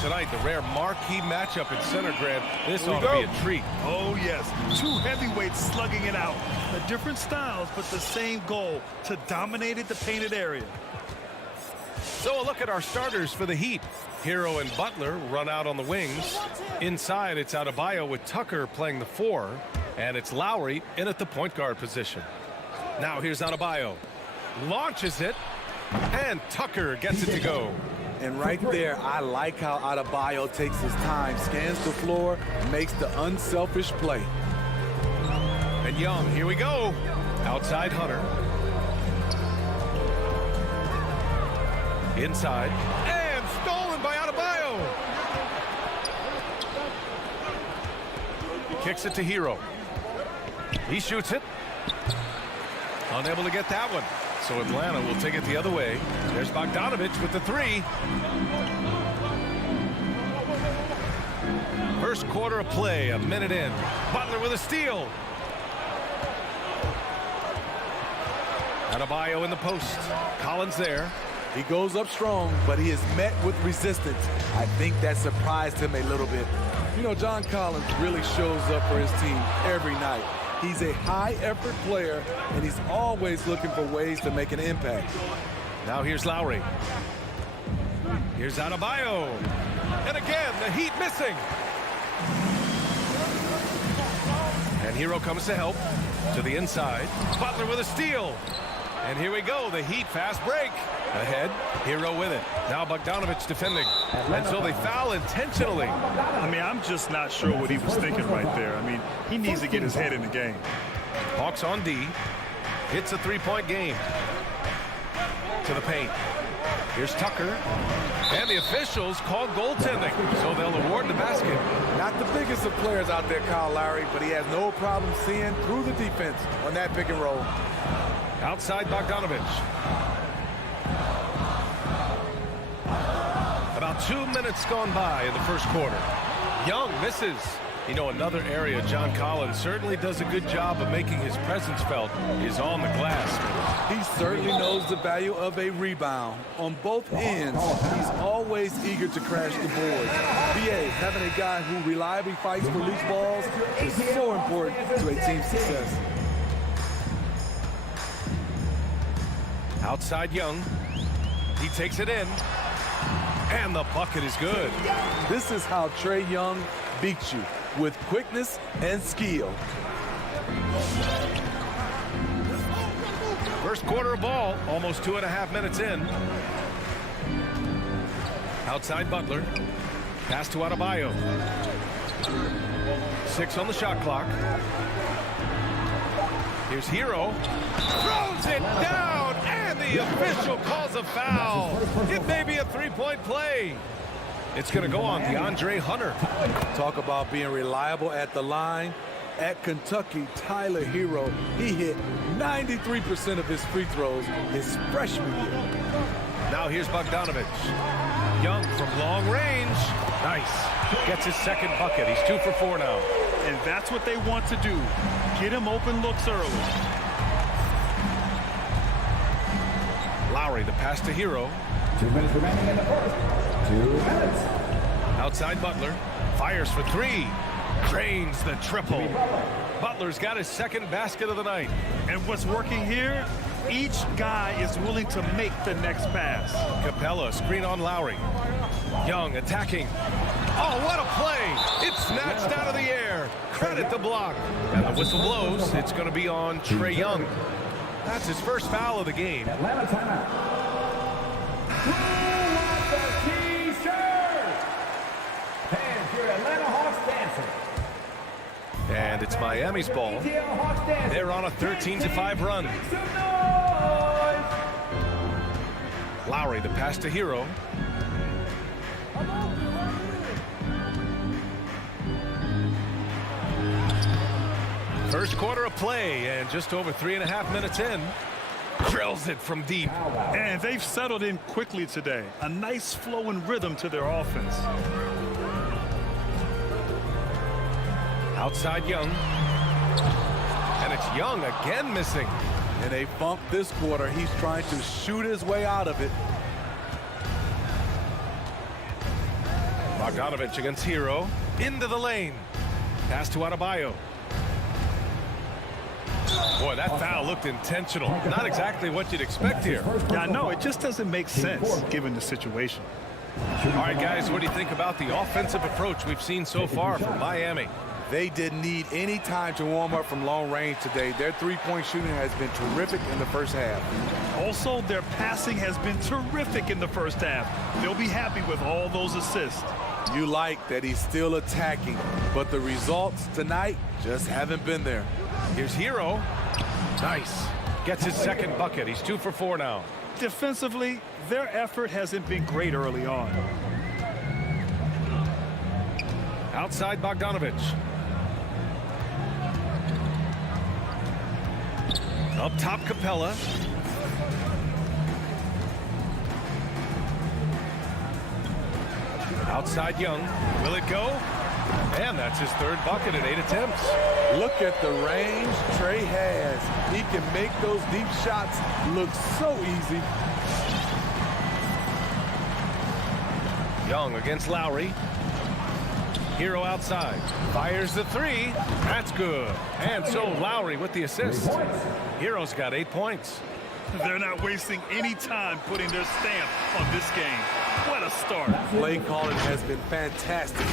Tonight, the rare marquee matchup in Center Grant. This ought to be a treat. Oh, yes. Two heavyweights slugging it out. The different styles, but the same goal, to dominate the painted area. So a look at our starters for the Heat. Hero and Butler run out on the wings. Inside, it's Adebayo with Tucker playing the 4. And it's Lowry in at the point guard position. Now here's Adebayo. Launches it. And Tucker gets it to go. And right there, I like how Adebayo takes his time, scans the floor, makes the unselfish play. And Young, here we go. Outside Hunter. Inside. And stolen by Adebayo. Kicks it to Hero. He shoots it. Unable to get that one. So Atlanta will take it the other way. There's Bogdanovich with the 3. First quarter of play, a minute in. Butler with a steal. Adebayo in the post. Collins there. He goes up strong, but he is met with resistance. I think that surprised him a little bit. You know, John Collins really shows up for his team every night. He's a high-effort player, and he's always looking for ways to make an impact. Now here's Lowry. Here's Adebayo. And again, the Heat missing. And Hero comes to help. To the inside. Butler with a steal. And here we go, the Heat fast break. Ahead, Hero with it. Now Bogdanovich defending. And so they foul intentionally. I mean, I'm just not sure what he was thinking right there. I mean, he needs to get his head in the game. Hawks on D. Hits a three-point game. To the paint. Here's Tucker. And the officials call goaltending. So they'll award the basket. Not the biggest of players out there, Kyle Lowry, but he has no problem seeing through the defense on that pick and roll. Outside Bogdanovich. About 2 minutes gone by in the first quarter. Young misses. You know, another area John Collins certainly does a good job of making his presence felt is on the glass. He certainly knows the value of a rebound. On both ends, he's always eager to crash the boards. BA, having a guy who reliably fights for loose balls is so important to a team's success. Outside Young. He takes it in. And the bucket is good. This is how Trae Young beats you, with quickness and skill. First quarter of ball, almost 2.5 minutes in. Outside Butler. Pass to Adebayo. 6 on the shot clock. Here's Hero. Throws it down, and the official calls a foul. It may be a three-point play. It's going to go on DeAndre Hunter. Talk about being reliable at the line. At Kentucky, Tyler Hero, he hit 93% of his free throws his freshman year. Now here's Bogdanovich. Young from long range. Nice. Gets his second bucket. He's 2 for 4 now. And that's what they want to do. Get him open looks early. Lowry, the pass to Hero. 2 minutes remaining in the first. 2 minutes. Outside Butler. Fires for 3. Drains the triple. Butler's got his second basket of the night. And what's working here, each guy is willing to make the next pass. Capella, screen on Lowry. Young attacking. Oh, what a play. It's snatched out of the air. Credit the block. And the whistle blows. It's going to be on Trae Young. That's his first foul of the game. Atlanta timeout. Who wants the T-shirt? Fans, your Atlanta Hawks dancing. And it's Miami's ball. They're on a 13-5 run. Lowry, the pass to Hero. First quarter of play, and just over 3.5 minutes in. Drills it from deep. And they've settled in quickly today. A nice flow and rhythm to their offense. Outside Young. And it's Young again missing. In a funk this quarter, he's trying to shoot his way out of it. Bogdanovich against Hero. Into the lane. Pass to Adebayo. Boy, that foul looked intentional. Not exactly what you'd expect here. Yeah, no, it just doesn't make sense given the situation. All right, guys, what do you think about the offensive approach we've seen so far from Miami? They didn't need any time to warm up from long range today. Their three-point shooting has been terrific in the first half. Also, their passing has been terrific in the first half. They'll be happy with all those assists. You like that he's still attacking, but the results tonight just haven't been there. Here's Hero. Nice. Gets his second bucket. He's 2 for 4 now. Defensively, their effort hasn't been great early on. Outside Bogdanovich. Up top Capella. Outside Young. Will it go? And that's his third bucket in 8 attempts. Look at the range Trey has. He can make those deep shots look so easy. Young against Lowry. Hero outside. Fires the three. That's good. And so Lowry with the assist. Hero's got 8 points. They're not wasting any time putting their stamp on this game. What a start. Play calling has been fantastic.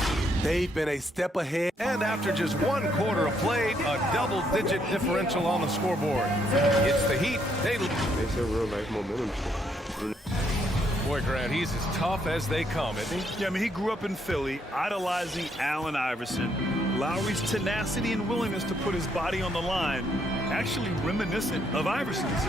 They've been a step ahead. And after just 1 quarter of play, a double-digit differential on the scoreboard. It's the Heat. It's a real life momentum. Boy, Grant, he's as tough as they come, isn't he? Yeah, I mean, he grew up in Philly, idolizing Allen Iverson. Lowry's tenacity and willingness to put his body on the line, actually reminiscent of Iverson's.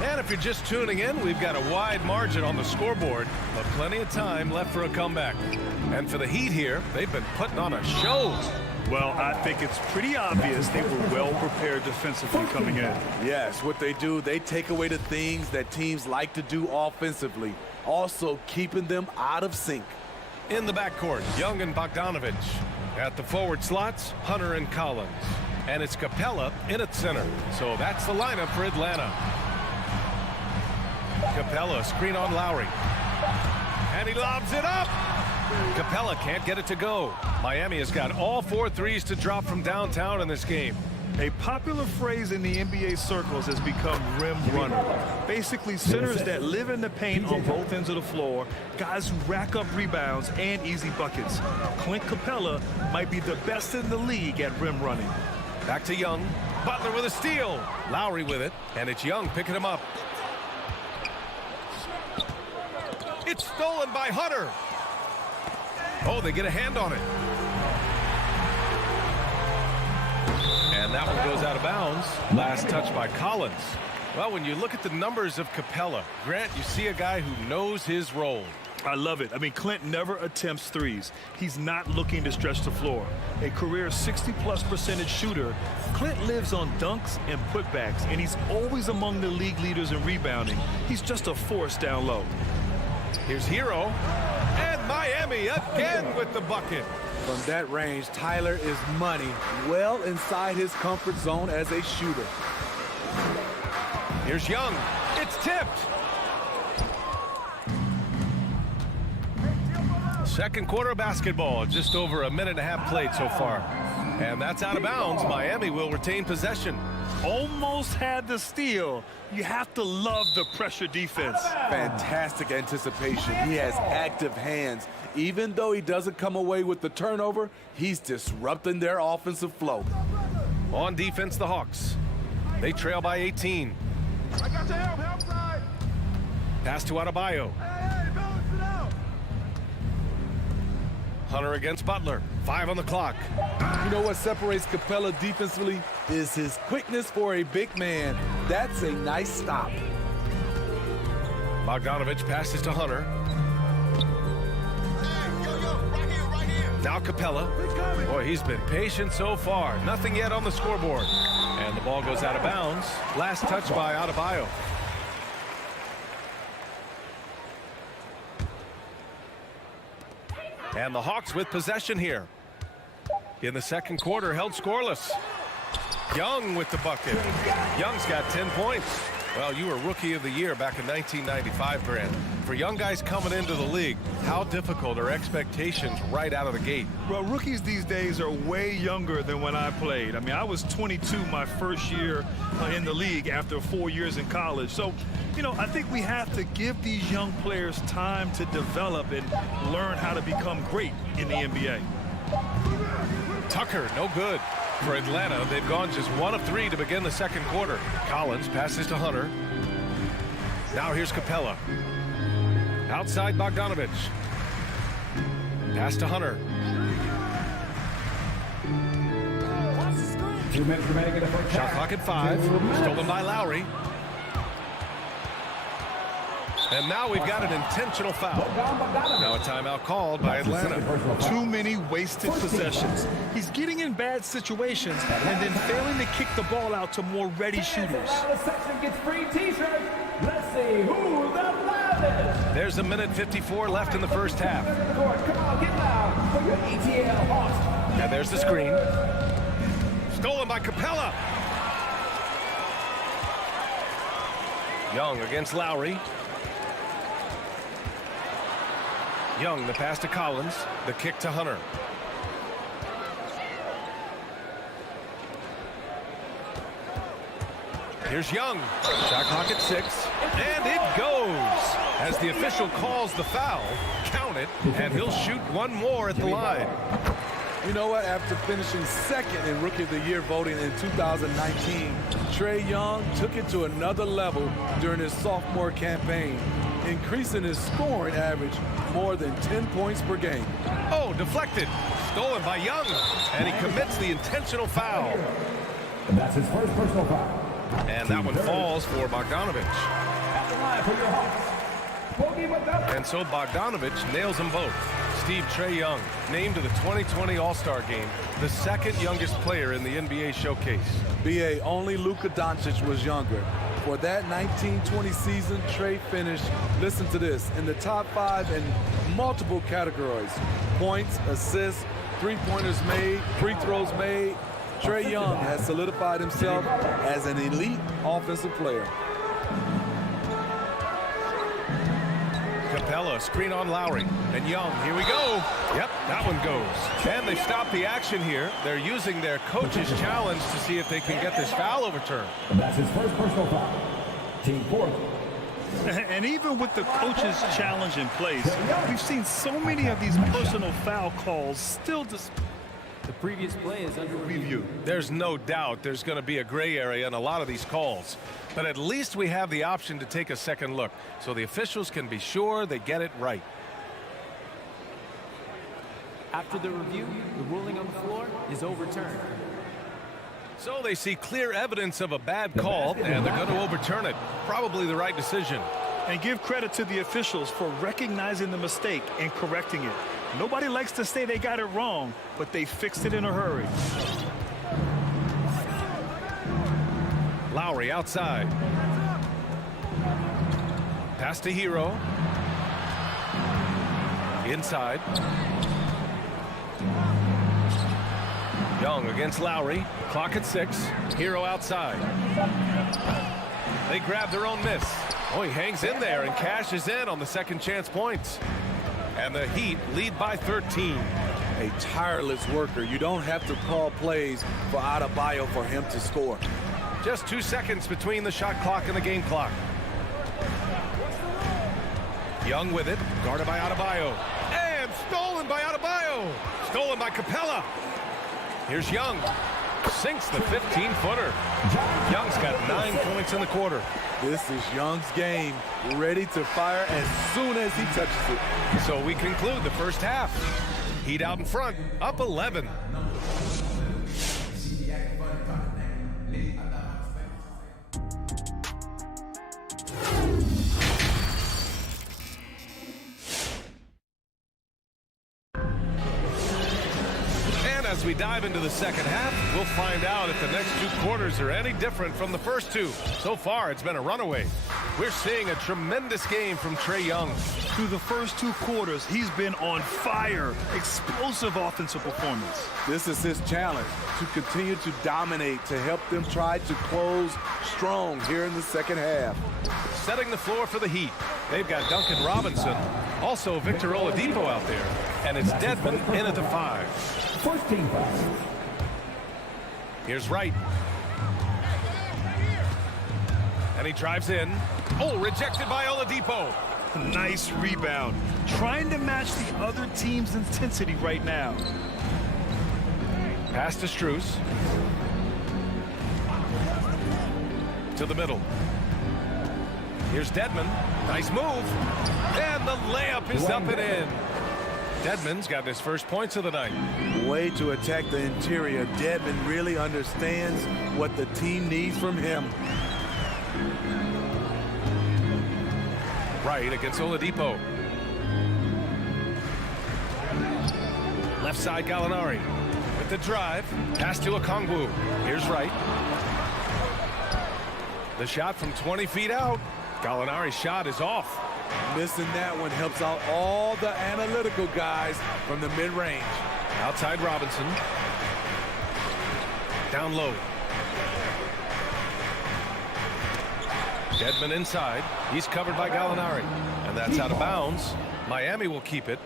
And if you're just tuning in, we've got a wide margin on the scoreboard, but plenty of time left for a comeback. And for the Heat here, they've been putting on a show. Well, I think it's pretty obvious they were well prepared defensively coming in. Yes, what they do, they take away the things that teams like to do offensively, also keeping them out of sync. In the backcourt, Young and Bogdanovich. At the forward slots, Hunter and Collins. And it's Capella in at center. So that's the lineup for Atlanta. Capella, screen on Lowry. And he lobs it up. Capella can't get it to go. Miami has got all 4 threes to drop from downtown in this game. A popular phrase in the NBA circles has become rim runner. Basically, centers that live in the paint on both ends of the floor, guys who rack up rebounds and easy buckets. Clint Capella might be the best in the league at rim running. Back to Young. Butler with a steal. Lowry with it, and it's Young picking him up. It's stolen by Hunter. Oh, they get a hand on it. And that one goes out of bounds. Last touch by Collins. Well, when you look at the numbers of Capella, Grant, you see a guy who knows his role. I love it. I mean, Clint never attempts threes. He's not looking to stretch the floor. A career 60+% shooter, Clint lives on dunks and putbacks, and he's always among the league leaders in rebounding. He's just a force down low. Here's Hero. And Miami again with the bucket. From that range, Tyler is money, well inside his comfort zone as a shooter. Here's Young. It's tipped. Second quarter of basketball, just over a minute and a half played so far. And that's out of bounds. Miami will retain possession. Almost had the steal. You have to love the pressure defense. Fantastic anticipation. He has active hands. Even though he doesn't come away with the turnover, he's disrupting their offensive flow. On defense, the Hawks. They trail by 18. I got your help side. Pass to Adebayo. Hey, balance it out. Hunter against Butler. 5 on the clock. You know what separates Capella defensively is his quickness for a big man. That's a nice stop. Bogdanovich passes to Hunter. Right here. Now Capella. Boy, he's been patient so far. Nothing yet on the scoreboard. And the ball goes out of bounds. Last touch by Adebayo. And the Hawks with possession here. In the second quarter, held scoreless. Young with the bucket. Young's got 10 points. Well, you were Rookie of the Year back in 1995, Grant. For young guys coming into the league, how difficult are expectations right out of the gate? Well, rookies these days are way younger than when I played. I mean, I was 22 my first year in the league after 4 years in college. So, you know, I think we have to give these young players time to develop and learn how to become great in the NBA. Tucker, no good. For Atlanta, they've gone just 1 of 3 to begin the second quarter. Collins passes to Hunter. Now here's Capella. Outside Bogdanovich. Pass to Hunter. 2 minutes remaining in the first Shot half. clock at 5. Stolen by Lowry. And now we've got an intentional foul. Now a timeout called by Atlanta. Too many wasted possessions. He's getting in bad situations and then failing to kick the ball out to more ready shooters. Now the section gets free t-shirts. Let's see who's the loudest. There's a minute 54 left in the first half. Come on, get loud for your ETL Hawks. And there's the screen. Stolen by Capella. Young against Lowry. Young, the pass to Collins. The kick to Hunter. Here's Young. Shot clock at 6. And it goes. As the official calls the foul, count it, and he'll shoot one more at the line. You know what? After finishing second in Rookie of the Year voting in 2019, Trae Young took it to another level during his sophomore campaign, increasing his scoring average more than 10 points per game. Oh, deflected. Stolen by Young. And he commits the intentional foul. And that's his first personal foul. And that one falls for Bogdanovich. At the line for your Hawks. Boogie with that. And so Bogdanovich nails them both. Steve, Trae Young, named to the 2020 All-Star Game, the second youngest player in the NBA showcase. BA, only Luka Doncic was younger. For that 1920 season, Trae finished, listen to this, in the top 5 in multiple categories. Points, assists, three-pointers made, free throws made. Trae Young has solidified himself as an elite offensive player. Capella, screen on Lowry. And Young, here we go. Yep, that one goes. And they stop the action here. They're using their coach's challenge to see if they can get this foul overturned. And that's his first personal foul. Team fourth. And even with the coach's challenge in place, we've seen so many of these personal foul calls still The previous play is under review. There's no doubt there's going to be a gray area in a lot of these calls. But at least we have the option to take a second look, so the officials can be sure they get it right. After the review, the ruling on the floor is overturned. So they see clear evidence of a bad call, and they're going to overturn it. Probably the right decision. And give credit to the officials for recognizing the mistake and correcting it. Nobody likes to say they got it wrong, but they fixed it in a hurry. Lowry outside. Pass to Hero. Inside. Young against Lowry. Clock at 6. Hero outside. They grab their own miss. Oh, he hangs in there and cashes in on the second chance points. And the Heat lead by 13. A tireless worker. You don't have to call plays for Adebayo for him to score. Just 2 seconds between the shot clock and the game clock. Young with it, guarded by Adebayo. And stolen by Adebayo. Stolen by Capella. Here's Young. Sinks the 15-footer. Young's got 9 points in the quarter. This is Young's game, ready to fire as soon as he touches it. So we conclude the first half. Heat out in front, up 11. And as we dive into the second half, we'll find out if the next 2 quarters are any different from the first 2. So far, it's been a runaway. We're seeing a tremendous game from Trae Young. Through the first 2 quarters, he's been on fire. Explosive offensive performance. This is his challenge, to continue to dominate, to help them try to close strong here in the second half. Setting the floor for the Heat. They've got Duncan Robinson, also Victor Oladipo out there, and it's Dedmon in at the 5. First team foul. Here's Wright. And he drives in. Oh, rejected by Oladipo. Nice rebound. Trying to match the other team's intensity right now. Pass to Strus. To the middle. Here's Dedmon. Nice move. And the layup is up and in. Dedmon's got his first points of the night. Way to attack the interior. Dedmon really understands what the team needs from him. Right against Oladipo. Left side Gallinari. With the drive. Pass to Okongwu. Here's Wright. The shot from 20 feet out. Gallinari's shot is off. Missing that one helps out all the analytical guys from the mid-range. Outside Robinson. Down low. Dedmon inside. He's covered by Gallinari. And that's out of bounds. Miami will keep it.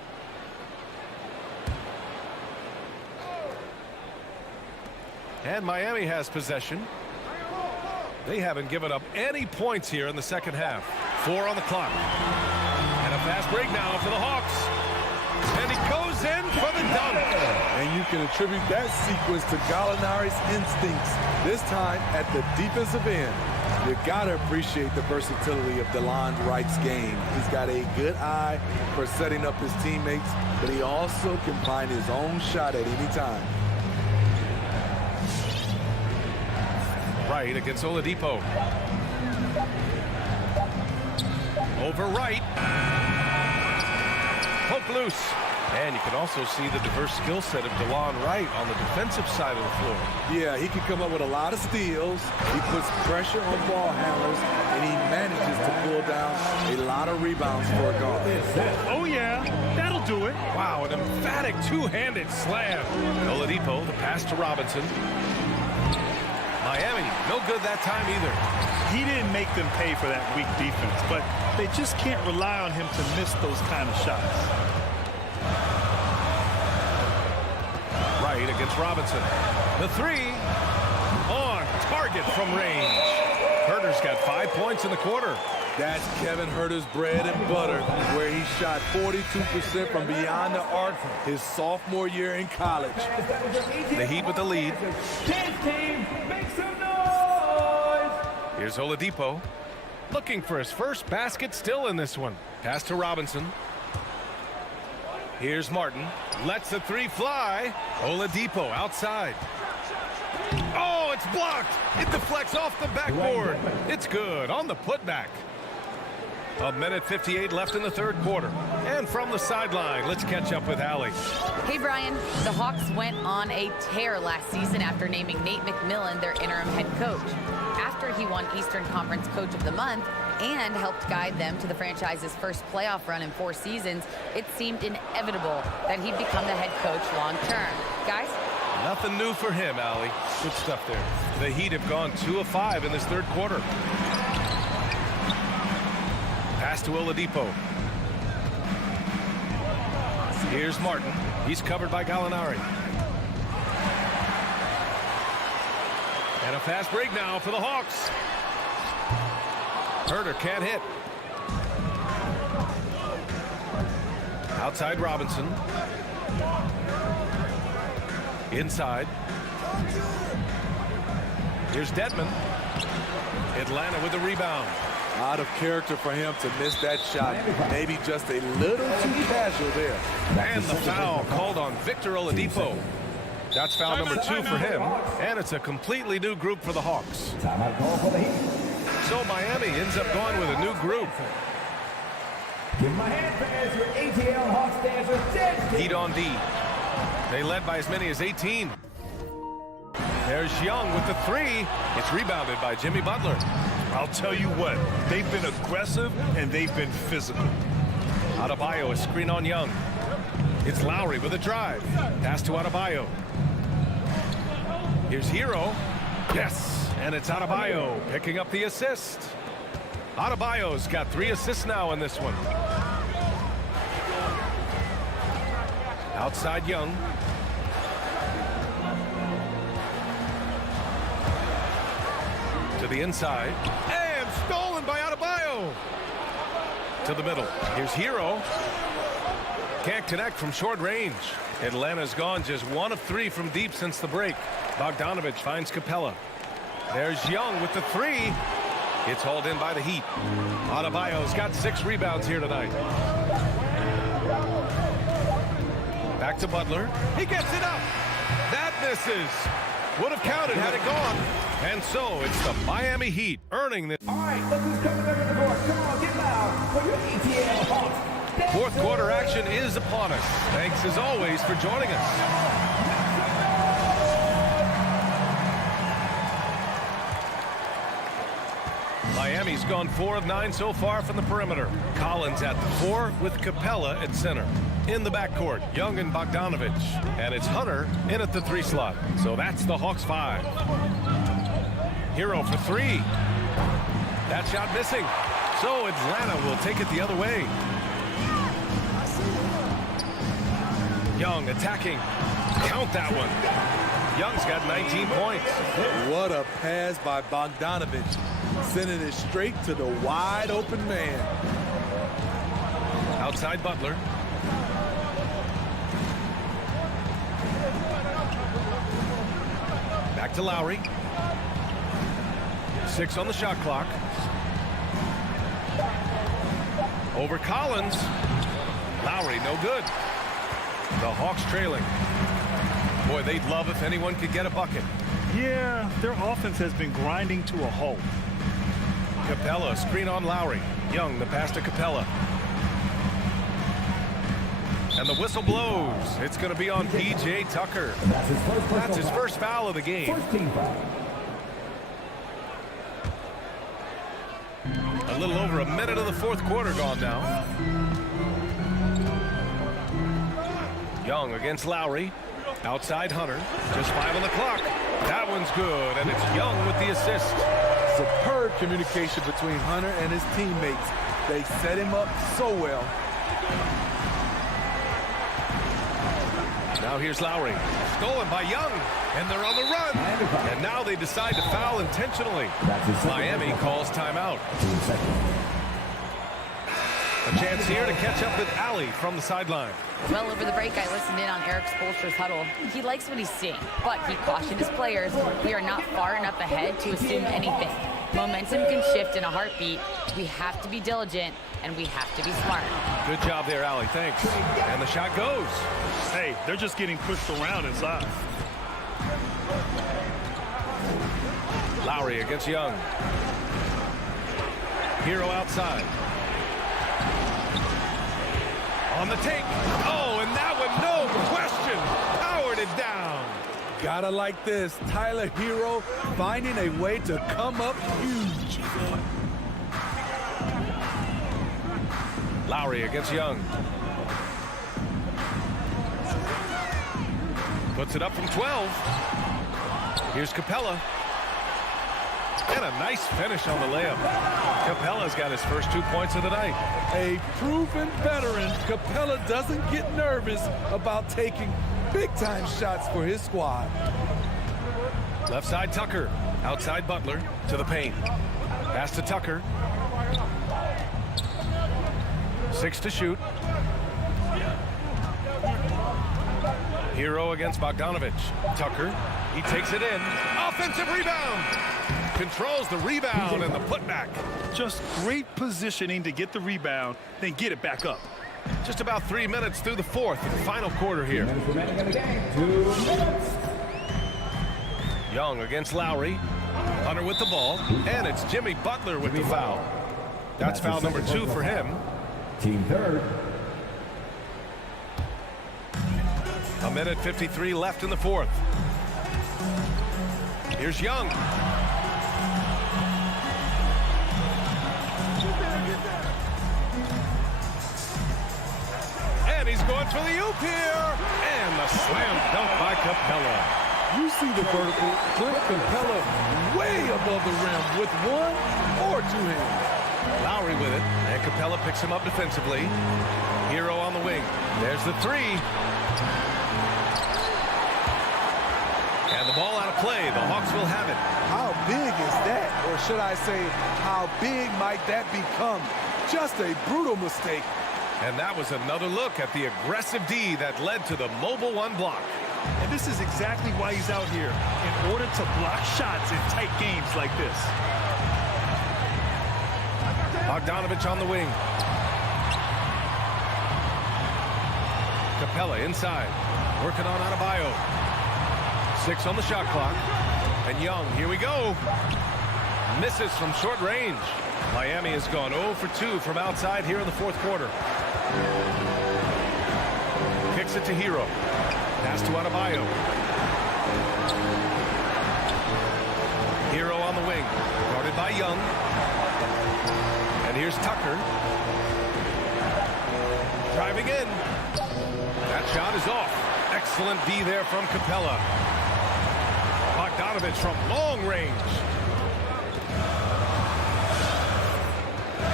And Miami has possession. They haven't given up any points here in the second half. 4 on the clock. And a fast break now for the Hawks. And he goes in for the dunk. And you can attribute that sequence to Gallinari's instincts. This time at the defensive end. You gotta appreciate the versatility of DeLon Wright's game. He's got a good eye for setting up his teammates, but he also can find his own shot at any time. Wright against Oladipo. Over Wright. Poke loose. And you can also see the diverse skill set of DeLon Wright on the defensive side of the floor. Yeah, he can come up with a lot of steals. He puts pressure on ball handlers, and he manages to pull down a lot of rebounds for a guard. Oh, yeah. That'll do it. Wow, an emphatic two-handed slam. Oladipo, the pass to Robinson. Miami, no good that time either. He didn't make them pay for that weak defense, but they just can't rely on him to miss those kind of shots. Wright against Robinson. The 3 on target from range. Herter's got 5 points in the quarter. That's Kevin Herter's bread and butter, where he shot 42% from beyond the arc his sophomore year in college. The Heat with the lead. Dance team, make some noise! Here's Oladipo. Looking for his first basket still in this one. Pass to Robinson. Here's Martin. Lets the 3 fly. Oladipo outside. Oh, it's blocked. It deflects off the backboard. It's good on the putback. 1:58 left in the third quarter. And from the sideline, let's catch up with Allie. Hey, Brian. The Hawks went on a tear last season after naming Nate McMillan their interim head coach. After he won Eastern Conference Coach of the Month and helped guide them to the franchise's first playoff run in 4 seasons, it seemed inevitable that he'd become the head coach long term. Guys? Nothing new for him, Allie. Good stuff there. The Heat have gone 2 of 5 in this third quarter. Pass to Oladipo. Here's Martin. He's covered by Gallinari. And a fast break now for the Hawks. Herter can't hit. Outside Robinson. Inside. Here's Dedmon. Atlanta with the rebound. Out of character for him to miss that shot. Maybe just a little too casual there. And the foul called on Victor Oladipo. That's foul number 2 for him. And it's a completely new group for the Hawks. Timeout call for the Heat. So Miami ends up going with a new group. Give my hand fans your ATL Hawks dancers. Dance team. Heat on D. They led by as many as 18. There's Young with the three. It's rebounded by Jimmy Butler. I'll tell you what, they've been aggressive and they've been physical. Adebayo, a screen on Young. It's Lowry with a drive. Pass to Adebayo. Here's Hero. Yes, and it's Adebayo picking up the assist. Adebayo's got 3 assists now in this one. Outside Young. To the inside. And stolen by Adebayo. To the middle. Here's Hero. Can't connect from short range. Atlanta's gone just 1 of 3 from deep since the break. Bogdanovich finds Capella. There's Young with the 3. It's hauled in by the Heat. Adebayo's got 6 rebounds here tonight. Back to Butler. He gets it up. That misses. Would have counted had it gone. And so it's the Miami Heat earning this. All right, look who's coming up to the court. Come on, get loud for your ATL Hawks. Fourth quarter action is upon us. Thanks as always for joining us. Miami's gone 4 of 9 so far from the perimeter. Collins at the 4 with Capella at center. In the backcourt, Young and Bogdanovich. And it's Hunter in at the 3 slot. So that's the Hawks 5. Hero for 3. That shot missing. So Atlanta will take it the other way. Young attacking. Count that one. Young's got 19 points. What a pass by Bogdanovich. Sending it straight to the wide open man. Outside Butler. Back to Lowry. 6 on the shot clock. Over Collins. Lowry, no good. The Hawks trailing. Boy, they'd love if anyone could get a bucket. Yeah, their offense has been grinding to a halt. Capella, screen on Lowry. Young, the pass to Capella. And the whistle blows. It's going to be on P.J. Tucker. That's his first foul of the game. First team foul. A little over a minute of the fourth quarter gone now. Young against Lowry. Outside Hunter. Just 5 on the clock. That one's good, and it's Young with the assist. Superb communication between Hunter and his teammates. They set him up so well. Now here's Lowry. Stolen by Young, and they're on the run. And now they decide to foul intentionally. Miami calls timeout. A chance here to catch up with Allie from the sideline. Well, over the break, I listened in on Eric Spoelstra's huddle. He likes what he's seeing, but he cautioned his players, we are not far enough ahead to assume anything. Momentum can shift in a heartbeat. We have to be diligent, and we have to be smart. Good job there, Allie. Thanks. And the shot goes. Hey, they're just getting pushed around inside. Lowry against Young. Hero outside. On the take. Oh, and that one, no question, powered it down. Gotta like this. Tyler Hero finding a way to come up huge. Lowry against Young. Puts it up from 12. Here's Capella. And a nice finish on the layup. Capella's got his first 2 points of the night. A proven veteran, Capella doesn't get nervous about taking big-time shots for his squad. Left side Tucker. Outside Butler to the paint. Pass to Tucker. 6 to shoot. Hero against Bogdanovich. Tucker. He takes it in. Offensive rebound. Controls the rebound and the putback. Just great positioning to get the rebound, then get it back up. Just about 3 minutes through the fourth and final quarter here. Remaining in the game, 2 minutes. Young against Lowry. Hunter with the ball. And it's Jimmy Butler with the foul. That's foul number 2 for him. Team third. A minute 53 left in the fourth. Here's Young. And he's going for the oop here. And the slam dunk by Capella. You see the vertical, Clint Capella way above the rim with one or two hands. Lowry with it, and Capella picks him up defensively. Hero on the wing. There's the three. And the ball out of play. The Hawks will have it. How big is that? Or should I say, how big might that become? Just a brutal mistake. And that was another look at the aggressive D that led to the mobile one block. And this is exactly why he's out here, in order to block shots in tight games like this. Bogdanovich on the wing. Capella inside, working on Adebayo. 6 on the shot clock. And Young, here we go. Misses from short range. Miami has gone 0 for 2 from outside here in the fourth quarter. Kicks it to Hero. Pass to Adebayo. Hero on the wing, guarded by Young. And here's Tucker. Driving in. That shot is off. Excellent D there from Capella. Bogdanovich from long range.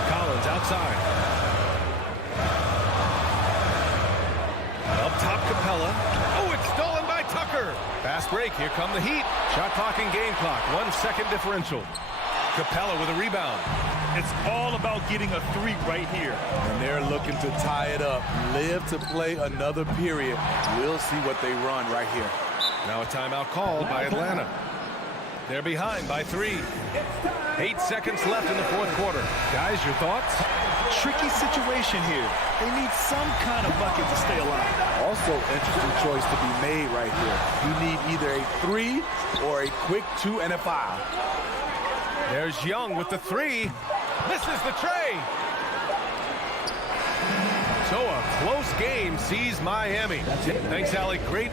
Collins outside. Up top, Capella. Oh, it's stolen by Tucker. Fast break. Here come the Heat. Shot clock and game clock. 1 second differential. Capella with a rebound. It's all about getting a three right here. And they're looking to tie it up. Live to play another period. We'll see what they run right here. Now a timeout called by Atlanta. They're behind by 3. 8 seconds left in the fourth quarter. Guys, your thoughts? Tricky situation here. They need some kind of bucket to stay alive. Also, interesting choice to be made right here. You need either a 3 or a quick 2 and a foul. There's Young with the 3. Misses the tray. So a close game sees Miami. Thanks, Allie. Great.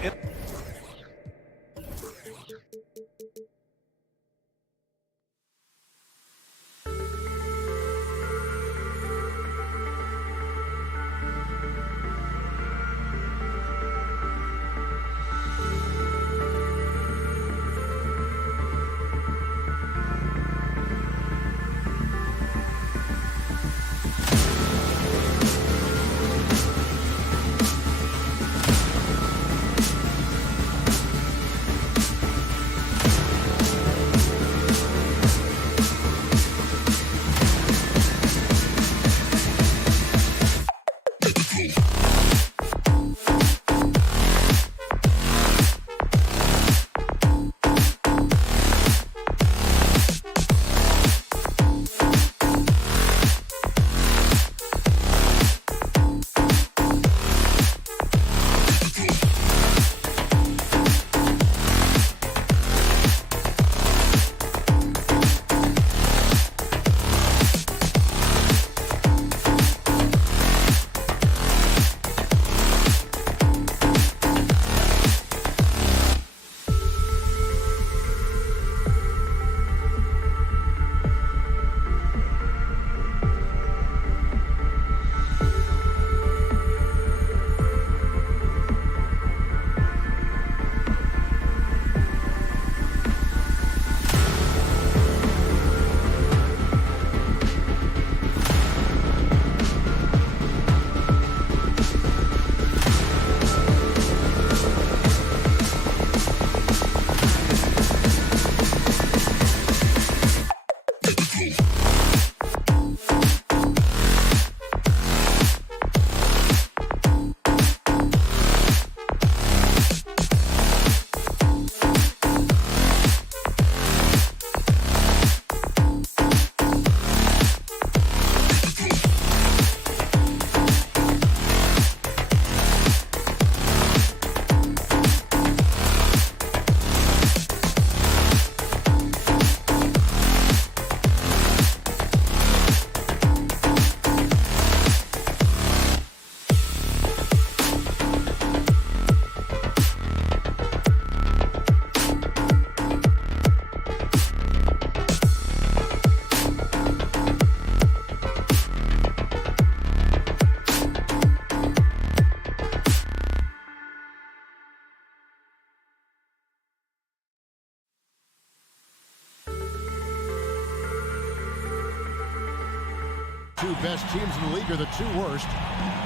two best teams in the league are the two worst.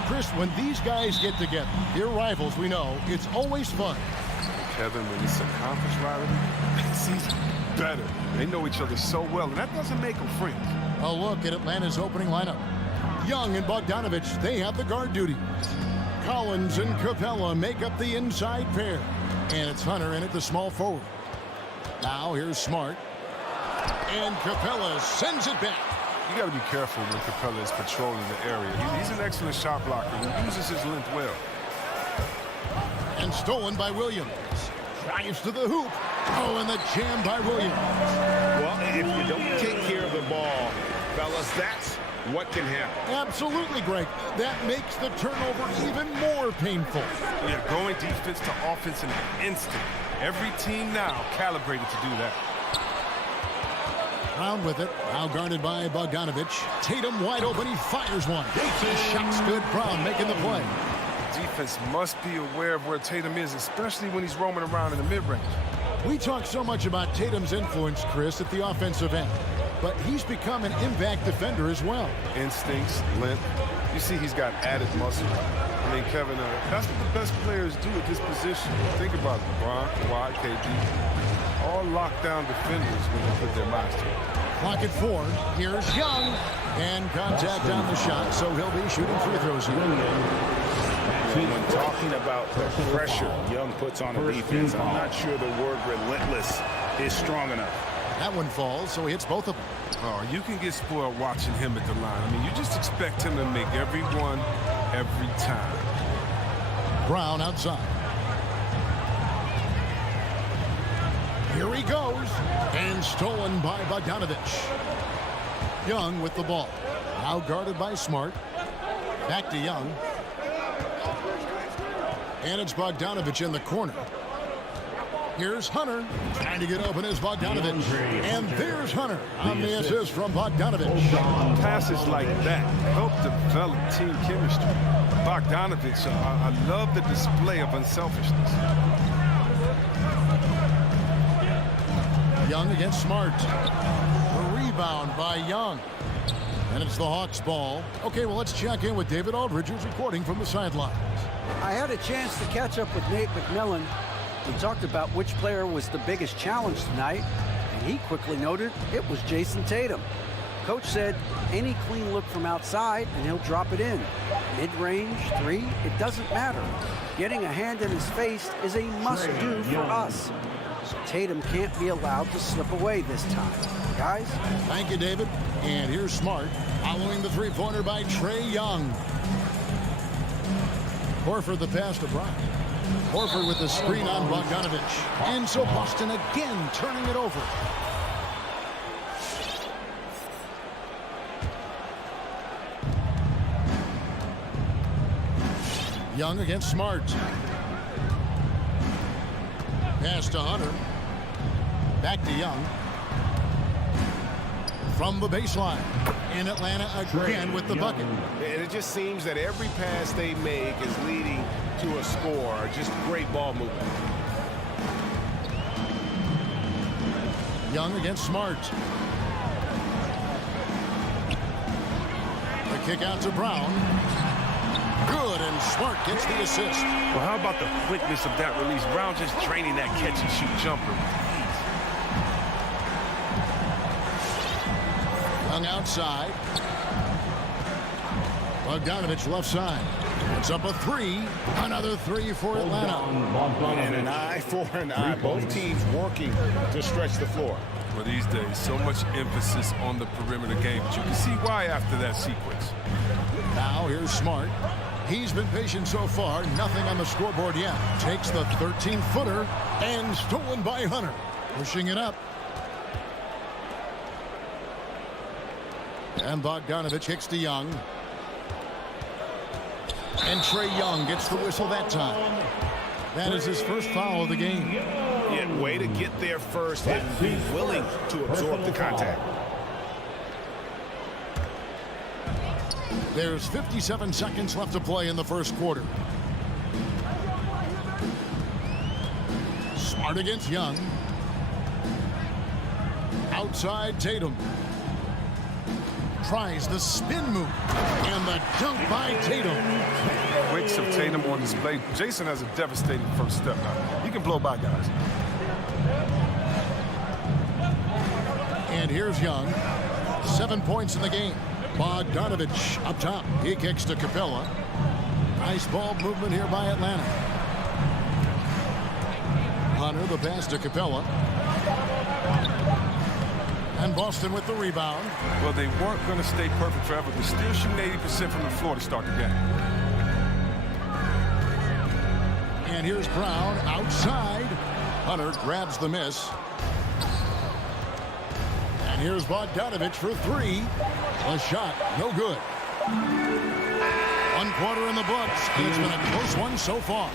Chris, when these guys get together, they're rivals, we know, it's always fun. Kevin, when it's a conference rivalry, it's even better. They know each other so well, and that doesn't make them friends. A look at Atlanta's opening lineup. Young and Bogdanovich, they have the guard duty. Collins and Capella make up the inside pair. And it's Hunter in at the small forward. Now here's Smart. And Capella sends it back. You got to be careful when Capella is patrolling the area. He's an excellent shot blocker. He uses his length well. And stolen by Williams. Drives to the hoop. Oh, and the jam by Williams. Well, if you don't take care of the ball, fellas, that's what can happen. Absolutely, Greg. That makes the turnover even more painful. Yeah, going defense to offense in an instant. Every team now calibrated to do that. Brown with it. Now guarded by Bogdanovich. Tatum wide open. He fires one. Shot's good. Brown making the play. Defense must be aware of where Tatum is, especially when he's roaming around in the mid-range. We talk so much about Tatum's influence, Chris, at the offensive end. But he's become an impact defender as well. Instincts, length. You see he's got added muscle. I mean, Kevin, that's what the best players do at this position. Think about it. LeBron, Kawhi, KD. All lockdown defenders when they put their minds to it. Clock at 4. Here's Young. And contact on the shot, so he'll be shooting free throws here. When talking about the pressure Young puts on a defense, I'm not sure the word relentless is strong enough. That one falls, so he hits both of them. Oh, you can get spoiled watching him at the line. I mean, you just expect him to make every one, every time. Brown outside. Here he goes. And stolen by Bogdanovich. Young with the ball. Now guarded by Smart. Back to Young. And it's Bogdanovich in the corner. Here's Hunter. Trying to get open is Bogdanovich. And there's Hunter on the assist from Bogdanovich. Passes like that help develop team chemistry. Bogdanovich, I love the display of unselfishness. Young against Smart. The rebound by Young. And it's the Hawks' ball. Okay, well, let's check in with David Aldridge, who's reporting from the sidelines. I had a chance to catch up with Nate McMillan. We talked about which player was the biggest challenge tonight, and he quickly noted it was Jason Tatum. Coach said any clean look from outside and he'll drop it in. Mid-range, three, it doesn't matter. Getting a hand in his face is a must-do for us. So Tatum can't be allowed to slip away this time. Guys? Thank you, David. And here's Smart, following the three-pointer by Trae Young. Horford the pass to Brown. Horford with the screen on Bogdanovich. And so Boston again turning it over. Young against Smart. Pass to Hunter. Back to Young. From the baseline. In Atlanta again with the bucket. And it just seems that every pass they make is leading to a score. Just great ball movement. Young against Smart. The kick out to Brown. Good, and Smart gets the assist. Well, how about the quickness of that release? Brown just draining that catch-and-shoot jumper. Young outside. Bogdanovich left side. It's up a three. Another three for Atlanta. And an eye for an eye. Both teams working to stretch the floor. Well, these days, so much emphasis on the perimeter game, but you can see why after that sequence. Now here's Smart. He's been patient so far. Nothing on the scoreboard yet. Takes the 13-footer and stolen by Hunter. Pushing it up. And Bogdanovich kicks to Young. And Trae Young gets the whistle that time. That is his first foul of the game. Yeah, way to get there first and be willing to absorb the contact. There's 57 seconds left to play in the first quarter. Smart against Young. Outside Tatum. tries the spin move. And the dunk by Tatum. Wicks of Tatum on display. Jason has a devastating first step now. He can blow by guys. And here's Young. 7 points in the game. Bogdanovich up top. He kicks to Capella. Nice ball movement here by Atlanta. Hunter, the pass to Capella. And Boston with the rebound. Well, they weren't going to stay perfect forever, but still shooting 80% from the floor to start the game. And here's Brown outside. Hunter grabs the miss. And here's Bogdanovich for three. A shot, no good. 1 quarter in the books, and it's been a close one so far.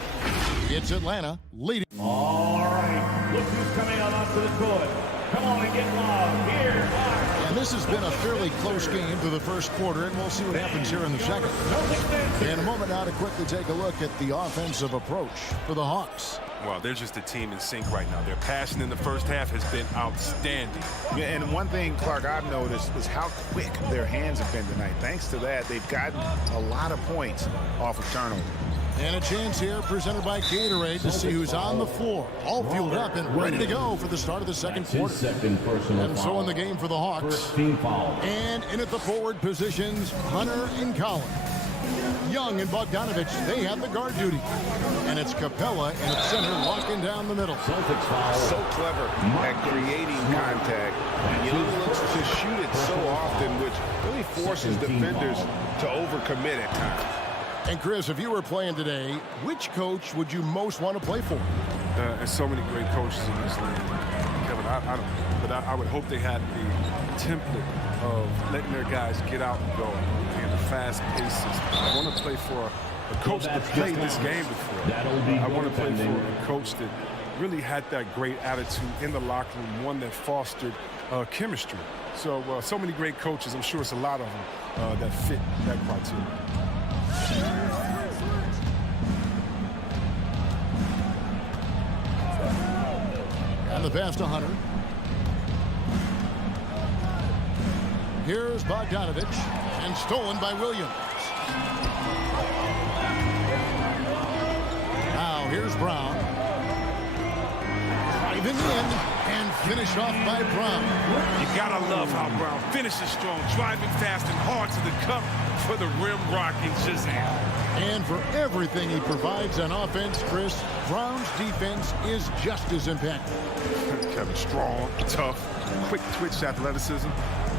It's Atlanta leading. All right, look who's coming on up to the court. Come on and get loud. Here. And this has been a fairly close game through the first quarter, and we'll see what happens here in the second. In a moment now to quickly take a look at the offensive approach for the Hawks. Well, they're just a team in sync right now. Their passion in the first half has been outstanding. Yeah, and one thing, Clark, I've noticed is how quick their hands have been tonight. Thanks to that, they've gotten a lot of points off of turnover. And a chance here presented by Gatorade to see who's on the floor. All fueled up and ready to go for the start of the second quarter. And so in the game for the Hawks. And in at the forward positions, Hunter and Collins. Young and Bogdanovich, they have the guard duty. And it's Capella and at center locking down the middle. So clever at creating contact. Young looks to shoot it so often, which really forces defenders to overcommit at times. And Chris, if you were playing today, which coach would you most want to play for? There's so many great coaches in this league, Kevin. I would hope they had the template of letting their guys get out and go and the fast paces. I want to play for a coach that played this game before. I want to play for a coach that really had that great attitude in the locker room, one that fostered chemistry. So, so many great coaches. I'm sure it's a lot of them that fit that criteria. And the pass to Hunter. Here's Bogdanovich, and stolen by Williams. Now here's Brown. Driving in and finished off by Brown. You gotta love how Brown finishes strong, driving fast and hard to the cup for the rim rocking Shazam. And for everything he provides on offense, Chris, Brown's defense is just as impactful. Kevin, strong, tough, quick twitch athleticism.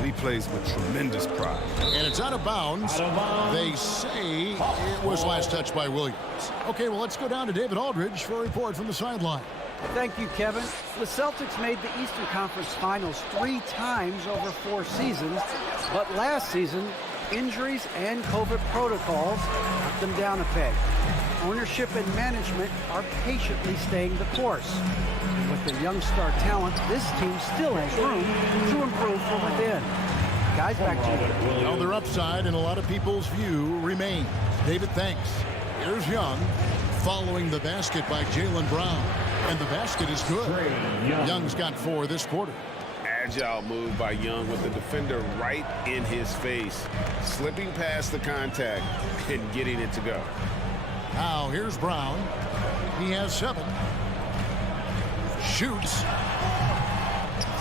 He plays with tremendous pride. And it's out of bounds. They say it was last touched by Williams. Okay, well, let's go down to David Aldridge for a report from the sideline. Thank you, Kevin. The Celtics made the Eastern Conference Finals 3 times over 4 seasons, but last season, injuries and COVID protocols knocked them down a peg. Ownership and management are patiently staying the course. With their young star talent, this team still has room to improve from within. Guys, back to you. Well, their upside in a lot of people's view remains. David, thanks. Here's Young, following the basket by Jaylen Brown. And the basket is good. Young's got 4 this quarter. Agile move by Young with the defender right in his face. Slipping past the contact and getting it to go. Now here's Brown. He has 7. Shoots.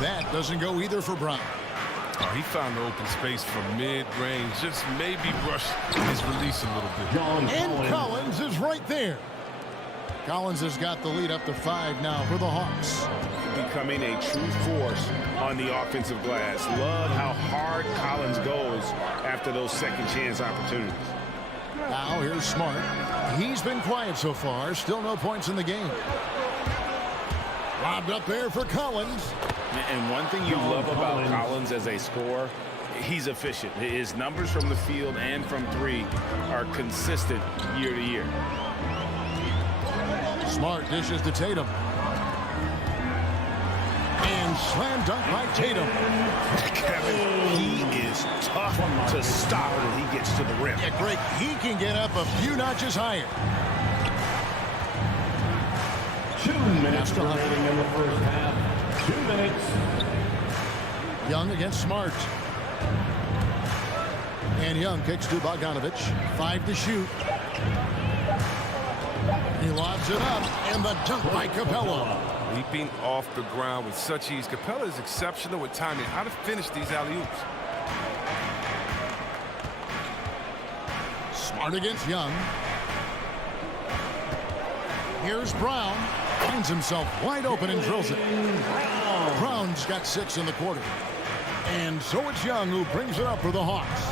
That doesn't go either for Brown. Oh, he found the open space from mid-range. Just maybe rush his release a little bit. And Collins is right there. Collins has got the lead up to 5 now for the Hawks. Becoming a true force on the offensive glass. Love how hard Collins goes after those second chance opportunities. Now here's Smart. He's been quiet so far. Still no points in the game. Lobbed up there for Collins. And one thing you love about Collins as a scorer, he's efficient. His numbers from the field and from 3 are consistent year to year. Smart dishes to Tatum. And slam dunk by Tatum. Kevin, he is tough to stop when he gets to the rim. Yeah, great. He can get up a few notches higher. 2 minutes remaining in the first half. 2 minutes. Young against Smart. And Young kicks to Bogdanovich. 5 to shoot. He lobs it up, and the dunk by Capella. Leaping off the ground with such ease. Capella is exceptional with timing. How to finish these alley-oops. Smart against Young. Here's Brown. Finds himself wide open and drills it. Brown's got 6 in the quarter. And so it's Young who brings it up for the Hawks.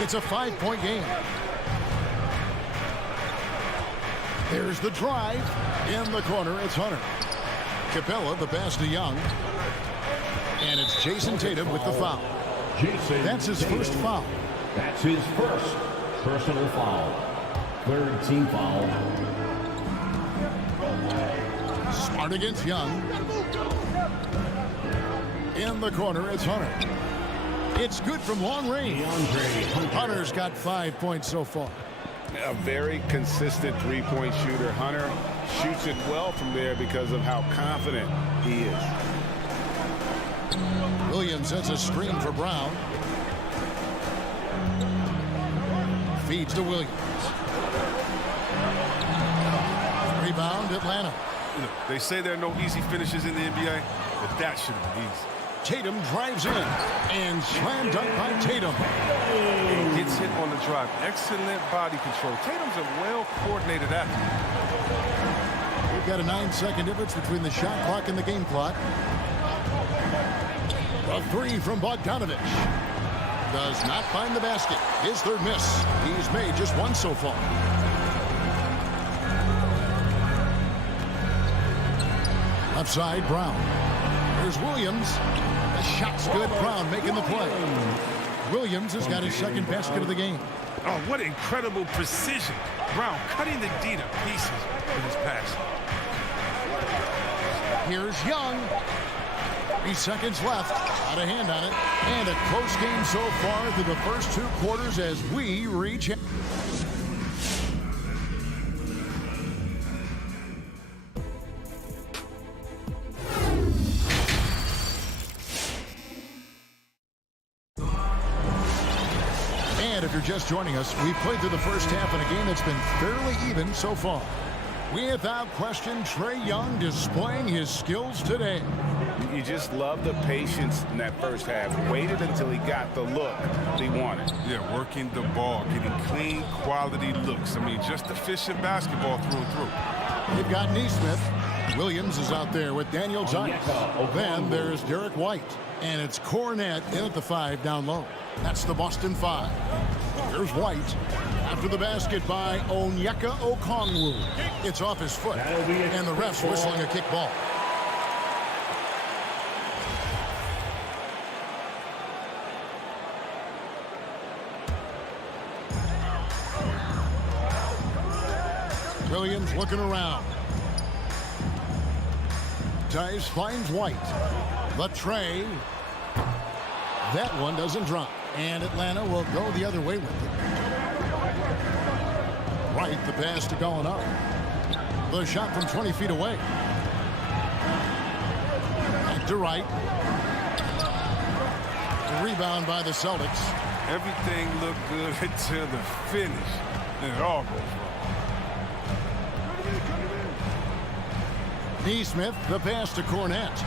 It's a 5-point game. There's the drive. In the corner, it's Hunter. Capella, the pass to Young. And it's Jason Tatum with the foul. That's his first foul. That's his first personal foul. Third team foul. Smart against Young. In the corner, it's Hunter. It's good from long range. Hunter's got 5 points so far. A very consistent three-point shooter. Hunter shoots it well from there because of how confident he is. Williams sets a screen for Brown. Feeds to Williams. Rebound, Atlanta. You know, they say there are no easy finishes in the NBA, but that should have been easy. Tatum drives in, and slam dunk by Tatum. Gets hit on the drive. Excellent body control. Tatum's a well-coordinated athlete. We've got a 9-second difference between the shot clock and the game clock. A 3 from Bogdanovich. Does not find the basket. His third miss. He's made just 1 so far. Left side, Brown. There's Williams. The shot's good. Brown making the play. Williams has got his second basket of the game. Oh, what incredible precision. Brown cutting the D to pieces with his pass. Here's Young. 3 seconds left. Out of hand on it. And a close game so far through the first 2 quarters as we reach. And if you're just joining us, we've played through the first half in a game that's been fairly even so far. Without question, Trae Young displaying his skills today. You just love the patience in that first half. Waited until he got the look he wanted. Yeah, working the ball, getting clean, quality looks. I mean, just efficient basketball through and through. They've got Neesmith. Williams is out there with Daniel Tice. Then there's Derek White. And it's Cornette in at the 5 down low. That's the Boston 5. Here's White. After the basket by Onyeka Okongwu. It's off his foot. And the ref's whistling a kick ball. Williams looking around. Tice finds White. The Trae. That one doesn't drop. And Atlanta will go the other way with it. Right, the pass to going up. The shot from 20 feet away. Back to Wright. The rebound by the Celtics. Everything looked good until the finish. And it all goes wrong. Neesmith, the pass to Cornette.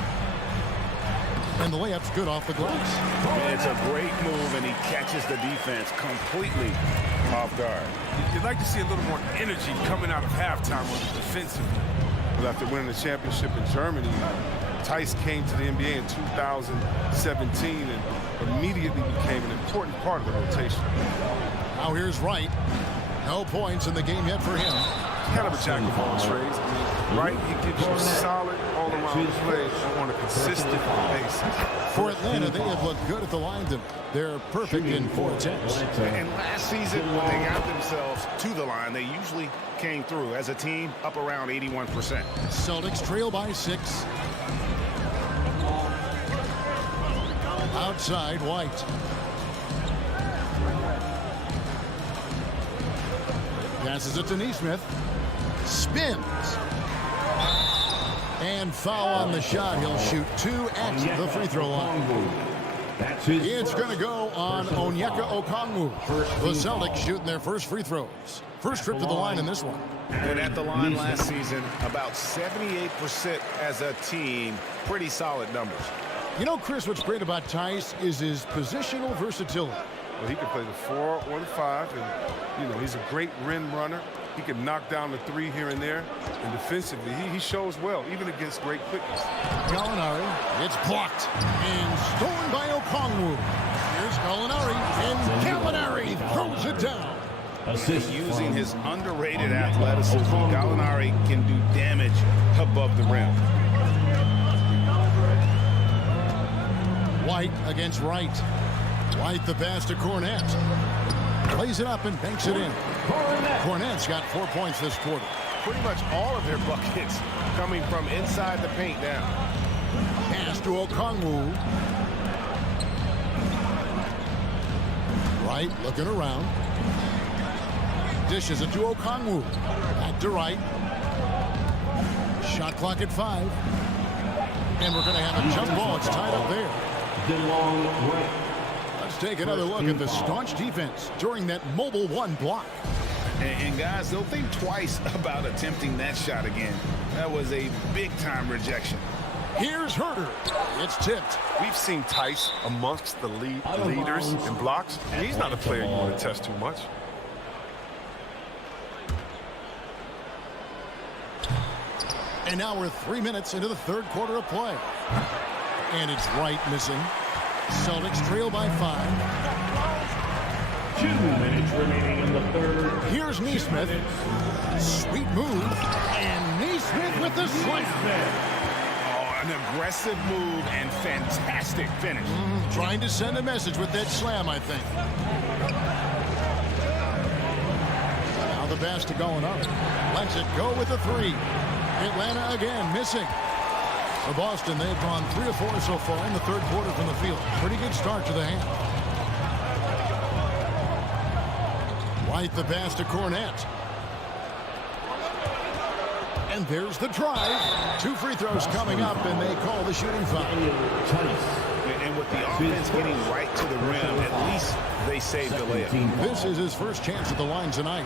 And the layup's good off the glass. It's a great move, and he catches the defense completely off guard. You'd like to see a little more energy coming out of halftime on the defensive. Well, after winning the championship in Germany, Tice came to the NBA in 2017 and immediately became an important part of the rotation. Now here's Wright. No points in the game yet for him. Kind of a jack of all trades. I mean, Wright, he gives you solid all-around plays on a consistent basis. For Atlanta, they have looked good at the line. They're perfect in 4 attempts. And last season, when they got themselves to the line, they usually came through as a team up around 81%. Celtics trail by 6. Outside, White. Passes it to Neesmith. Spins. And foul on the shot. He'll shoot 2 at the free throw line. It's going to go on Onyeka Okongwu. The Celtics shooting their first free throws. First trip to the line in this one. And at the line last season, about 78% as a team. Pretty solid numbers. You know, Chris, what's great about Tice is his positional versatility. Well, he can play the 4 or the 5, and, he's a great rim runner. He can knock down the 3 here and there. And defensively, he shows well, even against great quickness. Gallinari, it's blocked and stolen by Okongwu. Here's Gallinari, and Gallinari throws it down. Using his underrated athleticism, Gallinari can do damage above the rim. White against Wright. White the pass to Cornette. Plays it up and banks it in. Cornette's got 4 points this quarter. Pretty much all of their buckets coming from inside the paint now. Pass to Okongwu. Wright looking around. Dishes it to Okongwu. Back to Wright. Shot clock at 5. And we're going to have a jump ball. It's tied up there. Let's take another look at the staunch defense during that mobile 1 block. And guys, they'll think twice about attempting that shot again. That was a big-time rejection. Here's Herter. It's tipped. We've seen Tice amongst the leaders in blocks. He's not a player you want to test too much. And now we're 3 minutes into the third quarter of play. And it's Wright missing. Celtics trail by 5. 2 minutes remaining in the third. Here's Neesmith. Sweet move. And Neesmith with the slam. Oh, an aggressive move and fantastic finish. Trying to send a message with that slam, I think. Now the pass to Gallinari. Lets it go with the 3. Atlanta again missing. For Boston, they've gone 3 or 4 so far in the third quarter from the field. Pretty good start to the half. White the pass to Cornette. And there's the drive. 2 free throws coming up, and they call the shooting foul. And with the offense getting right to the rim, at least they saved the layup. This is his first chance at the line tonight.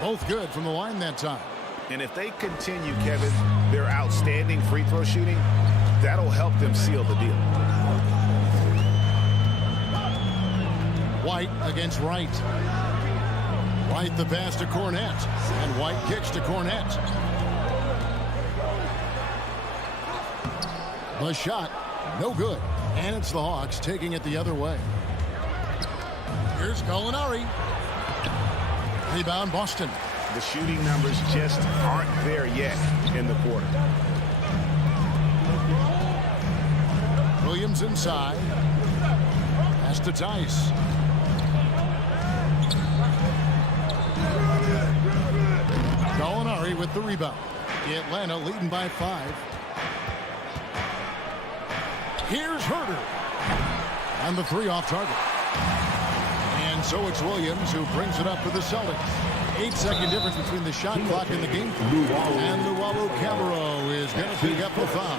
Both good from the line that time. And if they continue, Kevin, their outstanding free throw shooting, that'll help them seal the deal. White against Wright. White the pass to Cornette. And White kicks to Cornette. The shot, no good. And it's the Hawks taking it the other way. Here's Gallinari. Rebound Boston. The shooting numbers just aren't there yet in the quarter. Williams inside. Pass to Tice. Gallinari with the rebound. Atlanta leading by 5. Here's Herter. And the 3 off target. And so it's Williams who brings it up for the Celtics. 8-second difference between the shot clock and the game. And Luwawu Camero is going to pick up the foul.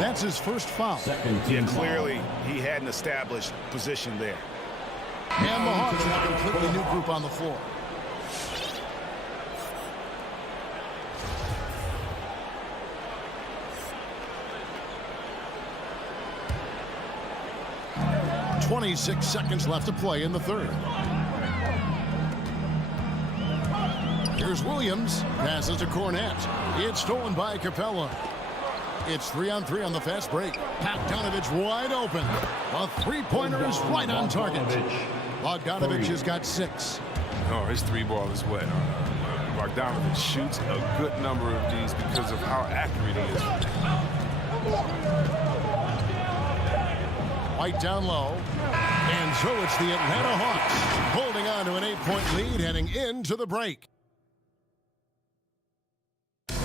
That's his first foul. Yeah, clearly he had an established position there. And the Hawks have a completely new group on the floor. .26 seconds left to play in the third. Here's Williams. Passes to Cornette. It's stolen by Capella. It's 3-on-3 on the fast break. Bogdanovich wide open. A 3-pointer is right on target. Bogdanovich has got 6. Oh, his 3-ball is wet. Bogdanovich shoots a good number of these because of how accurate he is. White down low. And so it's the Atlanta Hawks holding on to an 8-point lead heading into the break.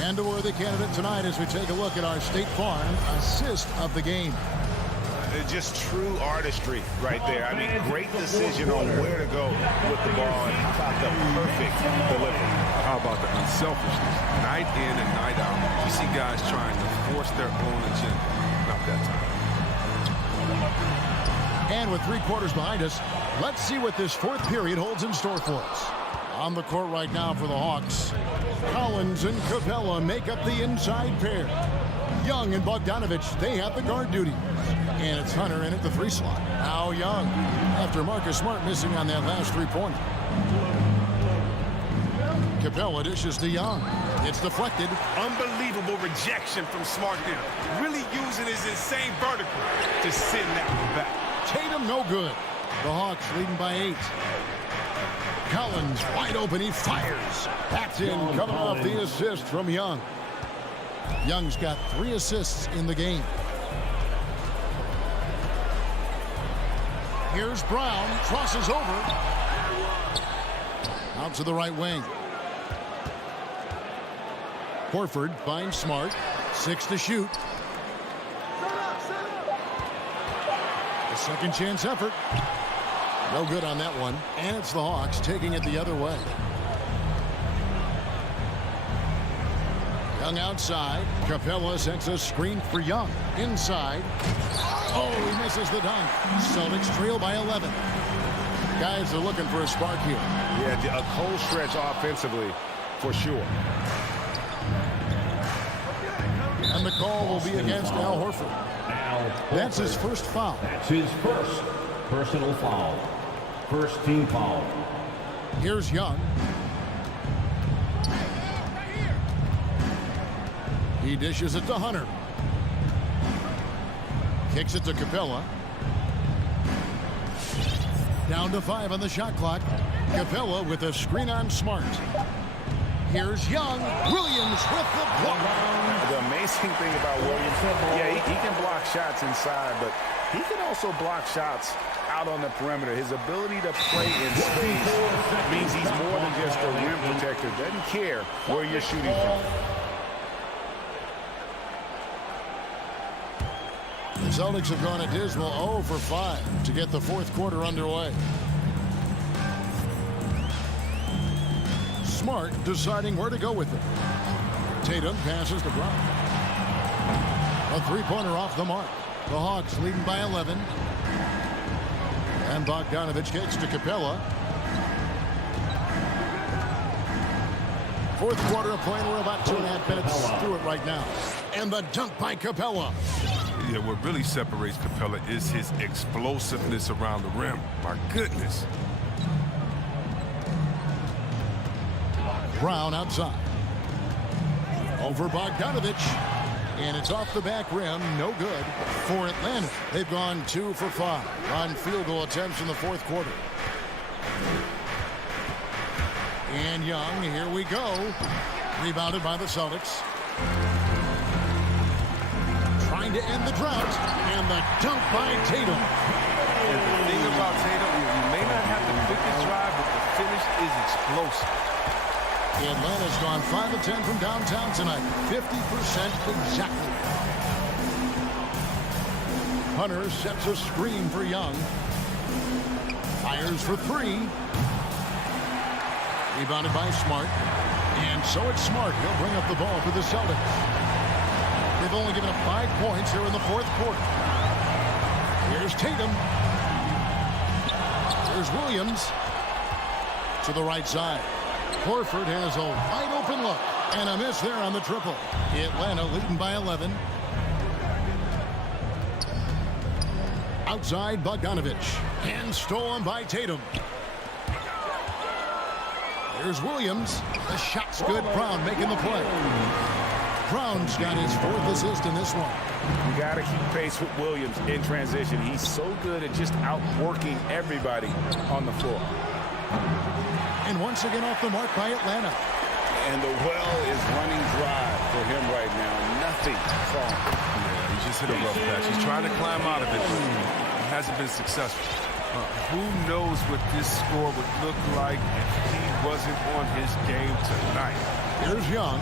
And a worthy candidate tonight as we take a look at our State Farm assist of the game. Just true artistry right there. I mean, great decision on where to go with the ball. And how about the perfect delivery? How about the unselfishness? Night in and night out. You see guys trying to force their own agenda. Not that time. And with 3 quarters behind us, let's see what this 4th period holds in store for us. On the court right now for the Hawks, Collins and Capella make up the inside pair. Young and Bogdanovich, they have the guard duty. And it's Hunter in at the 3 slot. Now Young, after Marcus Smart missing on that last 3-pointer. Capella dishes to Young. It's deflected. Unbelievable rejection from Smart there. Really using his insane vertical to send that one back. Tatum no good. The Hawks leading by 8. Collins wide open, he fires. That's in, coming off the assist from Young. Young's got 3 assists in the game. Here's Brown, crosses over. Out to the right wing. Horford finds Smart. 6 to shoot. A second chance effort. No good on that one. And it's the Hawks taking it the other way. Young outside. Capella sets a screen for Young. Inside. Oh, he misses the dunk. Celtics trail by 11. Guys are looking for a spark here. Yeah, a cold stretch offensively, for sure. And the call will be against Al Horford. That's his first foul. That's his first personal foul. First team foul. Here's Young. He dishes it to Hunter. Kicks it to Capella. Down to 5 on the shot clock. Capella with a screen on Smart. Here's Young. Williams with the block. The amazing thing about Williams, yeah, he can block shots inside, but he can also block shots out on the perimeter. His ability to play in space means he's more than just a rim protector. Doesn't care where you're shooting from. The Celtics have gone a dismal 0 for 5 to get the 4th quarter underway. Smart deciding where to go with it. Tatum passes to Brown. A 3-pointer off the mark. The Hawks leading by 11. And Bogdanovich kicks to Capella. 4th quarter of play. We're about 2.5 minutes through it right now. And the dunk by Capella. Yeah, what really separates Capella is his explosiveness around the rim. My goodness. Brown outside. Over Bogdanovich. And it's off the back rim. No good for Atlanta. They've gone 2 for 5 on field goal attempts in the 4th quarter. And Young, here we go. Rebounded by the Celtics. Trying to end the drought. And the dunk by Tatum. And the thing about Tatum, you may not have the quickest drive, but the finish is explosive. Atlanta's gone 5 of 10 from downtown tonight. 50% exactly. Hunter sets a screen for Young. Fires for 3. Rebounded by Smart. And so it's Smart. He'll bring up the ball for the Celtics. They've only given up 5 points here in the 4th quarter. Here's Tatum. Here's Williams. To the right side. Horford has a wide open look. And a miss there on the triple. Atlanta leading by 11. Outside Bogdanovich. And stolen by Tatum. Here's Williams. The shot's good. Brown making the play. Brown's got his 4th assist in this one. You got to keep pace with Williams in transition. He's so good at just outworking everybody on the floor. And once again off the mark by Atlanta. And the well is running dry for him right now. Nothing falling. Yeah, he just hit a rough patch. He's trying to climb out of it, but he hasn't been successful. Who knows what this score would look like if he wasn't on his game tonight. Here's Young.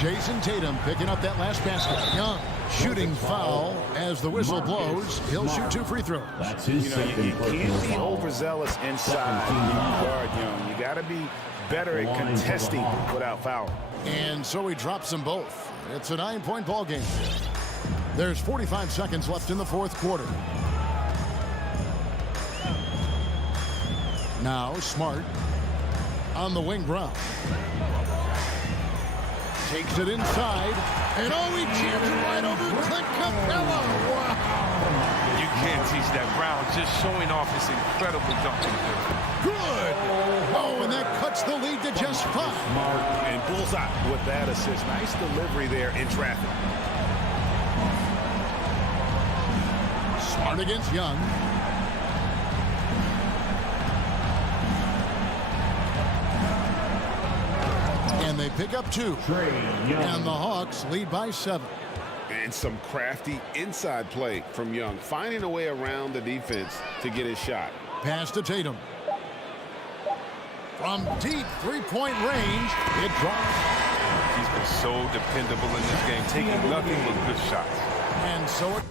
Jason Tatum picking up that last basket. Young shooting foul as the whistle blows. He'll shoot 2 free throws. You can't be overzealous inside when you guard Young. You got to be better at contesting without fouling. And so he drops them both. It's a 9-point ball game. There's 45 seconds left in the 4th quarter. Now Smart on the wing ground. Takes it inside. And oh, he jams it right over Clint Capella. Wow. You can't teach that. Brown just showing off his incredible dunking ability. Good. Oh, and that cuts the lead to just 5. Smart and bullseye with that assist. Nice delivery there in traffic. Smart against Young. And they pick up 2. And the Hawks lead by 7. And some crafty inside play from Young, finding a way around the defense to get his shot. Pass to Tatum. From deep three-point range, it drops. He's been so dependable in this game, taking nothing but good shots. And so it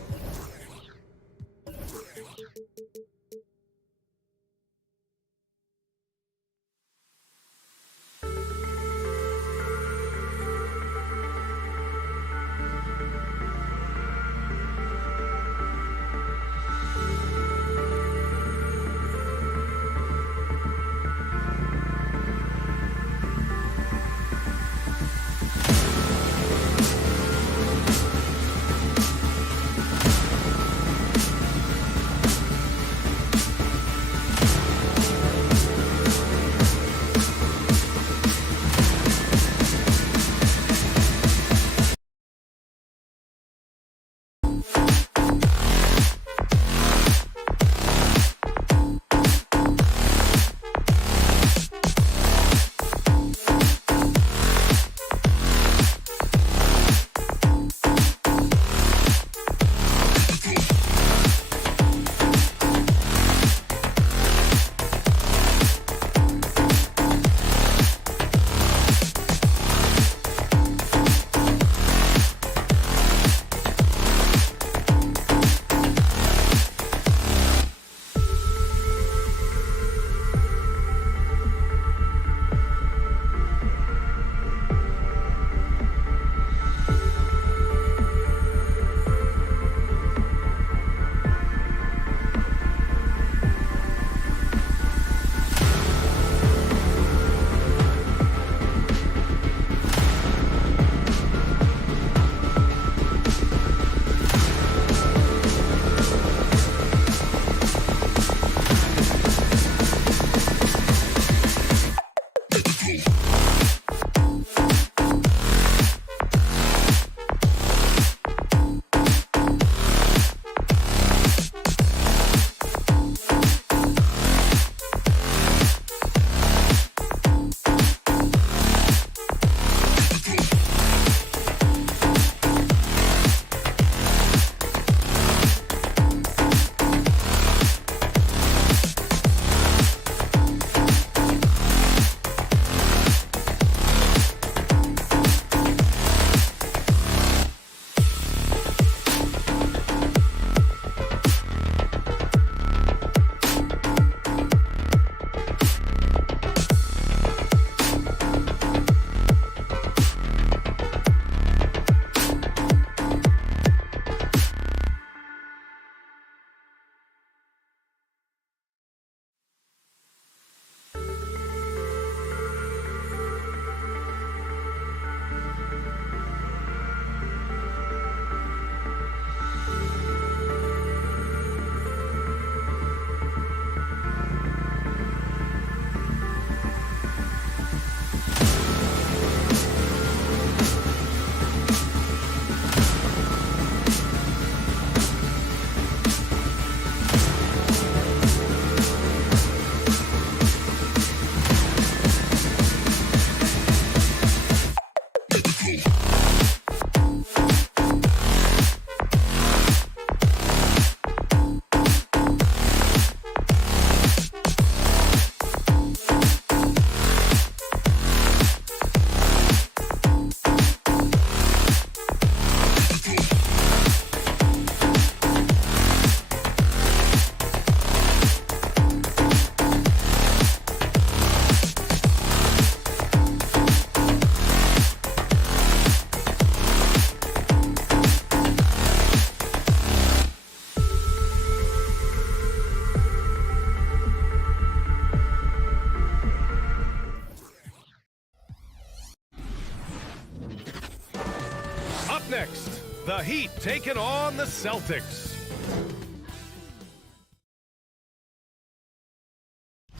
Heat taking on the Celtics.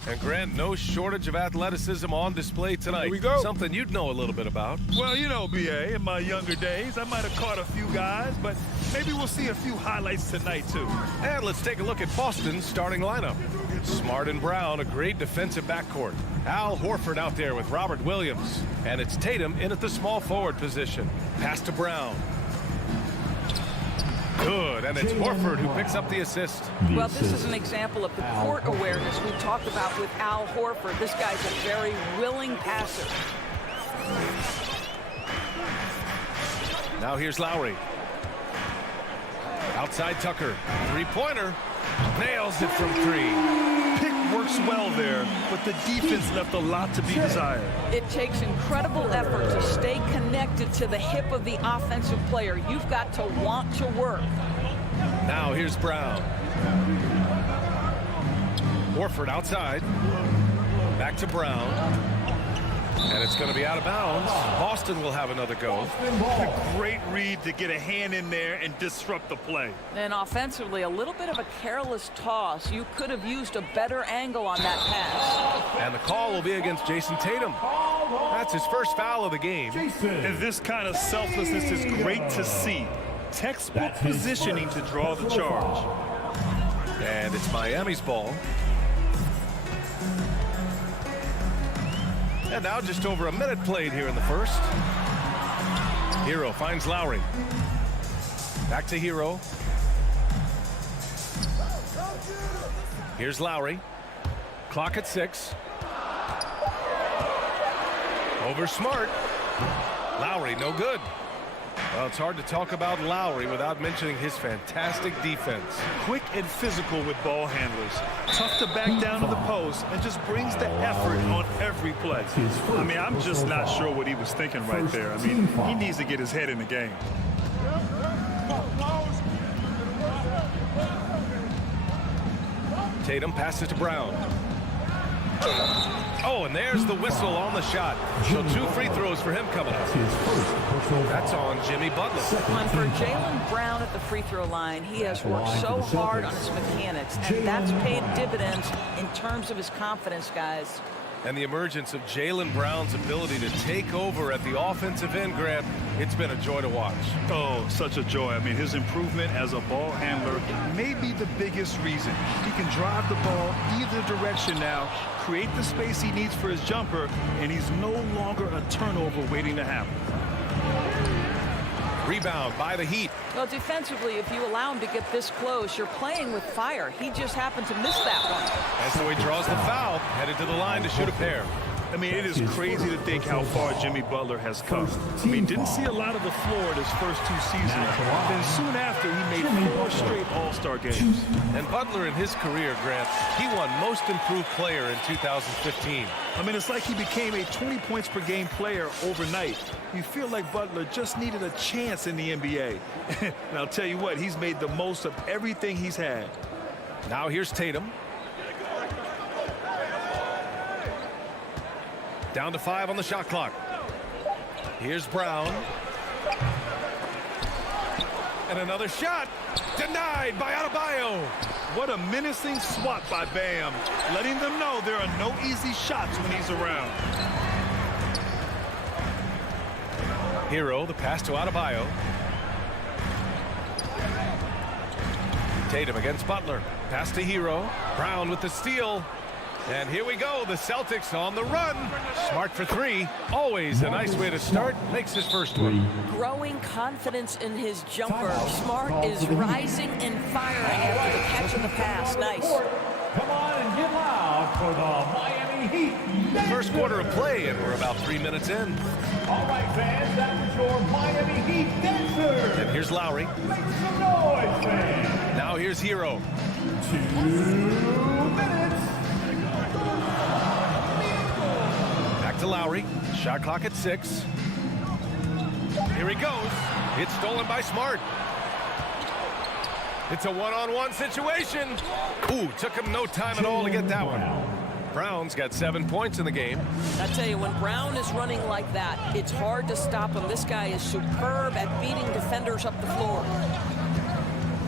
And Grant, no shortage of athleticism on display tonight. Here we go. Something you'd know a little bit about. Well, you know, BA, in my younger days, I might have caught a few guys, but maybe we'll see a few highlights tonight, too. And let's take a look at Boston's starting lineup. Smart and Brown, a great defensive backcourt. Al Horford out there with Robert Williams. And it's Tatum in at the small forward position. Pass to Brown. Good, and it's Horford who picks up the assist. Well, this is an example of the court awareness we talked about with Al Horford. This guy's a very willing passer. Now here's Lowry. Outside Tucker. Three-pointer. Nails it from three. Pick works well there, but the defense left a lot to be desired. It takes incredible effort to stay connected to the hip of the offensive player. You've got to want to work. Now here's Brown. Horford outside. Back to Brown. And it's going to be out of bounds. Boston will have another go. A great read to get a hand in there and disrupt the play. And offensively, a little bit of a careless toss. You could have used a better angle on that pass. And the call will be against Jason Tatum. That's his first foul of the game. And this kind of selflessness is great to see. Textbook positioning to draw the charge. And it's Miami's ball. And now just over a minute played here in the first. Hero finds Lowry. Back to Hero. Here's Lowry. Clock at 6. Over Smart. Lowry, no good. Well, it's hard to talk about Lowry without mentioning his fantastic defense. Quick and physical with ball handlers. Tough to back down to the post and just brings the effort on every play. I mean, I'm just not sure what he was thinking right there. I mean, he needs to get his head in the game. Tatum passes to Brown. Oh, and there's the whistle on the shot. So 2 free throws for him coming up. That's on Jimmy Butler. And for Jaylen Brown at the free throw line, he has worked so hard on his mechanics, and that's paid dividends in terms of his confidence, guys. And the emergence of Jaylen Brown's ability to take over at the offensive end, Grant, it's been a joy to watch. Oh, such a joy. I mean, his improvement as a ball handler may be the biggest reason. He can drive the ball either direction now, create the space he needs for his jumper, and he's no longer a turnover waiting to happen. Rebound by the Heat. Well, defensively, if you allow him to get this close, you're playing with fire. He just happened to miss that one. And so he draws the foul, headed to the line to shoot a pair. I mean, it is crazy to think how far Jimmy Butler has come. I mean, didn't see a lot of the floor in his first 2 seasons. Then soon after, he made 4 straight All-Star games. And Butler in his career, Grant, he won Most Improved Player in 2015. I mean, it's like he became a 20 points per game player overnight. You feel like Butler just needed a chance in the NBA. And I'll tell you what, he's made the most of everything he's had. Now here's Tatum. Down to 5 on the shot clock. Here's Brown. And another shot. Denied by Adebayo. What a menacing swat by Bam, letting them know there are no easy shots when he's around. Hero, the pass to Adebayo. Tatum against Butler. Pass to Hero. Brown with the steal. And here we go, the Celtics on the run. Smart for 3. Always a nice way to start. Makes his first one. Growing confidence in his jumper. Smart is rising and firing after the catch of the pass. Nice. Come on and get loud for the Miami Heat. First quarter of play, and we're about 3 minutes in. All right, fans, that was your Miami Heat dancer. And here's Lowry. Make some noise, fans. Now here's Hero. 2 minutes. Back to Lowry. Shot clock at 6. Here he goes. It's stolen by Smart. It's a one-on-one situation. Ooh, took him no time at all to get that one. Brown's got 7 points in the game. I tell you, when Brown is running like that, it's hard to stop him. This guy is superb at beating defenders up the floor.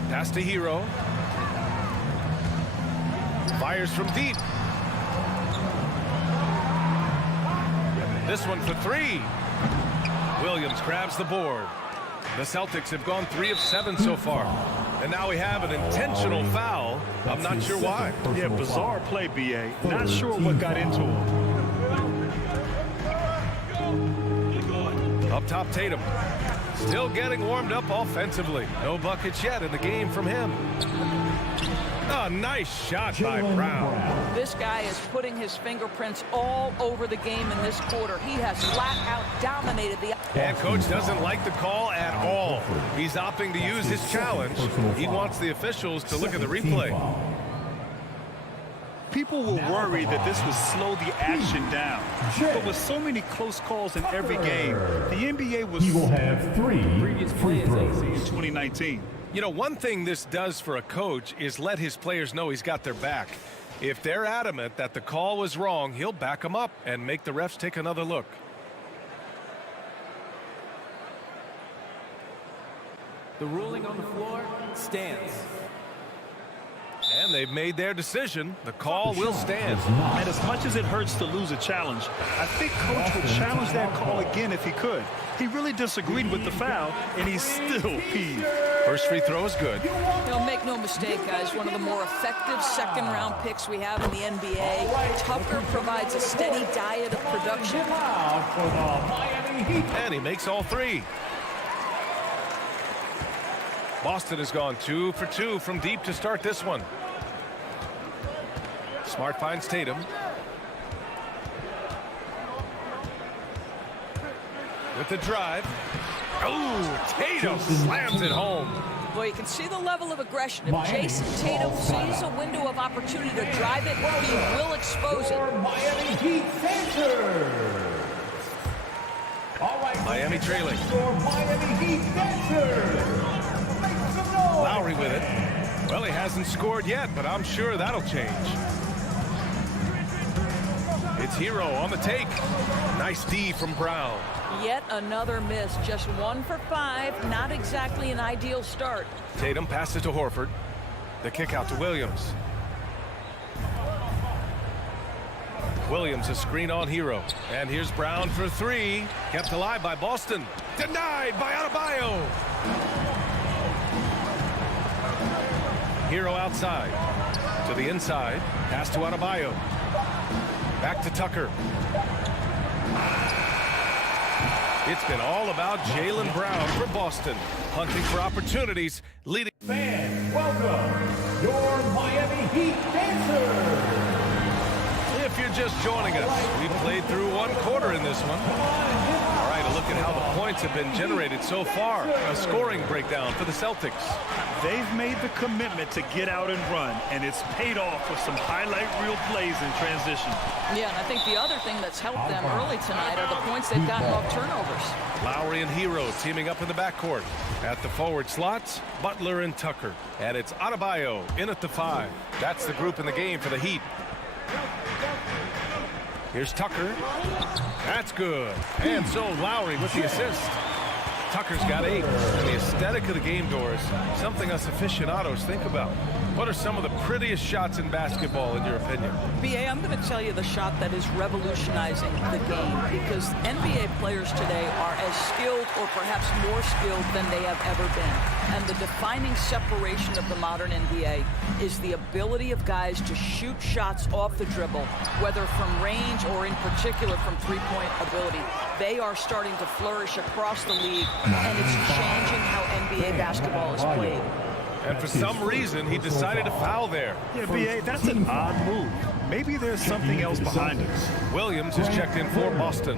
Pass to Hero. Fires from deep. This one for three. Williams grabs the board. The Celtics have gone 3 of 7 so far. And now we have an intentional foul. I'm not sure why. Yeah, bizarre play, B.A. Not sure what got into him. Up top, Tatum. Still getting warmed up offensively. No buckets yet in the game from him. A nice shot by Brown. This guy is putting his fingerprints all over the game in this quarter. He has flat out dominated the... And coach doesn't like the call at all. He's opting to use his challenge. He wants the officials to look at the replay. People were worried that this would slow the action down. But with so many close calls in every game, the NBA was... He will have 3 free throws in 2019. You know, one thing this does for a coach is let his players know he's got their back. If they're adamant that the call was wrong, he'll back them up and make the refs take another look. The ruling on the floor stands. And they've made their decision. The call will stand. And as much as it hurts to lose a challenge, I think coach would challenge that call again if he could. He really disagreed with the foul, and he's still peeved. First free throw is good. You know, make no mistake, guys, one of the more effective second-round picks we have in the NBA. Tucker provides a steady diet of production. And he makes all 3. Boston has gone 2 for 2 from deep to start this one. Smart finds Tatum. With the drive. Oh, Tatum slams it home. Well, you can see the level of aggression. If Jason Tatum sees a window of opportunity to drive it, he will expose it. Miami Heat Dancer. All right, Miami trailing. For Miami Heat Dancer. Lowry with it. Well, he hasn't scored yet, but I'm sure that'll change. It's Hero on the take. Nice D from Brown. Yet another miss. Just 1 for 5. Not exactly an ideal start. Tatum passes to Horford. The kick out to Williams. Williams a screen on Hero. And here's Brown for 3. Kept alive by Boston. Denied by Adebayo. Hero outside. To the inside. Pass to Adebayo. Back to Tucker. It's been all about Jaylen Brown for Boston. Hunting for opportunities. Leading. Fans, welcome your Miami Heat Dancer. If you're just joining us, we played through 1 quarter in this one. All right, a look at how the points have been generated so far. A scoring breakdown for the Celtics. They've made the commitment to get out and run, and it's paid off with some highlight reel plays in transition. Yeah, and I think the other thing that's helped them early tonight are the points they've gotten off turnovers. Lowry and Hero teaming up in the backcourt. At the forward slots, Butler and Tucker. And it's Adebayo in at the 5. That's the group in the game for the Heat. Here's Tucker. That's good. And so Lowry with the assist. Tucker's got 8. And the aesthetic of the game, Doris, something us aficionados think about. What are some of the prettiest shots in basketball, in your opinion? BA, I'm going to tell you the shot that is revolutionizing the game, because NBA players today are as skilled or perhaps more skilled than they have ever been. And the defining separation of the modern NBA is the ability of guys to shoot shots off the dribble, whether from range or in particular from three-point ability. They are starting to flourish across the league, and it's changing how NBA basketball is played. And for some reason, he decided to foul there. Yeah, B.A., that's an odd move. Maybe there's something else behind it. Williams is checked in for Boston.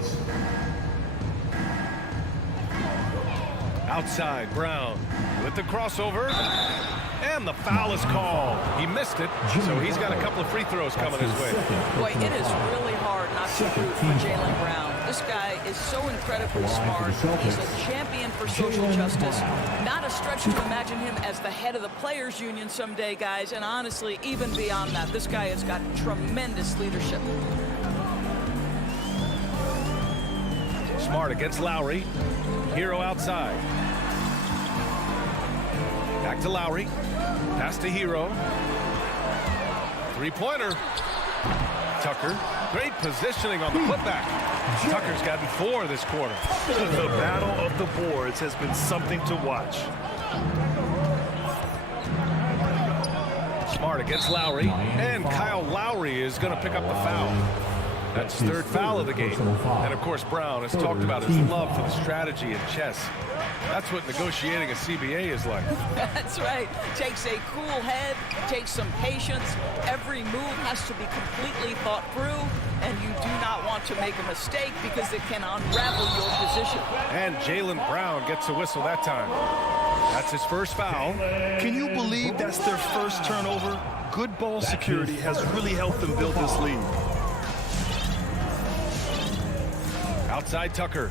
Outside, Brown with the crossover. And the foul is called. He missed it, so he's got a couple of free throws coming his way. Boy, it is really hard not to root for Jaylen Brown. This guy is so incredibly smart. He's a champion for social justice. Not a stretch to imagine him as the head of the Players Union someday, guys. And honestly, even beyond that, this guy has got tremendous leadership. Smart against Lowry. Hero outside. Back to Lowry. Pass to Hero. Three-pointer. Tucker. Great positioning on the putback. Tucker's gotten 4 this quarter. The battle of the boards has been something to watch. Smart against Lowry. And Kyle Lowry is going to pick up the foul. That's his 3rd foul of the game. And, of course, Brown has talked about his love for the strategy in chess. That's what negotiating a CBA is like. That's right. Takes a cool head, takes some patience. Every move has to be completely thought through, and you do not want to make a mistake because it can unravel your position. And Jaylen Brown gets a whistle that time. That's his 1st foul. Can you believe that's their 1st turnover? Good ball security has really helped them build this lead. Outside Tucker.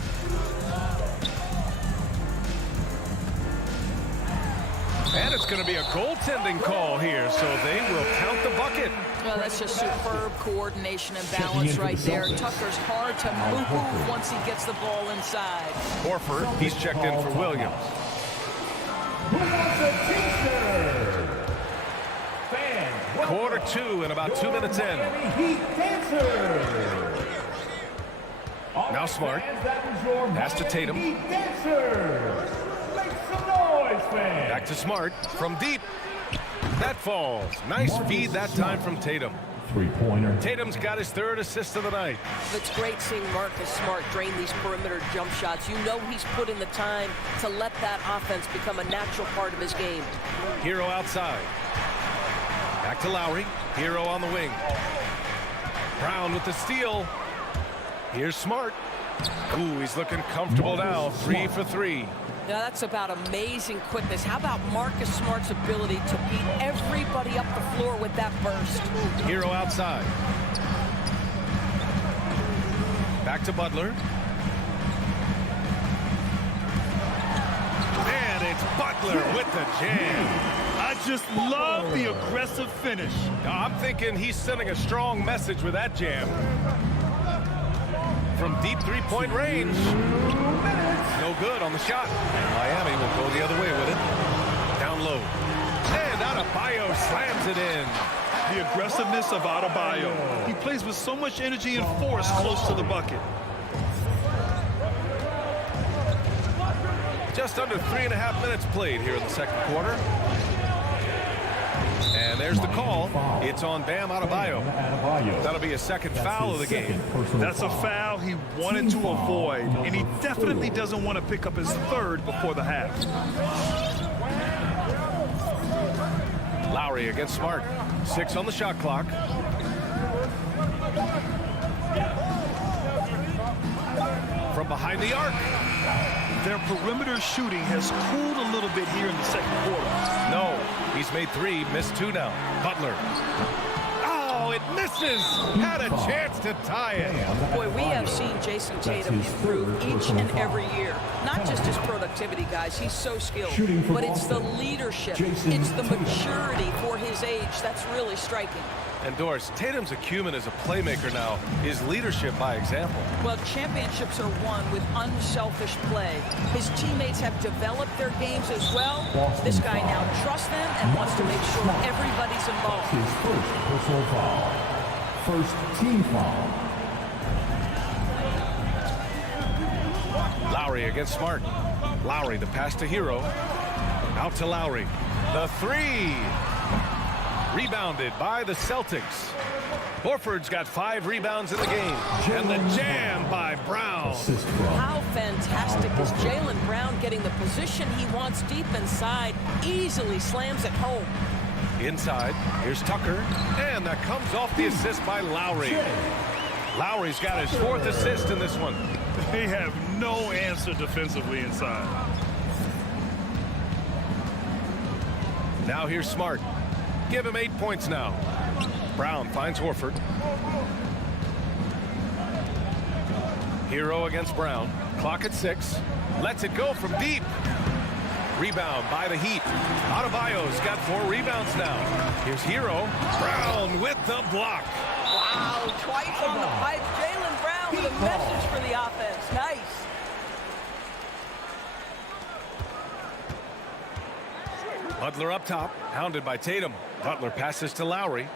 And it's going to be a goaltending call here, so they will count the bucket. Well, that's just superb coordination and balance right there. Tucker's hard to move once he gets the ball inside. Horford, he's checked in for Williams. Quarter 2 and about 2 minutes in. Now Smart. Pass to Tatum. Back to Smart from deep. That falls. Nice feed that time from Tatum. Three-pointer. Tatum's got his 3rd assist of the night. It's great seeing Marcus Smart drain these perimeter jump shots. You know he's put in the time to let that offense become a natural part of his game. Hero outside. Back to Lowry. Hero on the wing. Brown with the steal. Here's Smart. Ooh, he's looking comfortable now. 3 for 3. Now that's about amazing quickness. How about Marcus Smart's ability to beat everybody up the floor with that burst? Hero outside. Back to Butler. And it's Butler with the jam. I just love the aggressive finish. I'm thinking he's sending a strong message with that jam. From deep 3-point range. No good on the shot. Miami will go the other way with it. Down low. And Adebayo slams it in. The aggressiveness of Adebayo. He plays with so much energy and force close to the bucket. Just under 3.5 minutes played here in the 2nd quarter. And there's the call. It's on Bam Adebayo. That'll be a 2nd foul of the game. That's a foul he wanted to avoid, and he definitely doesn't want to pick up his 3rd before the half. Lowry against Smart. 6 on the shot clock. From behind the arc. Their perimeter shooting has cooled a little bit here in the 2nd quarter. No, he's made 3, missed 2 now. Butler. Oh, it misses. Had a chance to tie it. Boy, we have seen Jason Tatum improve each and every year. Not just his productivity, guys. He's so skilled. But it's the leadership. It's the maturity for his age that's really striking. And Doris, Tatum's acumen as a playmaker now is leadership by example. Well, championships are won with unselfish play. His teammates have developed their games as well. This guy now trusts them and wants to make sure everybody's involved. His 1st personal foul. 1st team foul. Lowry against Smart. Lowry, the pass to Hero. Out to Lowry. The 3. Rebounded by the Celtics. Horford's got 5 rebounds in the game. And the jam by Brown. How fantastic is Jaylen Brown getting the position he wants deep inside, easily slams it home. Inside, here's Tucker. And that comes off the assist by Lowry. Lowry's got his 4th assist in this one. They have no answer defensively inside. Now here's Smart. Give him 8 points now. Brown finds Horford. Hero against Brown. Clock at 6. Lets it go from deep. Rebound by the Heat. Adebayo's got 4 rebounds now. Here's Hero. Brown with the block. Wow, twice on the pipe. Jaylen Brown with a message for the offense. Nice. Butler up top, hounded by Tatum. Butler passes to Lowry.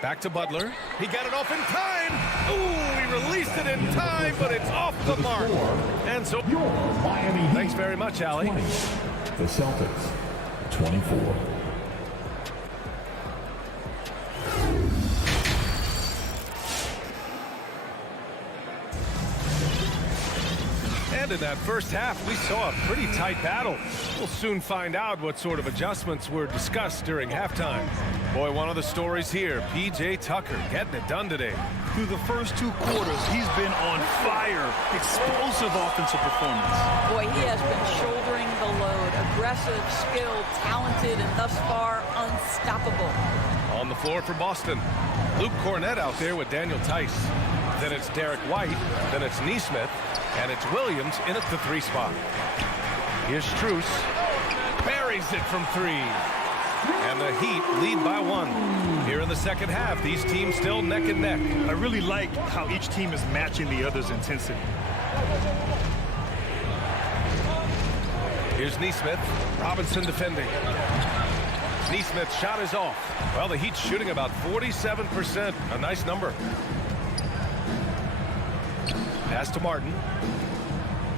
Back to Butler. He got it off in time. Ooh, he released it in time, but it's off the mark. And so, thanks very much, Allie. The Celtics, 24. And in that first half, we saw a pretty tight battle. We'll soon find out what sort of adjustments were discussed during halftime. Boy, one of the stories here, P.J. Tucker getting it done today. Through the first 2 quarters, he's been on fire. Explosive offensive performance. Boy, he has been shouldering the load. Aggressive, skilled, talented, and thus far unstoppable. On the floor for Boston. Luke Cornett out there with Daniel Tice. Then it's Derek White. Then it's Nesmith. And it's Williams in at the 3 spot. Here's Strus. Buries it from 3. And the Heat lead by 1. Here in the second half, these teams still neck and neck. I really like how each team is matching the other's intensity. Here's Nesmith. Robinson defending. Nesmith's shot is off. Well, the Heat's shooting about 47%. A nice number. Pass to Martin.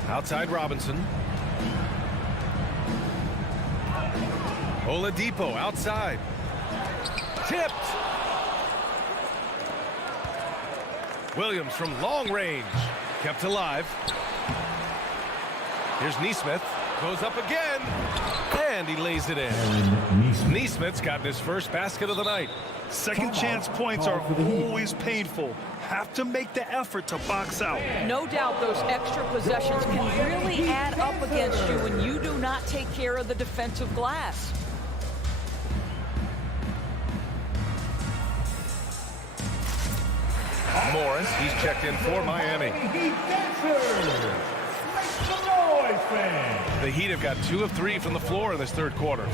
Outside Robinson. Oladipo outside. Tipped. Williams from long range. Kept alive. Here's Nesmith. Goes up again. And he lays it in. Nesmith's gotten his first basket of the night. Second chance points are always painful. Have to make the effort to box out. No doubt those extra possessions can really add up against you when you do not take care of the defensive glass. Morris, he's checked in for Miami. The Heat have got 2 of 3 from the floor in this third quarter.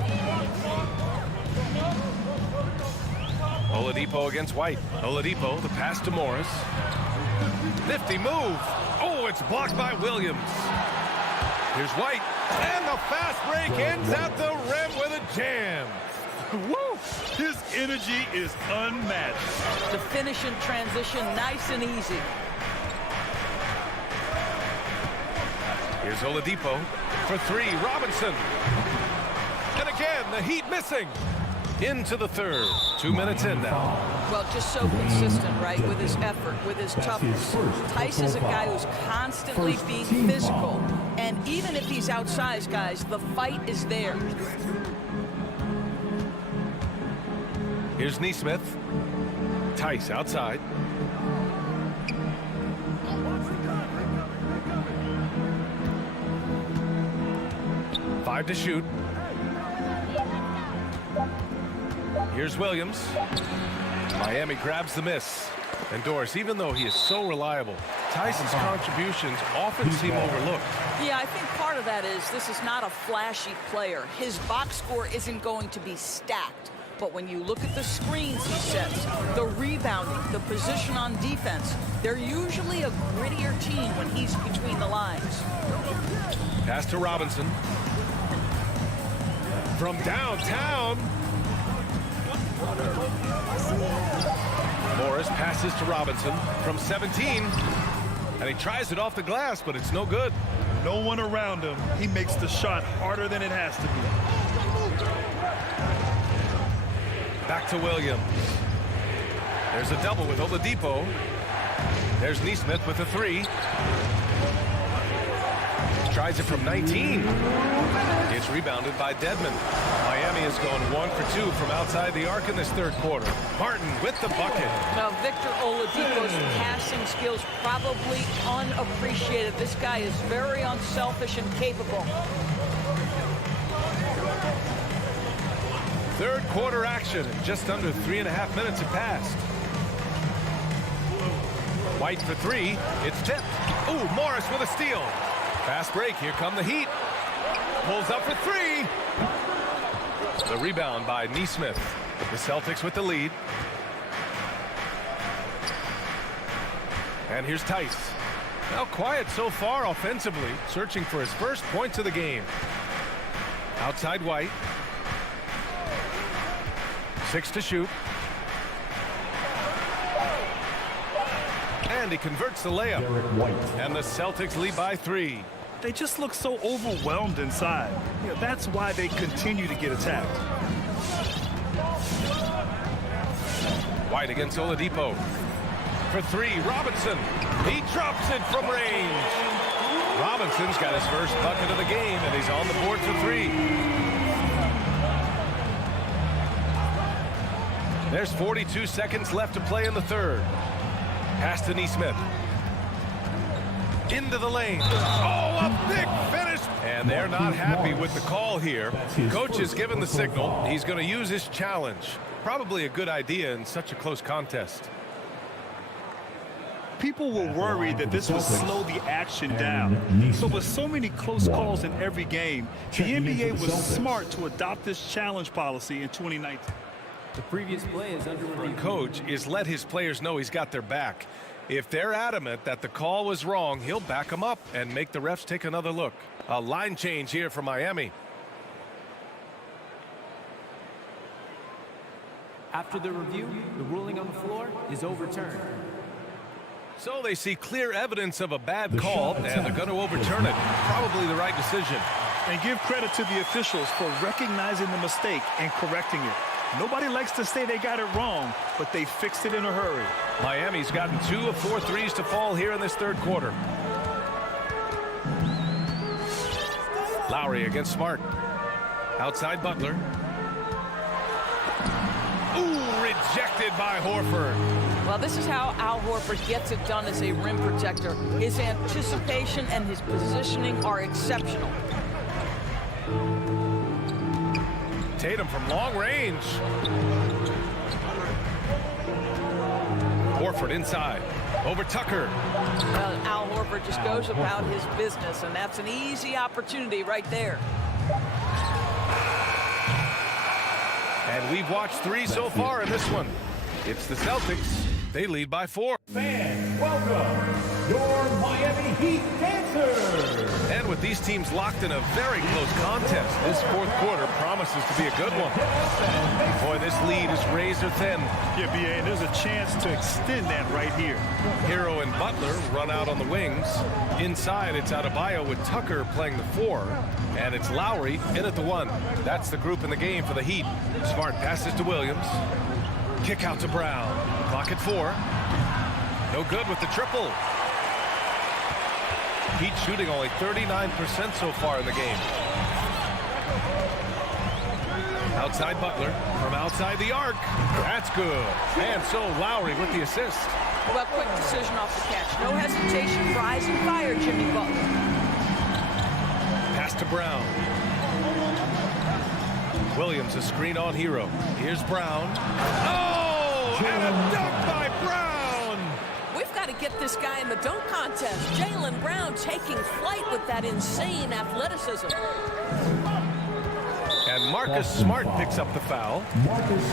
Oladipo against White. Oladipo, the pass to Morris. Nifty move. Oh, it's blocked by Williams. Here's White. And the fast break ends at the rim with a jam. Woo! His energy is unmatched. The finish in transition, nice and easy. Here's Oladipo for 3. Robinson. And again, the Heat missing. Into the third. 2 minutes in now. Well, just so consistent, right, with his effort, with his toughness. Tice is a guy who's constantly being physical. And even if he's outsized, guys, the fight is there. Here's Nesmith. Tice outside. Five to shoot. Here's Williams. Miami grabs the miss. And Doris, even though he is so reliable, Tyson's contributions often seem overlooked. Yeah, I think part of that is this is not a flashy player. His box score isn't going to be stacked. But when you look at the screens he sets, the rebounding, the position on defense, they're usually a grittier team when he's between the lines. Pass to Robinson. From downtown. Morris passes to Robinson from 17. And he tries it off the glass, but it's no good. No one around him. He makes the shot harder than it has to be. Back to Williams. There's a double with Oladipo. There's Nesmith with a 3. tries it from 19. It's rebounded by Dedmon. Miami has gone 1 for 2 from outside the arc in this third quarter. Martin with the bucket. Now, Victor Oladipo's passing skills probably unappreciated. This guy is very unselfish and capable. Third quarter action. Just under 3.5 minutes have passed. White for 3. It's tipped. Ooh, Morris with a steal. Fast break. Here come the Heat. Pulls up for 3. The rebound by Nesmith. The Celtics with the lead. And here's Tice. Now quiet so far offensively. Searching for his first points of the game. Outside White. 6 to shoot. And he converts the layup. And the Celtics lead by 3. They just look so overwhelmed inside. That's why they continue to get attacked. White against Oladipo. For 3, Robinson. He drops it from range. Robinson's got his first bucket of the game, and he's on the board for 3. There's 42 seconds left to play in the third. Pass to Nesmith. Into the lane. Oh, a big finish. And they're not happy with the call here. Coach has given the signal. He's going to use his challenge. Probably a good idea in such a close contest. People were worried that this would slow the action down. So with so many close calls in every game, the NBA was smart to adopt this challenge policy in 2019. The previous play is under review. Coach is let his players know he's got their back. If they're adamant that the call was wrong, he'll back them up and make the refs take another look. A line change here for Miami. After the review, the ruling on the floor is overturned. So they see clear evidence of a bad call, and they're going to overturn it. Probably the right decision. And give credit to the officials for recognizing the mistake and correcting it. Nobody likes to say they got it wrong, but they fixed it in a hurry. Miami's gotten 2 of 4 threes to fall here in this third quarter. Lowry against Smart. Outside Butler. Ooh, rejected by Horford. Well, this is how Al Horford gets it done as a rim protector. His anticipation and his positioning are exceptional. Tatum from long range. Horford inside. Over Tucker. Al Horford just goes about his business, and that's an easy opportunity right there. And we've watched 3 so far in this one. It's the Celtics. They lead by 4. Fans, welcome your Miami Heat dancers. And with these teams locked in a very close contest, this fourth quarter promises to be a good one. Boy, this lead is razor thin. Yeah, B.A., and there's a chance to extend that right here. Hero and Butler run out on the wings. Inside, it's Adebayo with Tucker playing the 4. And it's Lowry in at the 1. That's the group in the game for the Heat. Smart passes to Williams. Kick out to Brown. Clock at 4. No good with the triple. Heat shooting only 39% so far in the game. Outside Butler from outside the arc. That's good. And so Lowry with the assist. Well, quick decision off the catch. No hesitation. Rise and fire, Jimmy Butler. Pass to Brown. Williams a screen on Hero. Here's Brown. Oh, and a dunk by Brown. We've got to get this guy in the dunk contest. Jaylen Brown taking flight with that insane athleticism. And Marcus Smart picks up the foul.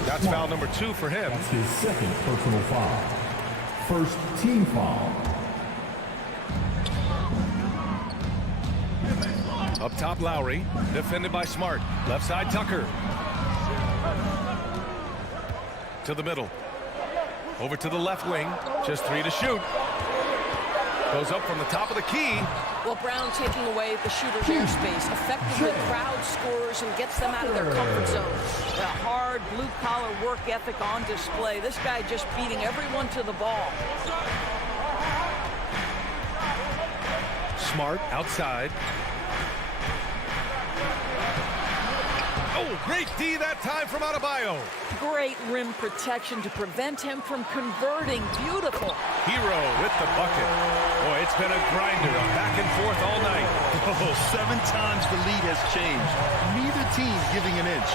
That's foul number 2 for him. That's his second personal foul. First team foul. Up top, Lowry. Defended by Smart. Left side, Tucker. To the middle. Over to the left wing. Just 3 to shoot. Goes up from the top of the key. Well, Brown taking away the shooter's airspace, effectively crowd scores and gets them out of their comfort zone. A hard blue-collar work ethic on display. This guy just beating everyone to the ball. Smart outside. Oh, great D that time from Adebayo. Great rim protection to prevent him from converting. Beautiful. Hero with the bucket. Boy, it's been a grinder, a back and forth all night. Oh, 7 times the lead has changed. Neither team giving an inch.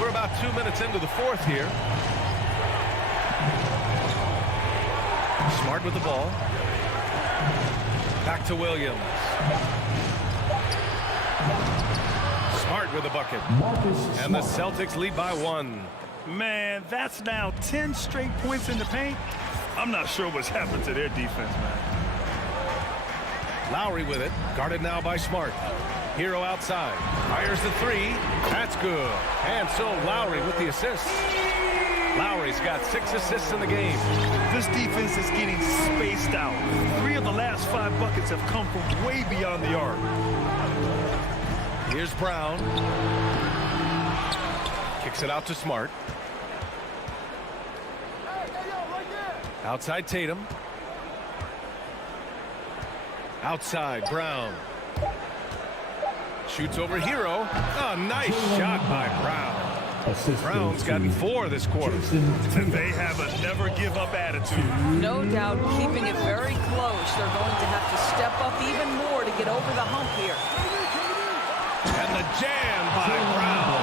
We're about 2 minutes into the fourth here. Smart with the ball. Back to Williams. Smart with the bucket. And the Celtics lead by 1. Man, that's now 10 straight points in the paint. I'm not sure what's happened to their defense, man. Lowry with it. Guarded now by Smart. Hero outside. Fires the 3. That's good. And so Lowry with the assist. Lowry's got 6 assists in the game. This defense is getting spaced out. 3 of the last 5 buckets have come from way beyond the arc. Here's Brown. Kicks it out to Smart. Outside Tatum. Outside Brown. Shoots over Hero. A nice shot by Brown. Brown's gotten 4 this quarter. They have a never-give-up attitude. No doubt keeping it very close. They're going to have to step up even more to get over the hump here. And the jam by Brown.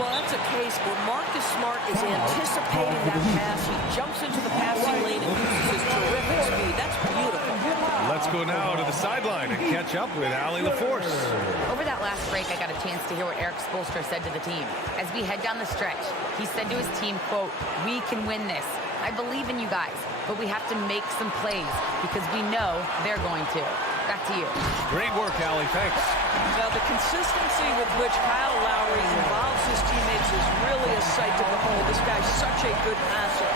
Well, that's a case where Marcus Smart is anticipating that pass. He jumps into the passing lane and uses his terrific speed. That's beautiful. Let's go now to the sideline and catch up with Allie LaForce. Over that last break, I got a chance to hear what Eric Spoelstra said to the team. As we head down the stretch, he said to his team, quote, "We can win this. I believe in you guys, but we have to make some plays because we know they're going to." Back to you. Great work, Allie. Thanks. Now, the consistency with which Kyle Lowry involves his teammates is really a sight to behold. This guy's such a good passer.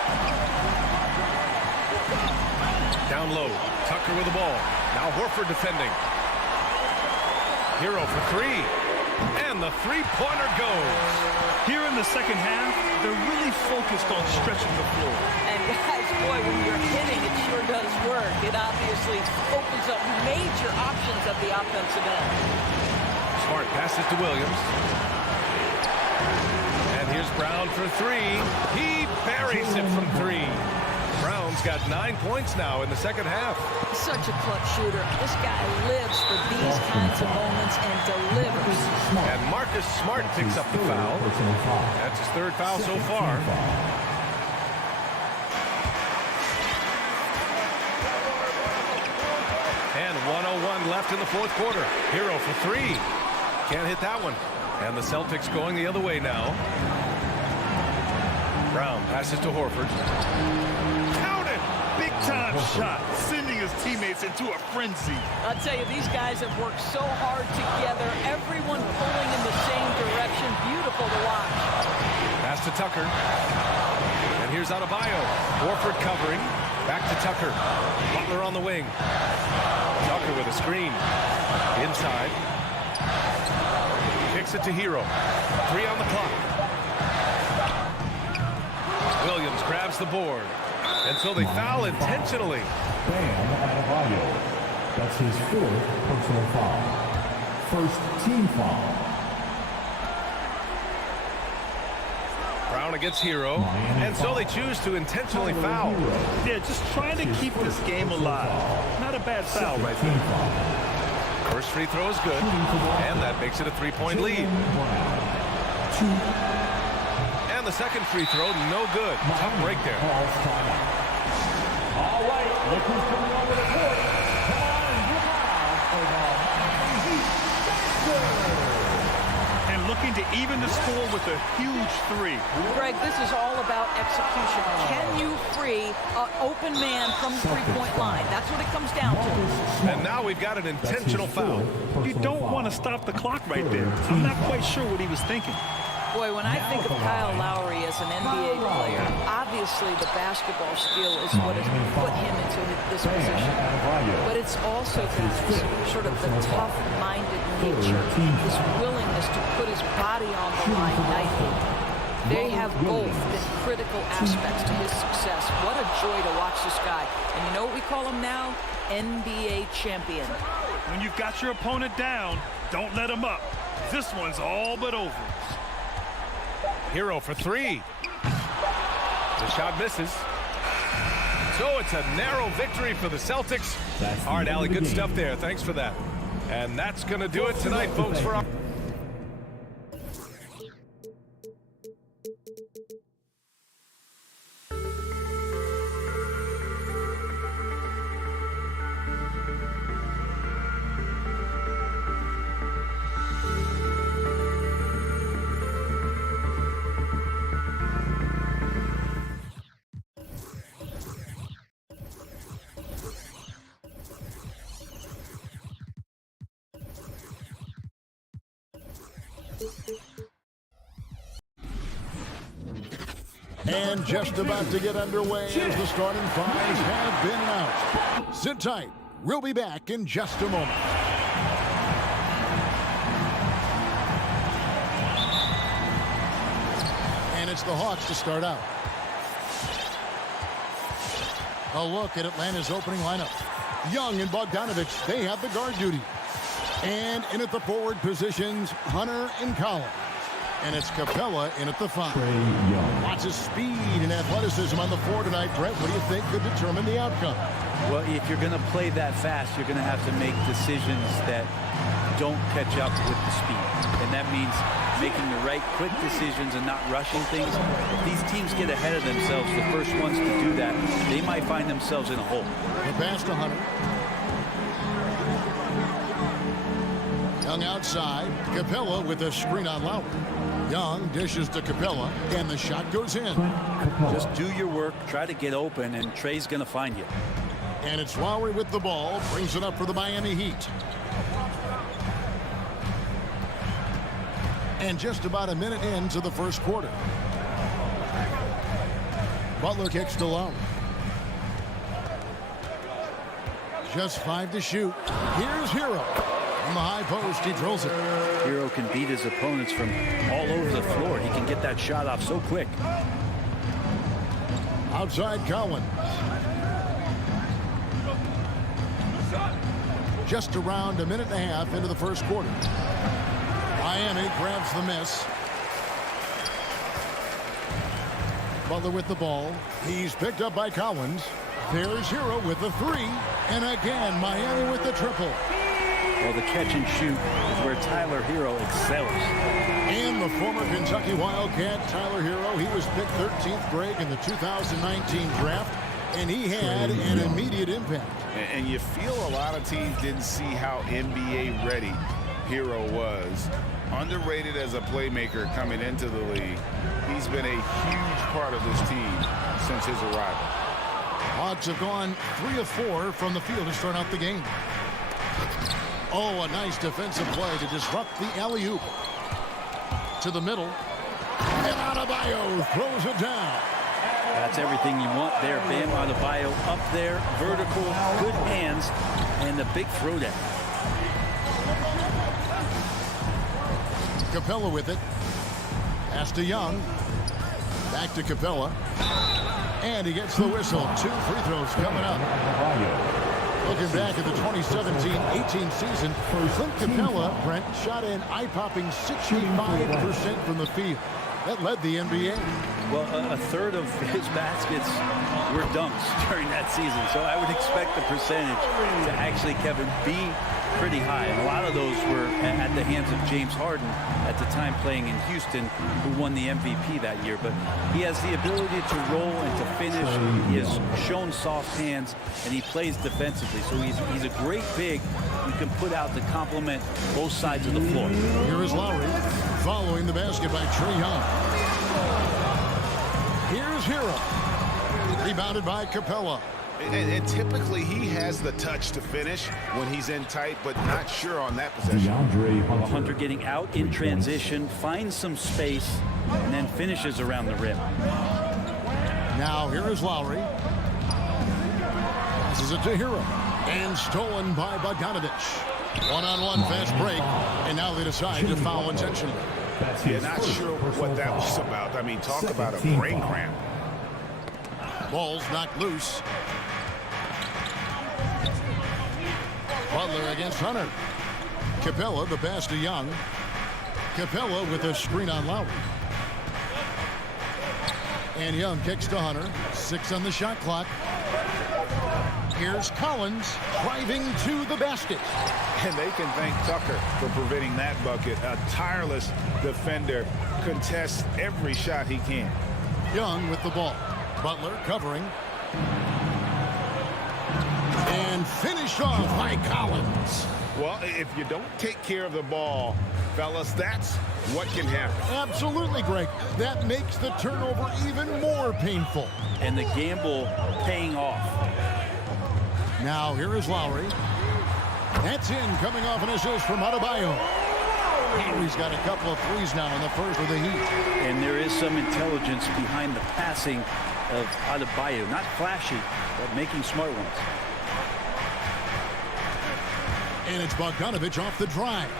Down low. Tucker with the ball. Now Horford defending. Hero for 3. And the three-pointer goes. Here in the second half, they're really focused on stretching the floor. And guys, boy, when you're hitting, it sure does work. It obviously opens up major options at the offensive end. Smart passes to Williams. And here's Brown for 3. He buries it from 3. Brown's got 9 points now in the second half. Such a clutch shooter. This guy lives for these kinds of moments and delivers. And Marcus Smart picks up the foul. That's his 3rd foul so far. And 1:01 left in the 4th quarter. Hero for 3. Can't hit that one. And the Celtics going the other way now. Brown passes to Horford. Counted! Big-time shot, sending his teammates into a frenzy. I'll tell you, these guys have worked so hard together. Everyone pulling in the same direction. Beautiful to watch. Pass to Tucker. And here's Adebayo. Horford covering. Back to Tucker. Butler on the wing. Tucker with a screen. Inside. Kicks it to Hero. 3 on the clock. Williams grabs the board. And so they foul intentionally. Bam Adebayo. That's his 4th personal foul. First team foul. Brown against Hero. And so they choose to intentionally foul. Yeah, just trying to keep this game alive. Not a bad foul right there. First free throw is good. And that makes it a 3-point lead. And the second free throw, no good. Tough break there. All right, look who's coming over the court. And looking to even the score with a huge 3. Greg, this is all about execution. Can you free an open man from the three-point line? That's what it comes down to. And now we've got an intentional foul. You don't want to stop the clock right there. I'm not quite sure what he was thinking. Boy, when I think of Kyle Lowry as an NBA player, obviously the basketball skill is what has put him into this position. But it's also guys, sort of the tough-minded nature, his willingness to put his body on the line nightly. They have both been critical aspects to his success. What a joy to watch this guy. And you know what we call him now? NBA champion. When you've got your opponent down, don't let him up. This one's all but over. Hero for three. The shot misses. So it's a narrow victory for the Celtics. All right, Allie, good stuff there. Thanks for that. And that's going to do it tonight, folks, for our... And just about to get underway as the starting fives have been announced. Sit tight. We'll be back in just a moment. And it's the Hawks to start out. A look at Atlanta's opening lineup. Young and Bogdanovich, they have the guard duty. And in at the forward positions, Hunter and Collins. And it's Capella in at the 5. Lots of speed and athleticism on the floor tonight. Brett, what do you think could determine the outcome? Well, if you're going to play that fast, you're going to have to make decisions that don't catch up with the speed. And that means making the right quick decisions and not rushing things. If these teams get ahead of themselves, the first ones to do that, they might find themselves in a hole. The pass to Hunter. Young outside. Capella with a screen on Lowry. Young dishes to Capella, and the shot goes in. Just do your work, try to get open, and Trey's going to find you. And it's Lowry with the ball, brings it up for the Miami Heat. And just about a minute into the first quarter. Butler kicks to Lowry. Just 5 to shoot. Here's Hero. On the high post, he drills it. Hero can beat his opponents from all over the floor. He can get that shot off so quick. Outside Collins. Just around a minute and a half into the first quarter. Miami grabs the miss. Butler with the ball. He's picked up by Collins. There's Hero with the 3. And again, Miami with the triple. Well, the catch and shoot is where Tyler Hero excels. And the former Kentucky Wildcat, Tyler Hero, he was picked 13th grade in the 2019 draft, and he had an immediate impact. And you feel a lot of teams didn't see how NBA ready Hero was. Underrated as a playmaker coming into the league. He's been a huge part of this team since his arrival. Hawks have gone 3 of 4 from the field to start out the game. Oh, a nice defensive play to disrupt the alley-oop. To the middle. And Adebayo throws it down. That's everything you want there. Bam Adebayo up there, vertical, good hands, and the big throwdown. Capella with it. Pass to Young. Back to Capella. And he gets the whistle. 2 free throws coming up. Looking back at the 2017-18 season, Clint Capella, Brent, shot an eye-popping 65% from the field. That led the NBA. Well, a third of his baskets were dunks during that season, so I would expect the percentage to actually, Kevin, be pretty high. And a lot of those were at the hands of James Harden at the time playing in Houston, who won the MVP that year. But he has the ability to roll and to finish. He has shown soft hands, and he plays defensively. So he's a great big you can put out to complement both sides of the floor. Here is Lowry following the basket by Trae Young. Here's Hero. Rebounded by Capella. And typically he has the touch to finish when he's in tight, but not sure on that possession. Hunter getting out in transition, finds some space, and then finishes around the rim. Now here is Lowry. This is it to Hero. And stolen by Bogdanovich. One-on-one fast break. And now they decide to foul intentionally. That's Yeah, his not first sure personal what that foul. was about. I mean, talk Second about a team brain foul. cramp. Ball's knocked loose. Butler against Hunter. Capella, the pass to Young. Capella with a screen on Lowry. And Young kicks to Hunter. 6 on the shot clock. Here's Collins driving to the basket. And they can thank Tucker for preventing that bucket. A tireless defender contests every shot he can. Young with the ball. Butler covering. And finished off by Collins. Well, if you don't take care of the ball, fellas, that's what can happen. Absolutely, Greg. That makes the turnover even more painful. And the gamble paying off. Now here is Lowry. That's in, coming off an assist from Adebayo. Lowry's got a couple of threes now in the first for the Heat. And there is some intelligence behind the passing of Adebayo. Not flashy, but making smart ones. And it's Bogdanovich off the drive.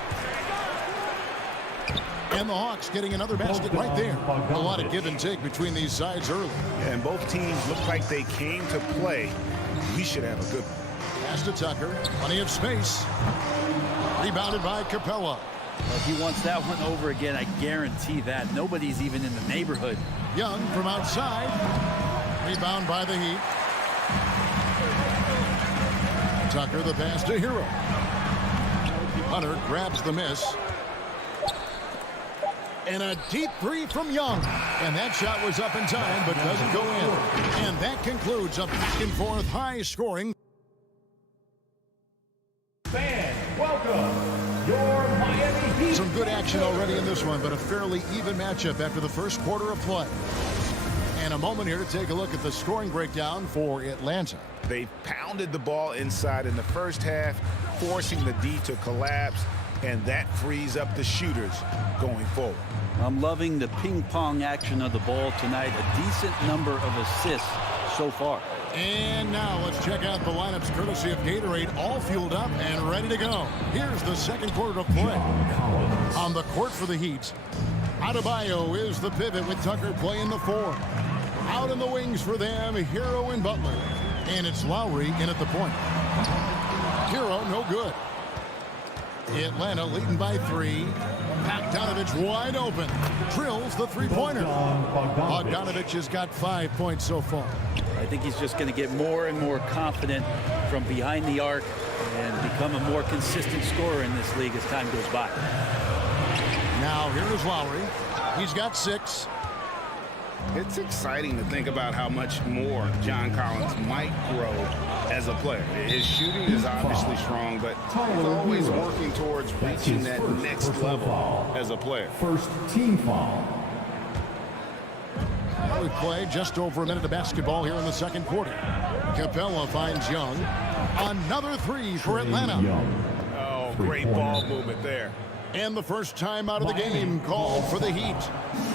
And the Hawks getting another basket right there. A lot of give and take between these sides early. And both teams look like they came to play. We should have a good one. Pass to Tucker. Plenty of space. Rebounded by Capella. If he wants that one over again, I guarantee that. Nobody's even in the neighborhood. Young from outside. Rebound by the Heat. Tucker the pass to Hero. Hunter grabs the miss. And a deep three from Young. And that shot was up in time, but doesn't go in. And that concludes a back-and-forth high-scoring. Fans, welcome your Miami Heat. Some good action already in this one, but a fairly even matchup after the first quarter of play. And a moment here to take a look at the scoring breakdown for Atlanta. They pounded the ball inside in the first half, forcing the D to collapse, and that frees up the shooters going forward. I'm loving the ping-pong action of the ball tonight. A decent number of assists so far. And now let's check out the lineups courtesy of Gatorade, all fueled up and ready to go. Here's the second quarter of play. On the court for the Heat, Adebayo is the pivot with Tucker playing the 4. Out in the wings for them, Hero and Butler. And it's Lowry in at the point. Hero no good. Atlanta leading by 3. Bogdanovich wide open. Drills the three-pointer. Bogdanovich has got 5 points so far. I think he's just going to get more and more confident from behind the arc and become a more consistent scorer in this league as time goes by. Now here is Lowry. He's got 6. It's exciting to think about how much more John Collins might grow as a player. His shooting is obviously strong, but he's always working towards reaching that next level as a player. First team foul. We play just over a minute of basketball here in the second quarter. Capella finds Young. Another 3 for Atlanta. Oh, great ball movement there. And the first time out of the game called for the Heat.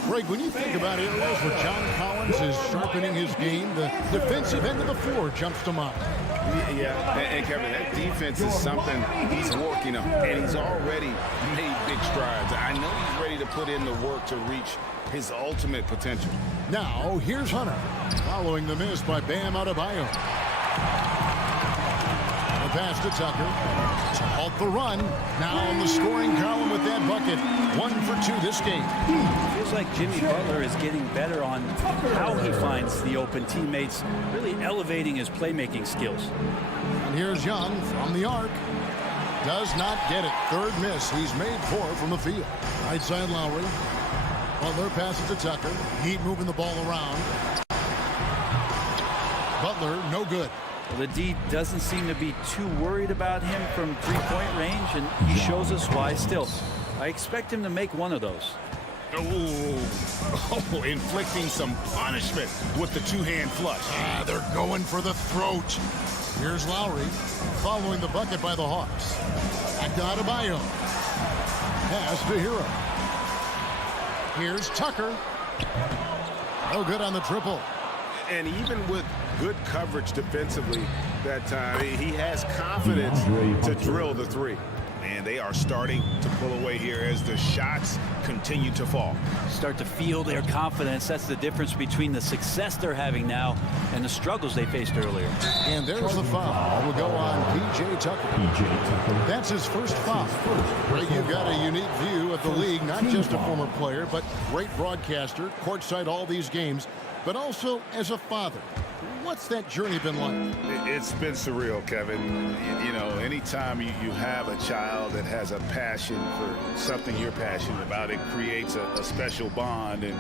Greg, when you think about areas where John Collins is sharpening his game, the defensive end of the floor jumps to mind. Yeah, and Kevin, that defense is something he's working on, and he's already made big strides. I know he's ready to put in the work to reach his ultimate potential. Now, here's Hunter, following the miss by Bam Adebayo. The pass to Tucker. To halt the run. Now on the scoring column with that bucket. 1 for 2 this game. Feels like Jimmy Butler is getting better on how he finds the open teammates, really elevating his playmaking skills. And here's Young from the arc. Does not get it. Third miss. He's made 4 from the field. Right side Lowry. Butler passes to Tucker. Heat moving the ball around. Butler, no good. Well, the D doesn't seem to be too worried about him from three-point range, and he shows us why still. I expect him to make one of those. Oh, inflicting some punishment with the two-hand flush. They're going for the throat. Here's Lowry, following the bucket by the Hawks. Back to Adebayo. Pass to Hero. Here's Tucker. No good on the triple. And even with good coverage defensively that time, he has confidence to drill the 3. And they are starting to pull away here as the shots continue to fall. Start to feel their confidence. That's the difference between the success they're having now and the struggles they faced earlier. And there's the foul. Will go on P.J. Tucker. That's his first foul. Greg, you've got a unique view of the league, not just a former player, but great broadcaster, courtside all these games, but also as a father. What's that journey been like? It's been surreal, Kevin. You know, anytime you have a child that has a passion for something you're passionate about, it creates a special bond. And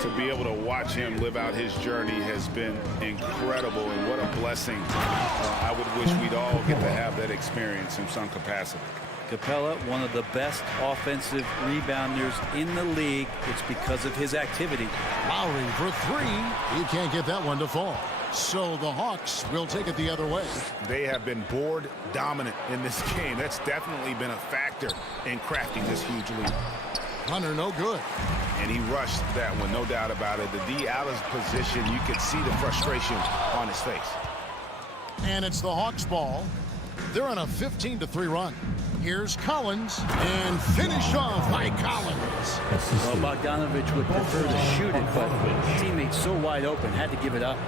to be able to watch him live out his journey has been incredible. And what a blessing. I would wish we'd all get to have that experience in some capacity. Capella, one of the best offensive rebounders in the league. It's because of his activity. Lowry for three. He can't get that one to fall. So the Hawks will take it the other way. They have been board dominant in this game. That's definitely been a factor in crafting this huge lead. Hunter, no good. And he rushed that one, no doubt about it. The D out of position, you could see the frustration on his face. And it's the Hawks ball. They're on a 15-3 run. Here's Collins, and finish off by Collins. Well, Bogdanovich would prefer to shoot it, but teammates so wide open, had to give it up.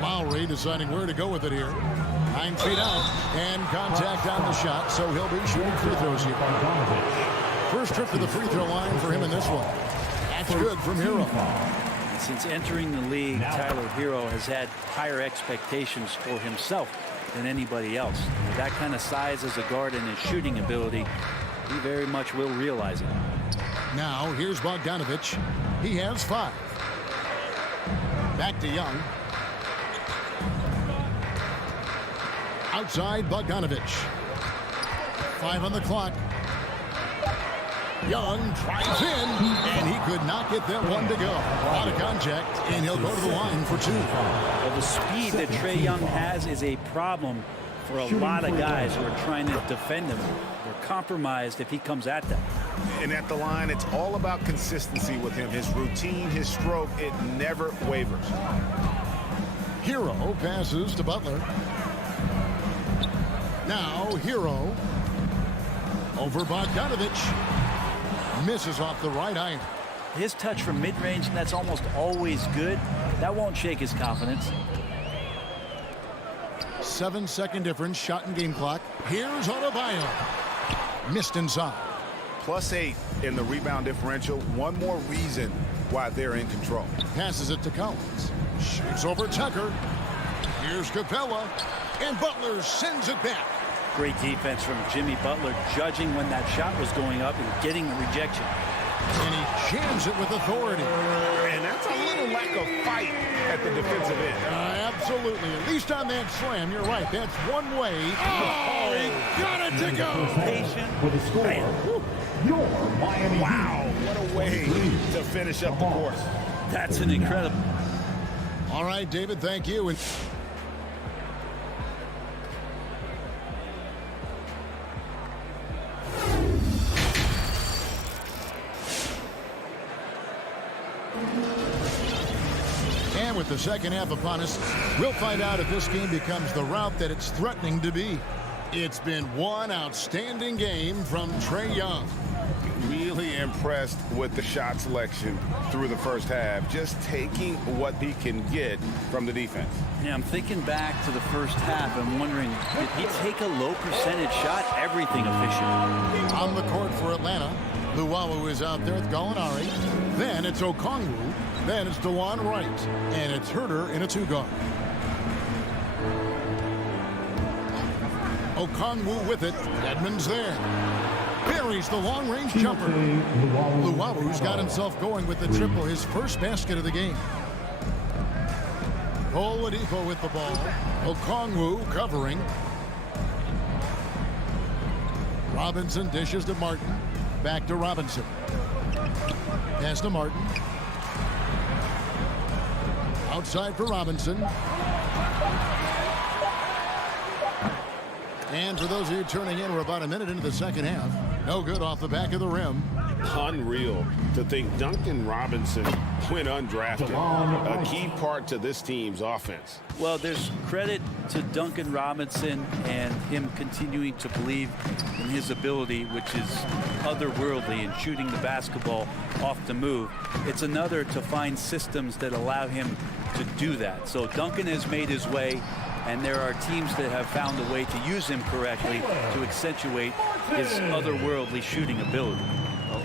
Lowry deciding where to go with it here. 9 feet out, and contact on the shot, so he'll be shooting free throws here. First trip to the free throw line for him in this one. That's good from Hero. Since entering the league, Tyler Hero has had higher expectations for himself than anybody else. With that kind of size as a guard and his shooting ability, he very much will realize it. Now here's Bogdanovich. He has 5. Back to Young. Outside Bogdanovich. 5 on the clock. Young drives in, and he could not get that one to go. Out of contact, and he'll go to the line for 2. Well, the speed that Trae Young has is a problem for a lot of guys who are trying to defend him. They're compromised if he comes at them. And at the line, it's all about consistency with him. His routine, his stroke, it never wavers. Hero passes to Butler. Now Hero over Bogdanovich. Misses off the right iron. His touch from mid-range, that's almost always good. That won't shake his confidence. 7-second difference, shot and game clock. Here's Adebayo. Missed inside. +8 in the rebound differential. One more reason why they're in control. Passes it to Collins. Shoots over Tucker. Here's Capella. And Butler sends it back. Great defense from Jimmy Butler, judging when that shot was going up and getting the rejection. And he jams it with authority. And that's a little lack of fight at the defensive end. Absolutely. At least on that slam, you're right. That's one way. Oh, he got it to go. Patient with a score. Your Miami. Wow, what a way to finish up the course. That's an incredible. All right, David, thank you. And with the second half upon us, we'll find out if this game becomes the route that it's threatening to be. It's been one outstanding game from Trae Young. Really impressed with the shot selection through the first half, just taking what he can get from the defense. Yeah, I'm thinking back to the first half. I'm wondering, did he take a low percentage shot? Everything efficient. On the court for Atlanta, Luwawu is out there with Gallinari. Then it's Okongwu. Then it's DeLon Wright. And it's Herter in a 2-guard. Okongwu with it. Edmonds there. Buries the long-range jumper. Luwawu's got himself going with the triple, his first basket of the game. Oladipo with the ball. Okongwu covering. Robinson dishes to Martin. Back to Robinson. Pass to Martin. Outside for Robinson. And for those of you turning in, we're about a minute into the second half. No good off the back of the rim. Unreal to think Duncan Robinson went undrafted. A key part to this team's offense. Well, there's credit to Duncan Robinson and him continuing to believe in his ability, which is otherworldly in shooting the basketball off the move. It's another to find systems that allow him to do that. So Duncan has made his way, and there are teams that have found a way to use him correctly to accentuate his otherworldly shooting ability.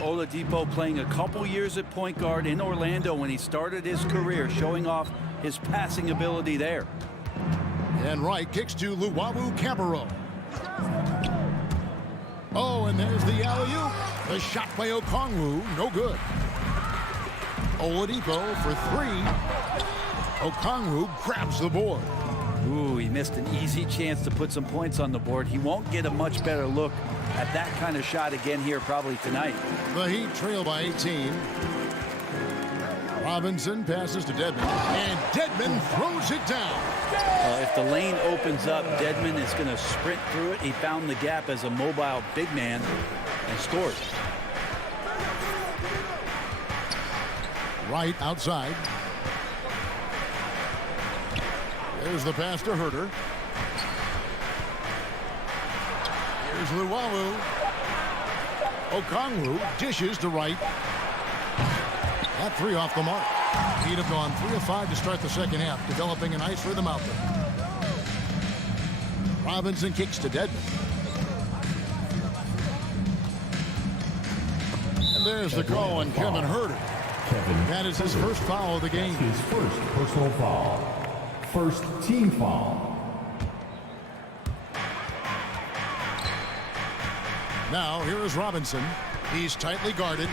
Oladipo playing a couple years at point guard in Orlando when he started his career, showing off his passing ability there. And Wright kicks to Luwawu Cabarro. Oh, and there's the alley-oop. The shot by Okongwu, no good. Oladipo for three. Okongwu grabs the board. Ooh, he missed an easy chance to put some points on the board. He won't get a much better look at that kind of shot again here probably tonight. The Heat trail by 18. Robinson passes to Dedmon, and Dedmon throws it down. If the lane opens up, Dedmon is going to sprint through it. He found the gap as a mobile big man and scored. Right outside. There's the pass to Herter. Here's Luwawu. Okongwu dishes to Wright. That three off the mark. Heat have gone 3 of 5 to start the second half, developing a nice rhythm out there. Robinson kicks to Dedmon. And there's the call on Kevin Herter. That is his first foul of the game. His first personal foul. First team foul. Now here is Robinson. He's tightly guarded.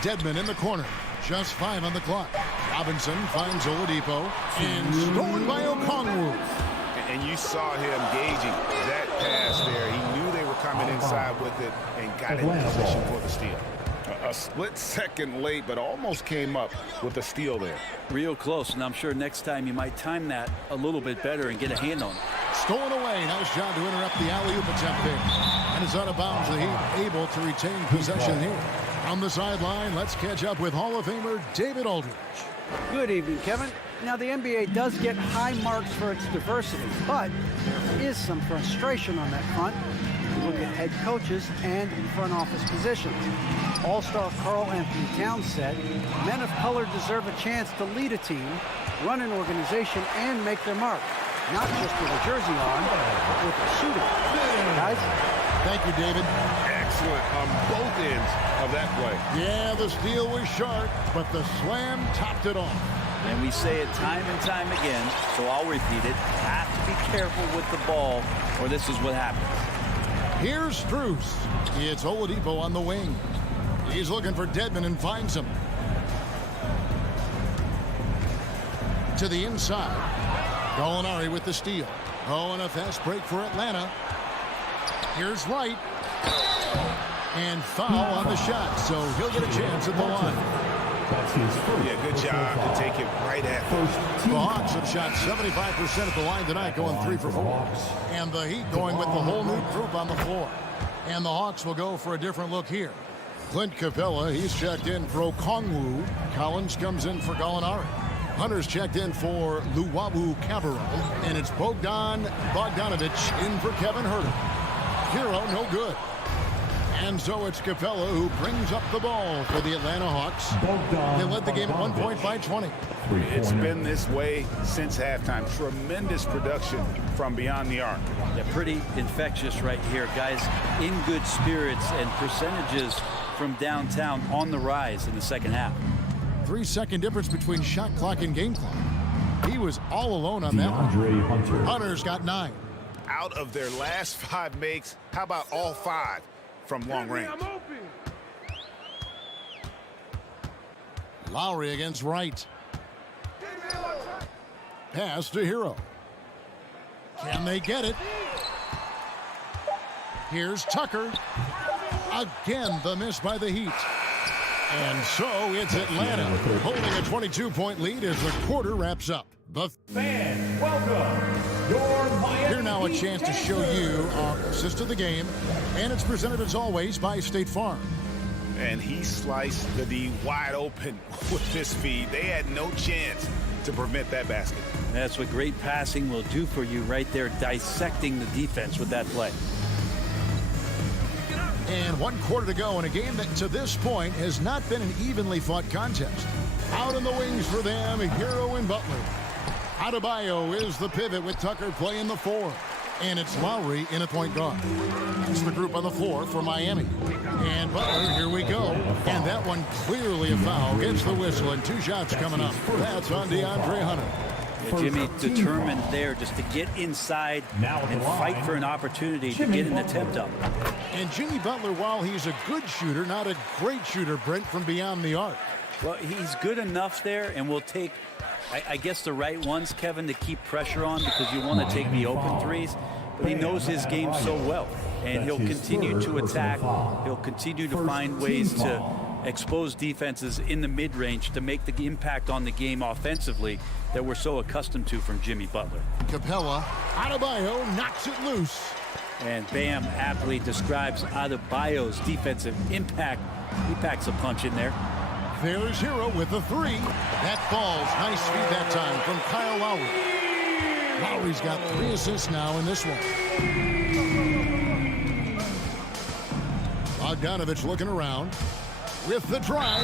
Dedmon in the corner. Just 5 on the clock. Robinson finds Oladipo. And stolen by Okongwu. And you saw him gauging that pass there. He knew they were coming inside with it and got in position for the steal. A split second late, but almost came up with a steal there. Real close, and I'm sure next time you might time that a little bit better and get a hand on it. Stolen away. Nice job to interrupt the alley-oop attempt there. And it's out of bounds. The Heat able to retain possession here. On the sideline, let's catch up with Hall of Famer David Aldridge. Good evening, Kevin. Now, the NBA does get high marks for its diversity, but there is some frustration on that front. Look at head coaches and front office positions. All-star Karl Anthony Towns said, men of color deserve a chance to lead a team, run an organization, and make their mark. Not just with a jersey on, but with a suit on. Guys? Thank you, David. Excellent on both ends of that play. Yeah, the steal was sharp, but the slam topped it off. And we say it time and time again, so I'll repeat it. Have to be careful with the ball, or this is what happens. Here's Strus. It's Oladipo on the wing. He's looking for Dedmon and finds him. To the inside. Gallinari with the steal. Oh, and a fast break for Atlanta. Here's Wright. And foul on the shot, so he'll get a chance at the line. That's his first. Yeah, good job to take it right at him. The Hawks have shot 75% at the line tonight, going 3 for 4. And the Heat going with the whole new group on the floor. And the Hawks will go for a different look here. Clint Capella, he's checked in for Okongwu. Collins comes in for Gallinari. Hunter's checked in for Luwawu Cabarro. And it's Bogdan Bogdanovic in for Kevin Herter. Hero, no good. And so it's Capella who brings up the ball for the Atlanta Hawks. They led the game at 1 point by 20. It's been this way since halftime. Tremendous production from beyond the arc. Yeah, pretty infectious right here. Guys in good spirits and percentages from downtown on the rise in the second half. 3-second difference between shot clock and game clock. He was all alone on that one. Hunter's got 9. Out of their last 5 makes, how about all 5 from long range? Lowry against Wright. Pass to Hero. Can they get it? Here's Tucker. Again, the miss by the Heat. And so it's Atlanta holding a 22-point lead as the quarter wraps up. The fans, welcome your Miami. Here now a chance to show you our assist of the game, and it's presented as always by State Farm. And he sliced the D wide open with this feed. They had no chance to prevent that basket. That's what great passing will do for you right there, dissecting the defense with that play. And 1 quarter to go in a game that to this point has not been an evenly fought contest. Out on the wings for them, Hero and Butler. Adebayo is the pivot with Tucker playing the 4. And it's Lowry in a point guard. It's the group on the floor for Miami. And Butler, here we go. And that one clearly a foul. Gets the whistle and 2 shots coming up. That's on DeAndre Hunter. Yeah, Jimmy determined there just to get inside and fight for an opportunity to get an attempt up. And Jimmy Butler, while he's a good shooter, not a great shooter, Brent, from beyond the arc. Well, he's good enough there, and will take, I guess, the right ones, Kevin, to keep pressure on because you want to take the open threes. But he knows his game so well, and he'll continue to attack. He'll continue to find ways to expose defenses in the mid-range to make the impact on the game offensively that we're so accustomed to from Jimmy Butler. Capella, Adebayo knocks it loose. And Bam aptly describes Adebayo's defensive impact. He packs a punch in there. There's Hero with the 3. That falls. Nice feed that time from Kyle Lowry. Lowry's got 3 assists now in this one. Bogdanovich looking around with the drive.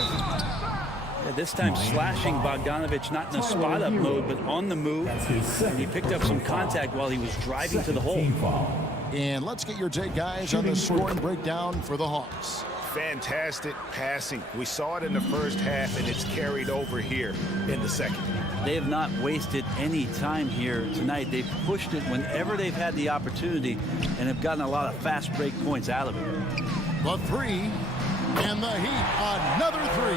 Yeah, this time slashing Bogdanovich, not in a spot-up mode, but on the move. And he picked up some contact while he was driving to the hole. And let's get your take, guys, on the scoring breakdown for the Hawks. Fantastic passing. We saw it in the first half, and it's carried over here in the second. They have not wasted any time here tonight. They've pushed it whenever they've had the opportunity and have gotten a lot of fast break points out of it. The 3, and the Heat, another 3.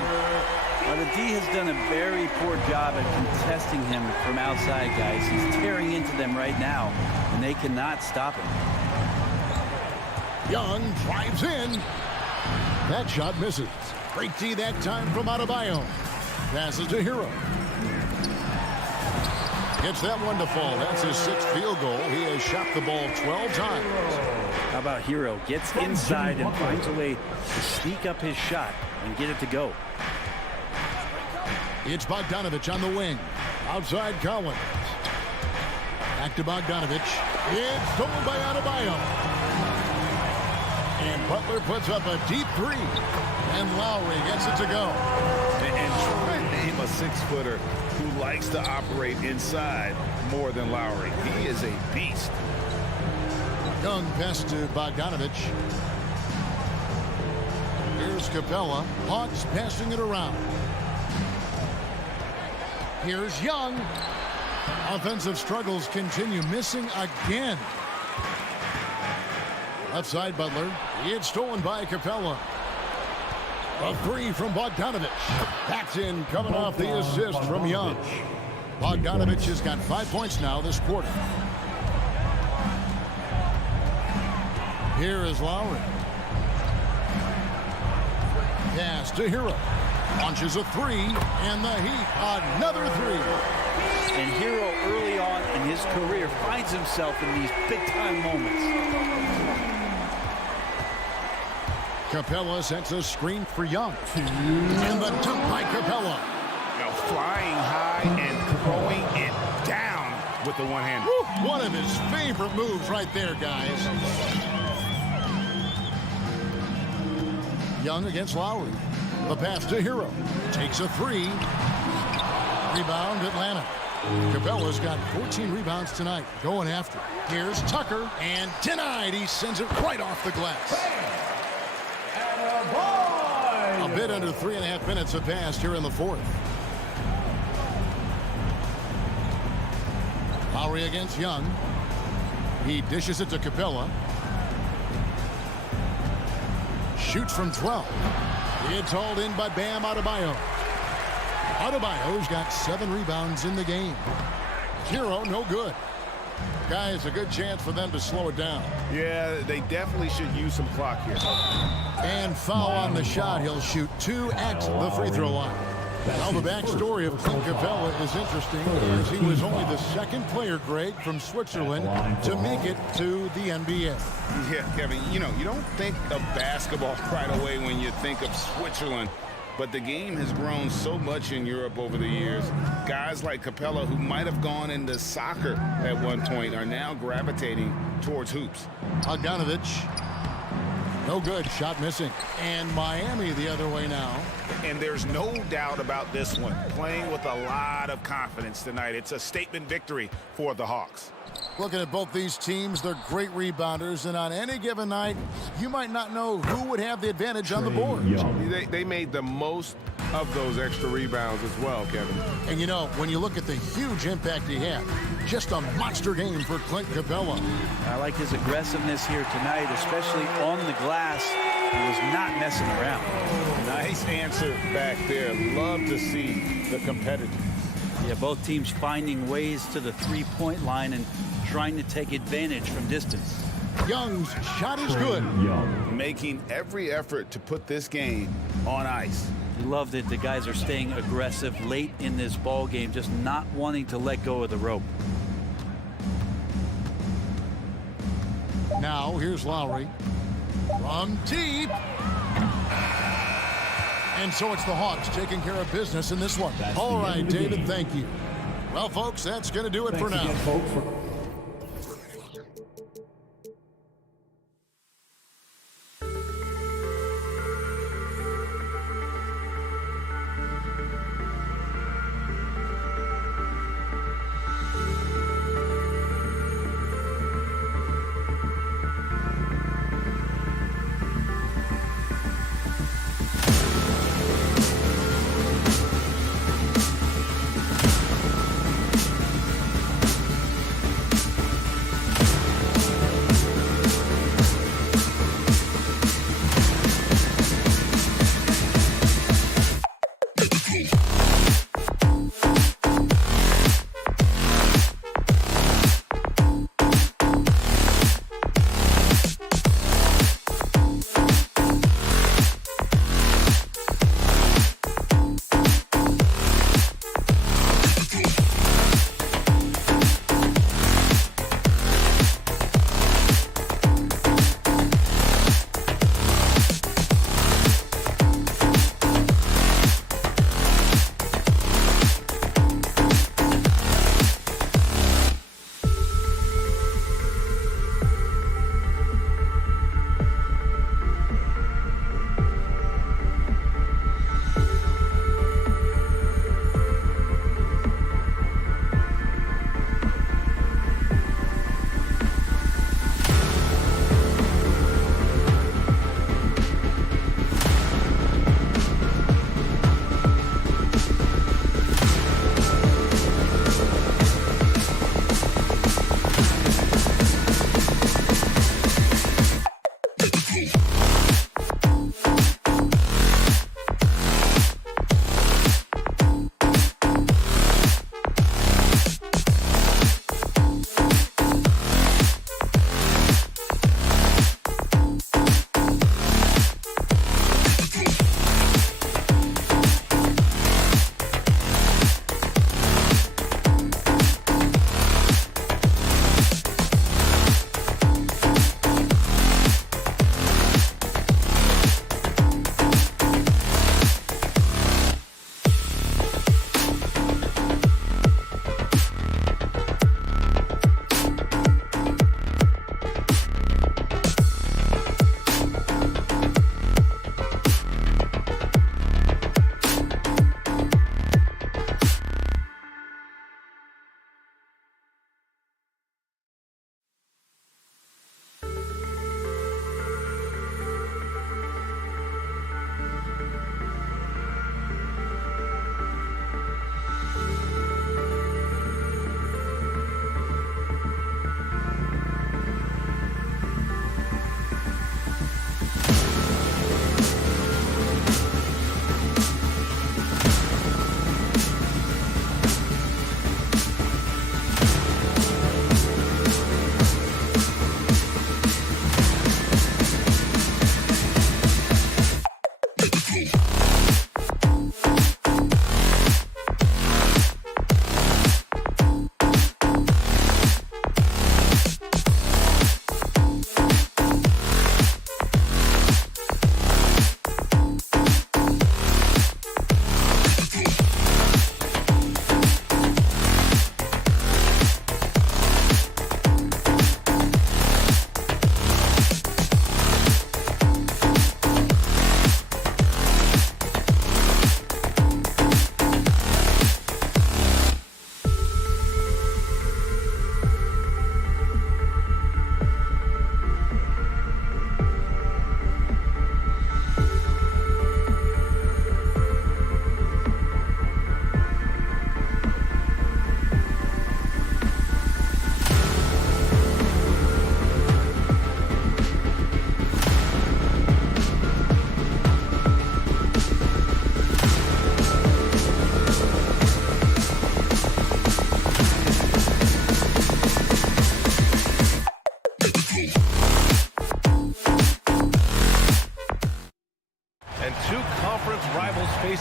Well, the D has done a very poor job at contesting him from outside, guys. He's tearing into them right now, and they cannot stop him. Young drives in. That shot misses. Great D that time from Adebayo. Passes to Hero. Gets that one to fall. That's his 6th field goal. He has shot the ball 12 times. How about Hero? Gets inside and finds a way to sneak up his shot and get it to go. It's Bogdanovich on the wing. Outside Collins. Back to Bogdanovich. It's stolen by Adebayo. And Butler puts up a deep 3. And Lowry gets it to go. And try and name a 6-footer who likes to operate inside more than Lowry. He is a beast. Young pass to Bogdanovich. Here's Capella. Hawks passing it around. Here's Young. Offensive struggles continue, missing again. Left side Butler. It's stolen by Capella. A 3 from Bogdanovich. That's in, coming off the assist from Young. Bogdanovich has got 5 points now this quarter. Here is Lowry. Pass to Hero. Launches a 3, and the Heat another 3. And Hero early on in his career finds himself in these big-time moments. Capella sets a screen for Young. And the dunk by Capella. Now flying high and throwing it down with the one hand. One of his favorite moves right there, guys. Young against Lowry. The pass to Hero. Takes a 3. Rebound Atlanta. Capella's got 14 rebounds tonight. Going after. Here's Tucker. And denied. He sends it right off the glass. A bit under 3.5 minutes have passed here in the 4th. Lowry against Young. He dishes it to Capella. Shoots from 12. It's hauled in by Bam Adebayo. Adebayo's got 7 rebounds in the game. Hero, no good. Guys, a good chance for them to slow it down. Yeah, they definitely should use some clock here. And foul on the shot. He'll shoot 2 at the free throw line. Now the backstory of Clint Capella is interesting, as he was only the second player, Greg, from Switzerland to make it to the NBA. Yeah, Kevin, you don't think of basketball right away when you think of Switzerland. But the game has grown so much in Europe over the years. Guys like Capella, who might have gone into soccer at one point, are now gravitating towards hoops. Bogdanovich. No good. Shot missing. And Miami the other way now. And there's no doubt about this one. Playing with a lot of confidence tonight. It's a statement victory for the Hawks. Looking at both these teams, they're great rebounders, and on any given night, you might not know who would have the advantage on the board. They made the most of those extra rebounds as well, Kevin. And when you look at the huge impact he had, just a monster game for Clint Capella. I like his aggressiveness here tonight, especially on the glass. He was not messing around. Nice answer back there. Love to see the competitiveness. Yeah, both teams finding ways to the three-point line and trying to take advantage from distance. Young's shot is good. Making every effort to put this game on ice. Love that the guys are staying aggressive late in this ball game, just not wanting to let go of the rope. Now here's Lowry from deep. And so it's the Hawks taking care of business in this one. All right, David, thank you. Well, folks, that's going to do it for now.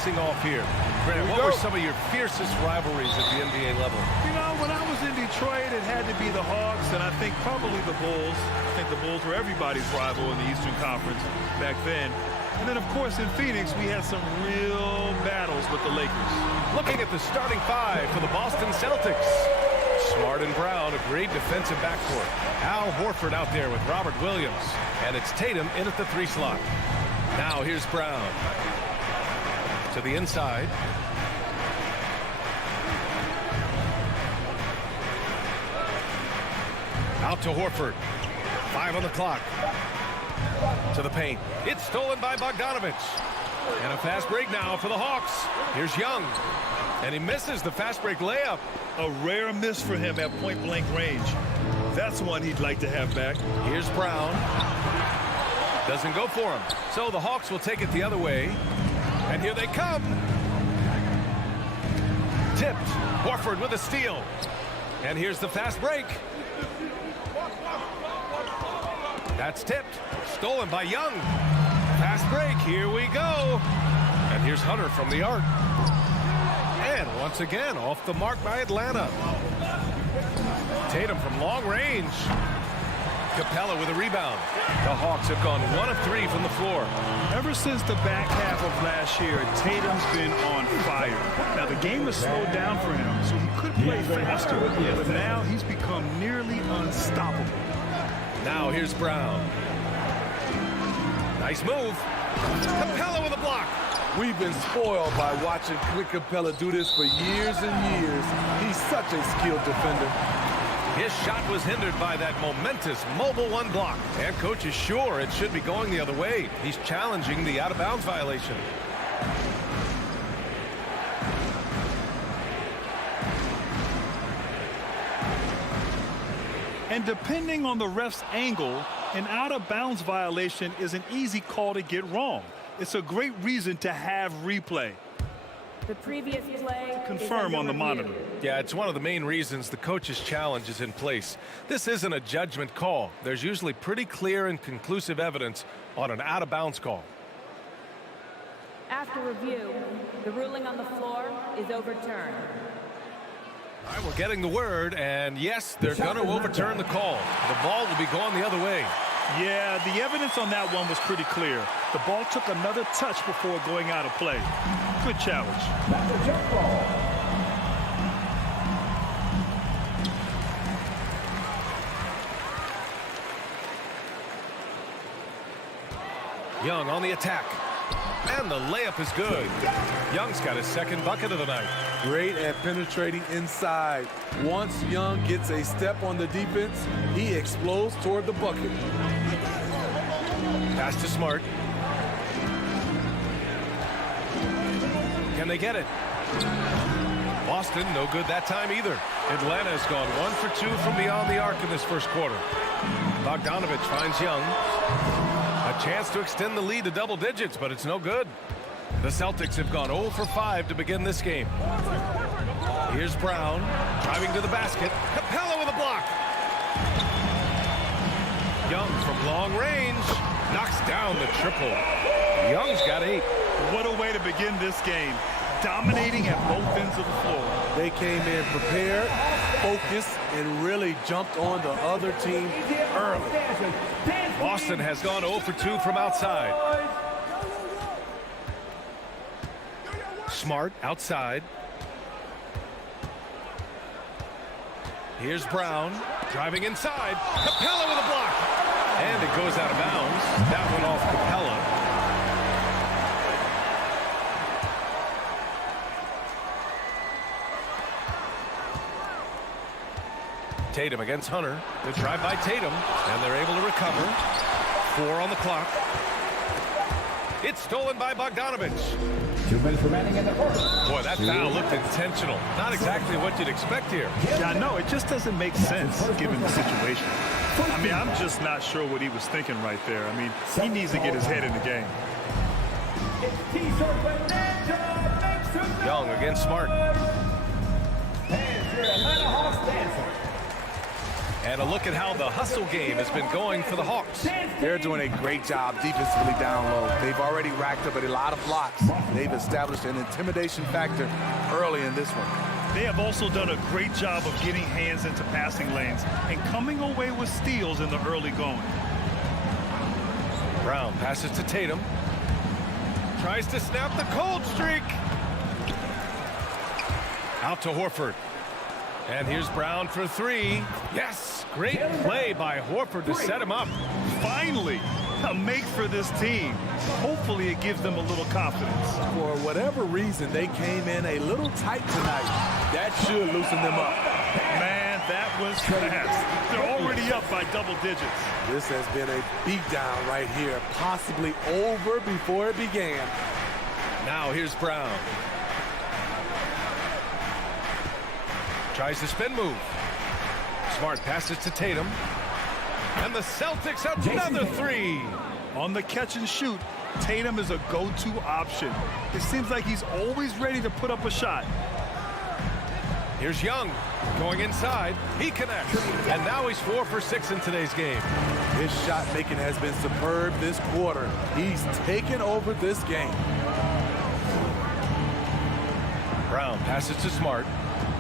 facing off here. Grant, what were some of your fiercest rivalries at the NBA level? You know, when I was in Detroit, it had to be the Hawks, and I think probably the Bulls. I think the Bulls were everybody's rival in the Eastern Conference back then. And then, of course, in Phoenix, we had some real battles with the Lakers. Looking at the starting five for the Boston Celtics. Smart and Brown, a great defensive backcourt. Al Horford out there with Robert Williams. And it's Tatum in at the 3 slot. Now here's Brown. To the inside. Out to Horford. 5 on the clock. To the paint. It's stolen by Bogdanovich. And a fast break now for the Hawks. Here's Young. And he misses the fast break layup. A rare miss for him at point-blank range. That's one he'd like to have back. Here's Brown. Doesn't go for him. So the Hawks will take it the other way. And here they come. Tipped. Horford with a steal. And here's the fast break. That's tipped. Stolen by Young. Fast break. Here we go. And here's Hunter from the arc. And once again, off the mark by Atlanta. Tatum from long range. Capella with a rebound. The Hawks have gone 1 of 3 from the floor. Ever since the back half of last year, Tatum's been on fire. Now, the game has slowed down for him, so he could play faster, but now he's become nearly unstoppable. Now here's Brown. Nice move. Capella with a block. We've been spoiled by watching Clint Capella do this for years and years. He's such a skilled defender. His shot was hindered by that momentous mobile 1 block. And coach is sure it should be going the other way. He's challenging the out-of-bounds violation. And depending on the ref's angle, an out-of-bounds violation is an easy call to get wrong. It's a great reason to have replay. The previous play confirm on the monitor. Yeah, it's one of the main reasons the coach's challenge is in place. This isn't a judgment call. There's usually pretty clear and conclusive evidence on an out-of-bounds call. After review, the ruling on the floor is overturned. All right, we're getting the word, and yes, they're going to overturn the call. The ball will be going the other way. Yeah, the evidence on that one was pretty clear. The ball took another touch before going out of play. Good challenge. That's a jump ball. Young on the attack. And the layup is good. Young's got his 2nd bucket of the night. Great at penetrating inside. Once Young gets a step on the defense, he explodes toward the bucket. Pass to Smart. Can they get it? Boston, no good that time either. Atlanta has gone 1 for 2 from beyond the arc in this first quarter. Bogdanovich finds Young. A chance to extend the lead to double digits, but it's no good. The Celtics have gone 0 for 5 to begin this game. Here's Brown, driving to the basket. Capella with a block. Young from long range, knocks down the triple. Young's got 8. What a way to begin this game. Dominating at both ends of the floor. They came in prepared, focused, and really jumped on the other team early. Boston has gone 0 for 2 from outside. Smart outside. Here's Brown driving inside. Capella with a block. And it goes out of bounds. That one off Capella. Tatum against Hunter. The drive by Tatum, and they're able to recover. 4 on the clock. It's stolen by Bogdanovich. 2 minutes remaining in the first. Boy, that foul looked intentional. Not exactly what you'd expect here. Yeah, no, it just doesn't make sense given the situation. I mean, I'm just not sure what he was thinking right there. I mean, he needs to get his head in the game. Young against Smart. And a look at how the hustle game has been going for the Hawks. They're doing a great job defensively down low. They've already racked up a lot of blocks. They've established an intimidation factor early in this one. They have also done a great job of getting hands into passing lanes and coming away with steals in the early going. Brown passes to Tatum. Tries to snap the cold streak. Out to Horford. And here's Brown for three. Yes, great play by Horford to set him up. Finally, a make for this team. Hopefully it gives them a little confidence. For whatever reason, they came in a little tight tonight. That should loosen them up. Man, that was fast. They're already up by double digits. This has been a beatdown right here, possibly over before it began. Now here's Brown. Tries the spin move. Smart passes to Tatum. And the Celtics have another three. On the catch and shoot, Tatum is a go-to option. It seems like he's always ready to put up a shot. Here's Young going inside. He connects. And now he's 4 for 6 in today's game. His shot making has been superb this quarter. He's taken over this game. Brown passes to Smart.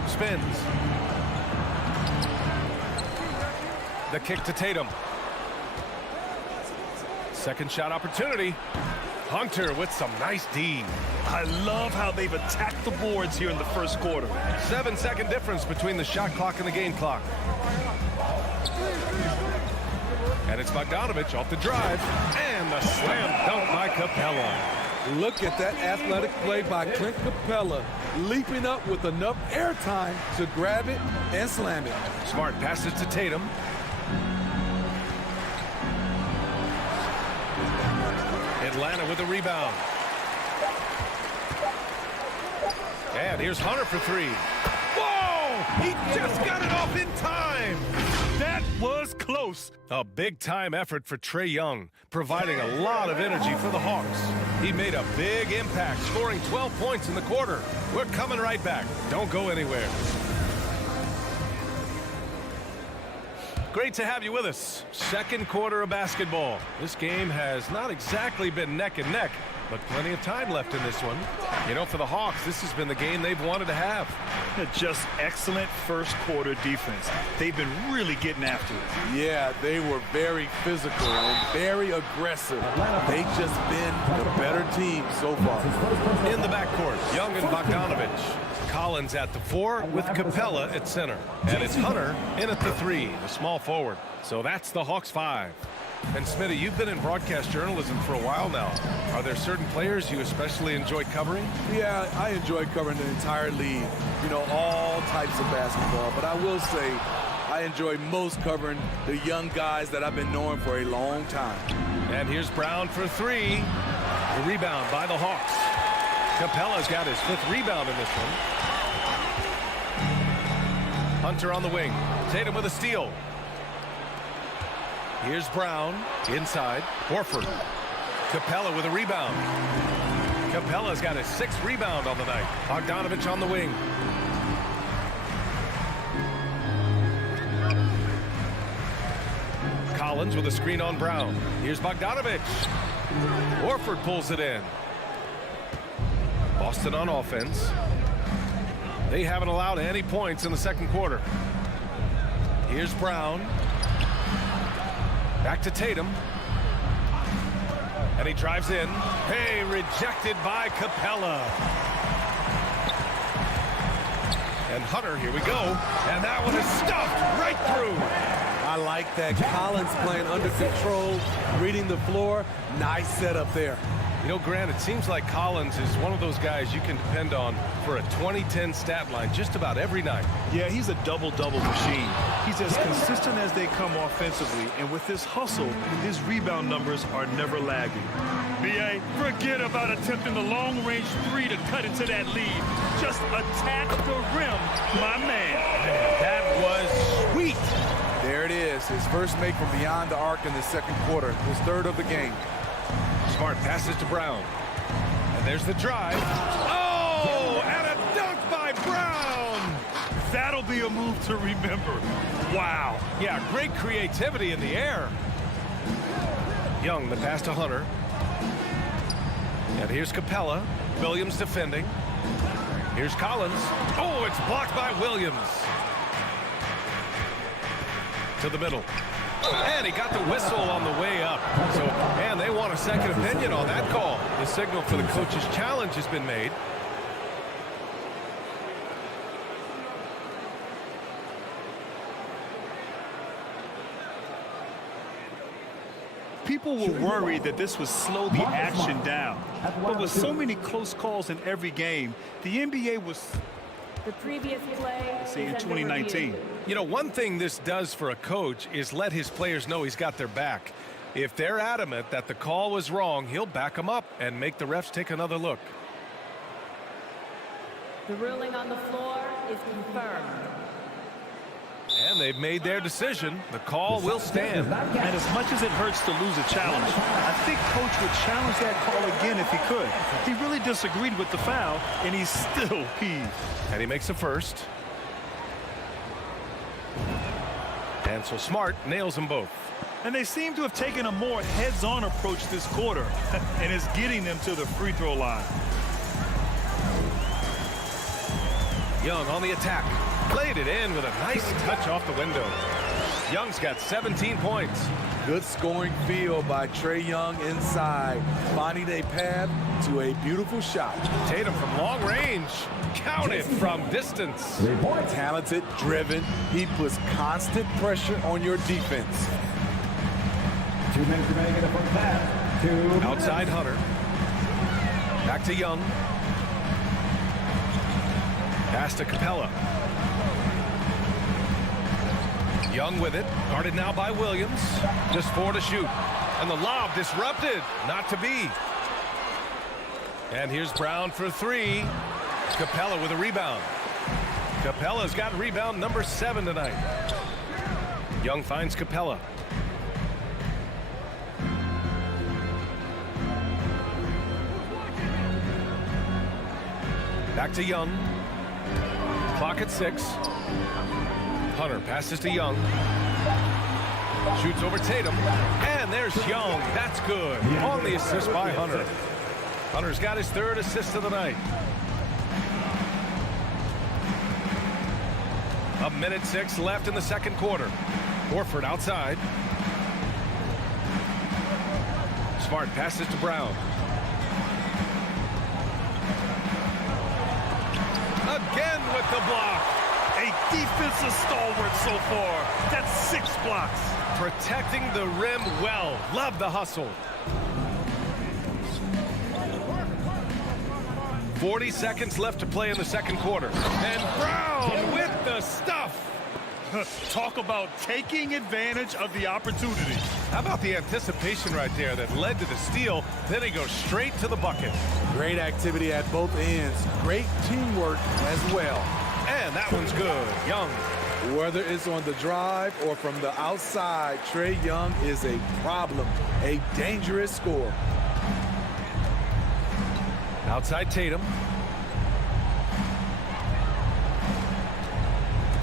Spins. The kick to Tatum. Second shot opportunity. Hunter with some nice D. I love how they've attacked the boards here in the first quarter. 7-second difference between the shot clock and the game clock. And it's Bogdanovich off the drive. And the slam dunk by Capella. Look at that athletic play by Clint Capella, leaping up with enough airtime to grab it and slam it. Smart passes to Tatum. Atlanta with a rebound. And here's Hunter for three. Whoa! He just got it off in time. That was close. A big-time effort for Trae Young, providing a lot of energy for the Hawks. He made a big impact, scoring 12 points in the quarter. We're coming right back. Don't go anywhere. Great to have you with us. Second quarter of basketball. This game has not exactly been neck and neck, but plenty of time left in this one. You know, for the Hawks, this has been the game they've wanted to have. Just excellent first quarter defense. They've been really getting after it. Yeah, they were very physical and very aggressive. They've just been the better team so far. In the backcourt, Young and Bogdanovich. Collins at the 4 with Capella at center. And it's Hunter in at the 3, the small forward. So that's the Hawks 5. And Smitty, you've been in broadcast journalism for a while now. Are there certain players you especially enjoy covering? Yeah, I enjoy covering the entire league. You know, all types of basketball. But I will say I enjoy most covering the young guys that I've been knowing for a long time. And here's Brown for 3. The rebound by the Hawks. Capella's got his 5th rebound in this one. Hunter on the wing. Tatum with a steal. Here's Brown inside. Horford. Capella with a rebound. Capella's got his 6th rebound on the night. Bogdanovich on the wing. Collins with a screen on Brown. Here's Bogdanovich. Horford pulls it in. Boston on offense. They haven't allowed any points in the second quarter. Here's Brown. Back to Tatum. And he drives in. Hey, rejected by Capella. And Hunter, here we go. And that one is stuffed right through. I like that. Collins playing under control, reading the floor. Nice setup there. You know, Grant, it seems like Collins is one of those guys you can depend on for a 20-10 stat line just about every night. Yeah, he's a double-double machine. He's as consistent as they come offensively, and with his hustle, his rebound numbers are never lagging. B.A., forget about attempting the long-range 3 to cut into that lead. Just attack the rim, my man. That was sweet. There it is, his first make from beyond the arc in the second quarter, his 3rd of the game. Smart passes to Brown. And there's the drive. Oh, and a dunk by Brown. That'll be a move to remember. Wow. Yeah, great creativity in the air. Young, the pass to Hunter. And here's Capella. Williams defending. Here's Collins. Oh, it's blocked by Williams. To the middle. And he got the whistle on the way up. So, man, they want a second opinion on that call. The signal for the coach's challenge has been made. People were worried that this would slow the action down. But with so many close calls in every game, the NBA was... The previous play See, in 2019. You know, one thing this does for a coach is let his players know he's got their back. If they're adamant that the call was wrong, he'll back them up and make the refs take another look. The ruling on the floor is confirmed. And they've made their decision. The call will stand. And as much as it hurts to lose a challenge, I think Coach would challenge that call again if he could. He really disagreed with the foul, and he's still peeved. And he makes the first. And so Smart nails them both. And they seem to have taken a more heads-on approach this quarter, and is getting them to the free throw line. Young on the attack. Played it in with a nice touch off the window. Young's got 17 points. Good scoring field by Trae Young inside, finding a path to a beautiful shot. Tatum from long range. Counted from distance. Talented, driven. He puts constant pressure on your defense. 2 minutes remaining in the first half. Outside Hunter. Back to Young. Pass to Capella. Young with it. Guarded now by Williams. Just 4 to shoot. And the lob disrupted. Not to be. And here's Brown for 3. Capella with a rebound. Capella's got rebound number 7 tonight. Young finds Capella. Back to Young. Clock at 6. Hunter passes to Young. Shoots over Tatum. And there's Young. That's good. On the assist by Hunter. Hunter's got his 3rd assist of the night. 1:06 left in the second quarter. Horford outside. Smart passes to Brown. Again with the block. A defensive stalwart so far. That's 6 blocks. Protecting the rim well. Love the hustle. 40 seconds left to play in the second quarter. And Brown with the stuff. Talk about taking advantage of the opportunity. How about the anticipation right there that led to the steal? Then he goes straight to the bucket. Great activity at both ends. Great teamwork as well. And that one's good. Young. Whether it's on the drive or from the outside, Trae Young is a problem, a dangerous scorer. Outside Tatum.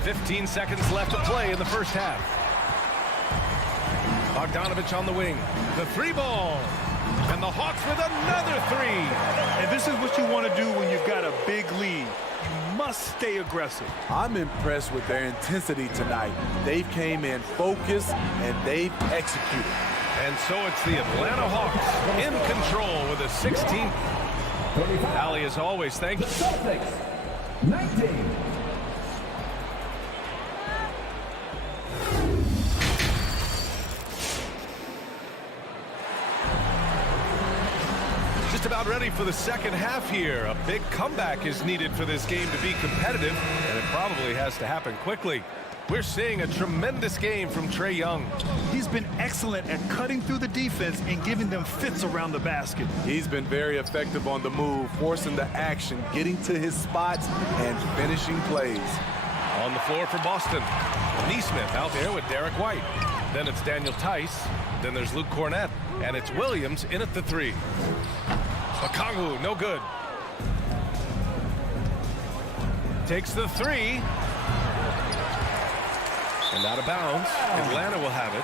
15 seconds left to play in the first half. Bogdanovich on the wing. The 3 ball. And the Hawks with another 3. And this is what you want to do when you've got a big lead. You must stay aggressive. I'm impressed with their intensity tonight. They came in focused and they've executed. And so it's the Atlanta Hawks in control with a 16th. Allie, as always, thank you. Celtics, 19. Just about ready for the second half here. A big comeback is needed for this game to be competitive, and it probably has to happen quickly. We're seeing a tremendous game from Trae Young. He's been excellent at cutting through the defense and giving them fits around the basket. He's been very effective on the move, forcing the action, getting to his spots, and finishing plays. On the floor for Boston. Neesmith out there with Derek White. Then it's Daniel Tice. Then there's Luke Cornett. And it's Williams in at the 3. Okongwu, no good. Takes the 3. And out of bounds. Atlanta will have it.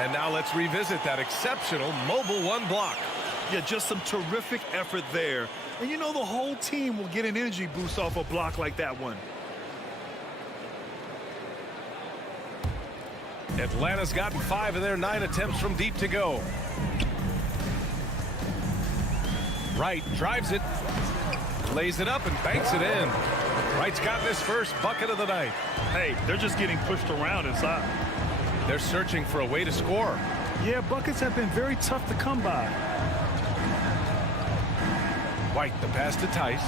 And now let's revisit that exceptional mobile one block. Yeah, just some terrific effort there. And you know the whole team will get an energy boost off a block like that one. Atlanta's gotten 5 of their 9 attempts from deep to go. Wright drives it, lays it up and banks it in. Wright's gotten his first bucket of the night. Hey, they're just getting pushed around inside. They're searching for a way to score. Yeah, buckets have been very tough to come by. White, the pass to Tice.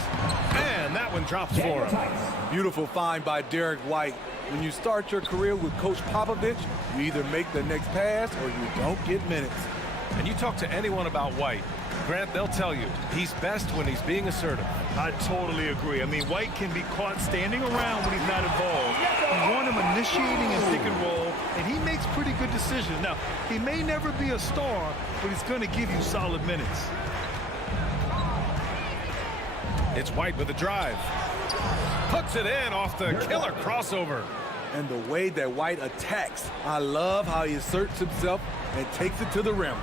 And that one drops for him. Beautiful find by Derek White. When you start your career with Coach Popovich, you either make the next pass or you don't get minutes. And you talk to anyone about White, Grant, they'll tell you he's best when he's being assertive. I totally agree. I mean, White can be caught standing around when he's not involved. You want him initiating in pick and roll, and he makes pretty good decisions. Now, he may never be a star, but he's going to give you solid minutes. It's White with a drive. Puts it in off the killer crossover. And the way that White attacks, I love how he asserts himself and takes it to the rim.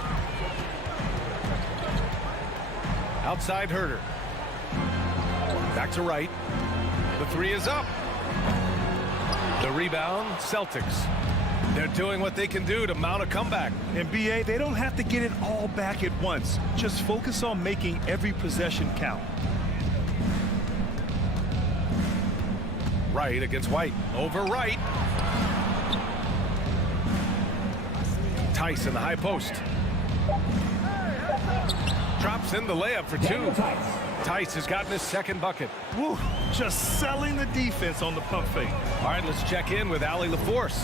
Outside Herter. Back to Wright. The 3 is up. The rebound, Celtics. They're doing what they can do to mount a comeback. And BA, they don't have to get it all back at once. Just focus on making every possession count. Wright against White. Over Wright. Tice in the high post. Drops in the layup for 2. Tice has gotten his second bucket. Woo, just selling the defense on the pump fake. All right, let's check in with Allie LaForce.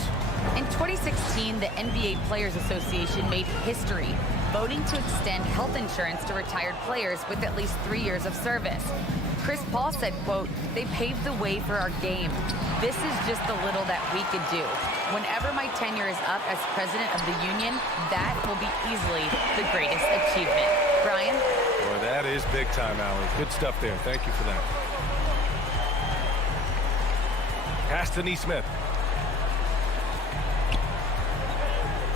In 2016, the NBA Players Association made history, voting to extend health insurance to retired players with at least 3 years of service. Chris Paul said, quote, "They paved the way for our game. This is just the little that we could do. Whenever my tenure is up as president of the union, that will be easily the greatest achievement." Brian? Boy, that is big time, Allie. Good stuff there. Thank you for that. Pass to Nesmith.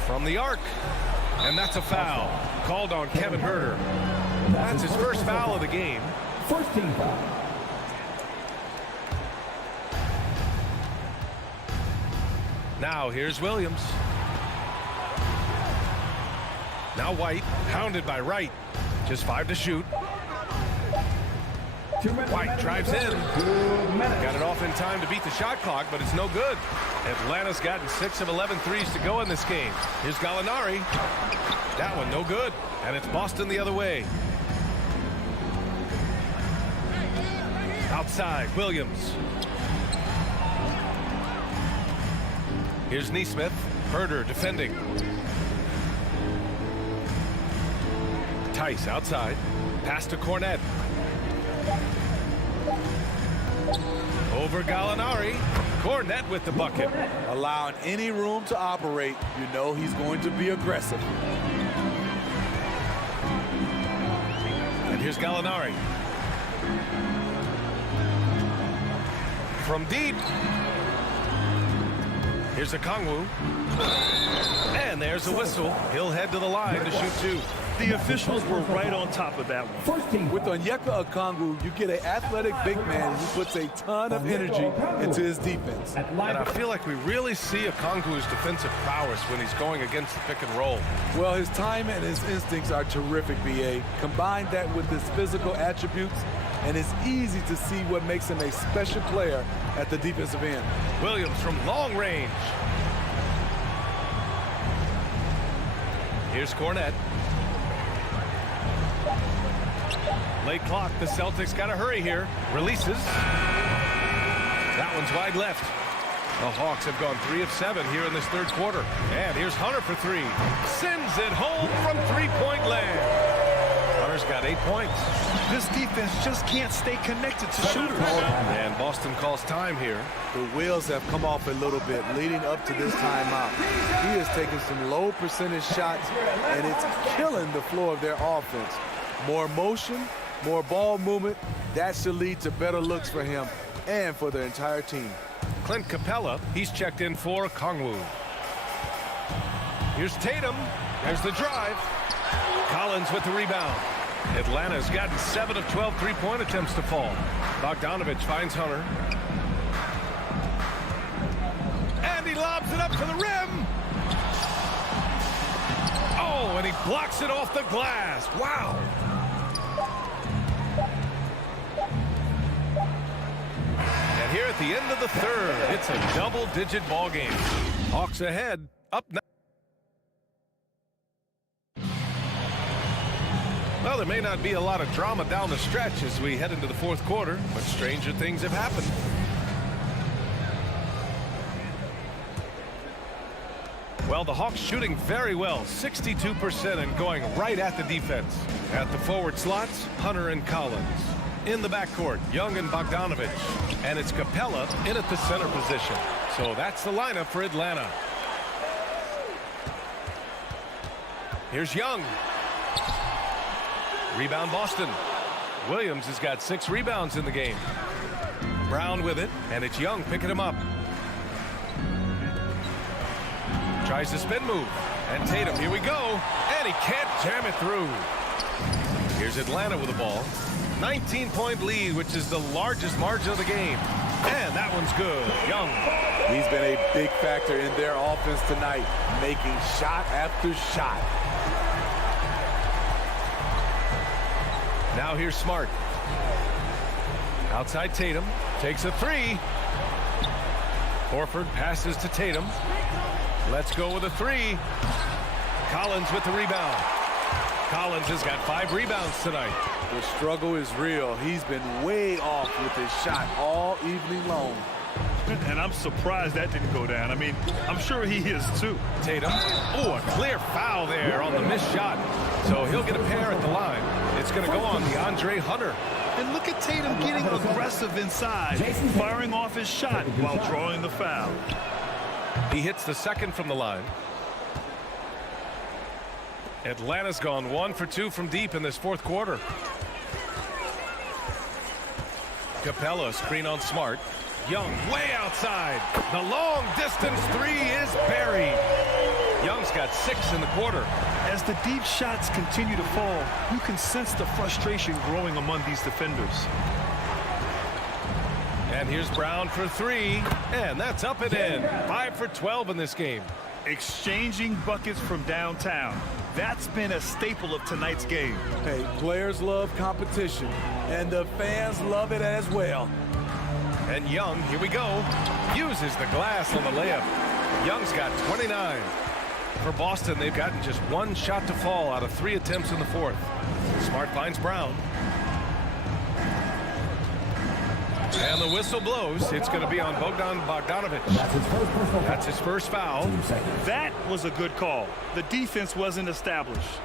From the arc. And that's a foul. Called on Kevin Herter. That's his first foul of the game. First team foul. Now here's Williams. Now White, hounded by Wright. Just 5 to shoot. White drives in. Got it off in time to beat the shot clock, but it's no good. Atlanta's gotten 6 of 11 threes to go in this game. Here's Gallinari. That one no good. And it's Boston the other way. Outside, Williams. Here's Nesmith. Herter defending. Tice outside. Pass to Cornette. Over Gallinari. Cornette with the bucket. Allowing any room to operate, you know he's going to be aggressive. And here's Gallinari. From deep. Here's Okongwu. And there's a whistle. He'll head to the line to shoot 2. The officials were right on top of that one. First team. With Onyeka Okongwu, you get an athletic big man who puts a ton of energy into his defense. And I feel like we really see Okongwu's defensive prowess when he's going against the pick and roll. Well, his time and his instincts are terrific, BA. Combine that with his physical attributes, and it's easy to see what makes him a special player at the defensive end. Williams from long range. Here's Cornette. Late clock. The Celtics got to hurry here. Releases. That one's wide left. The Hawks have gone 3 of 7 here in this third quarter. And here's Hunter for 3. Sends it home from three-point land. Hunter's got 8 points. This defense just can't stay connected to shooters. And Boston calls time here. The wheels have come off a little bit leading up to this timeout. He has taken some low percentage shots, and it's killing the flow of their offense. More motion, more ball movement, that should lead to better looks for him and for the entire team. Clint Capella, he's checked in for Kongwu. Here's Tatum. There's the drive. Collins with the rebound. Atlanta's gotten 7 of 12 three-point attempts to fall. Bogdanovich finds Hunter. And he lobs it up to the rim. Oh, and he blocks it off the glass. Wow. And here at the end of the third, it's a double-digit ball game. Hawks ahead, up now. Well, there may not be a lot of drama down the stretch as we head into the fourth quarter, but stranger things have happened. Well, the Hawks shooting very well, 62%, and going right at the defense. At the forward slots, Hunter and Collins. In the backcourt, Young and Bogdanovich. And it's Capella in at the center position. So that's the lineup for Atlanta. Here's Young. Rebound Boston. Williams has got 6 rebounds in the game. Brown with it, and it's Young picking him up. Tries the spin move. And Tatum, here we go. And he can't jam it through. Here's Atlanta with the ball. 19-point lead, which is the largest margin of the game. And that one's good. Young. He's been a big factor in their offense tonight, making shot after shot. Now here's Smart. Outside Tatum. Takes a 3. Horford passes to Tatum. Let's go with a 3. Collins with the rebound. Collins has got 5 rebounds tonight. The struggle is real. He's been way off with his shot all evening long. And I'm surprised that didn't go down. I mean, I'm sure he is too. Tatum. Oh, a clear foul there on the missed shot. So he'll get a pair at the line. It's going to go on DeAndre Hunter. And look at Tatum getting aggressive inside, firing off his shot while drawing the foul. He hits the second from the line. Atlanta's gone 1 for 2 from deep in this fourth quarter. Capella screen on Smart. Young way outside. The long distance 3 is buried. Young's got 6 in the quarter. As the deep shots continue to fall, you can sense the frustration growing among these defenders. And here's Brown for 3, and that's up and in. 5 for 12 in this game. Exchanging buckets from downtown. That's been a staple of tonight's game. Hey, players love competition, and the fans love it as well. And Young, here we go, uses the glass on the layup. Young's got 29. For Boston, they've gotten just 1 shot to fall out of 3 attempts in the fourth. Smart finds Brown. And the whistle blows. It's going to be on Bogdanovich. That's his first foul. That was a good call. The defense wasn't established.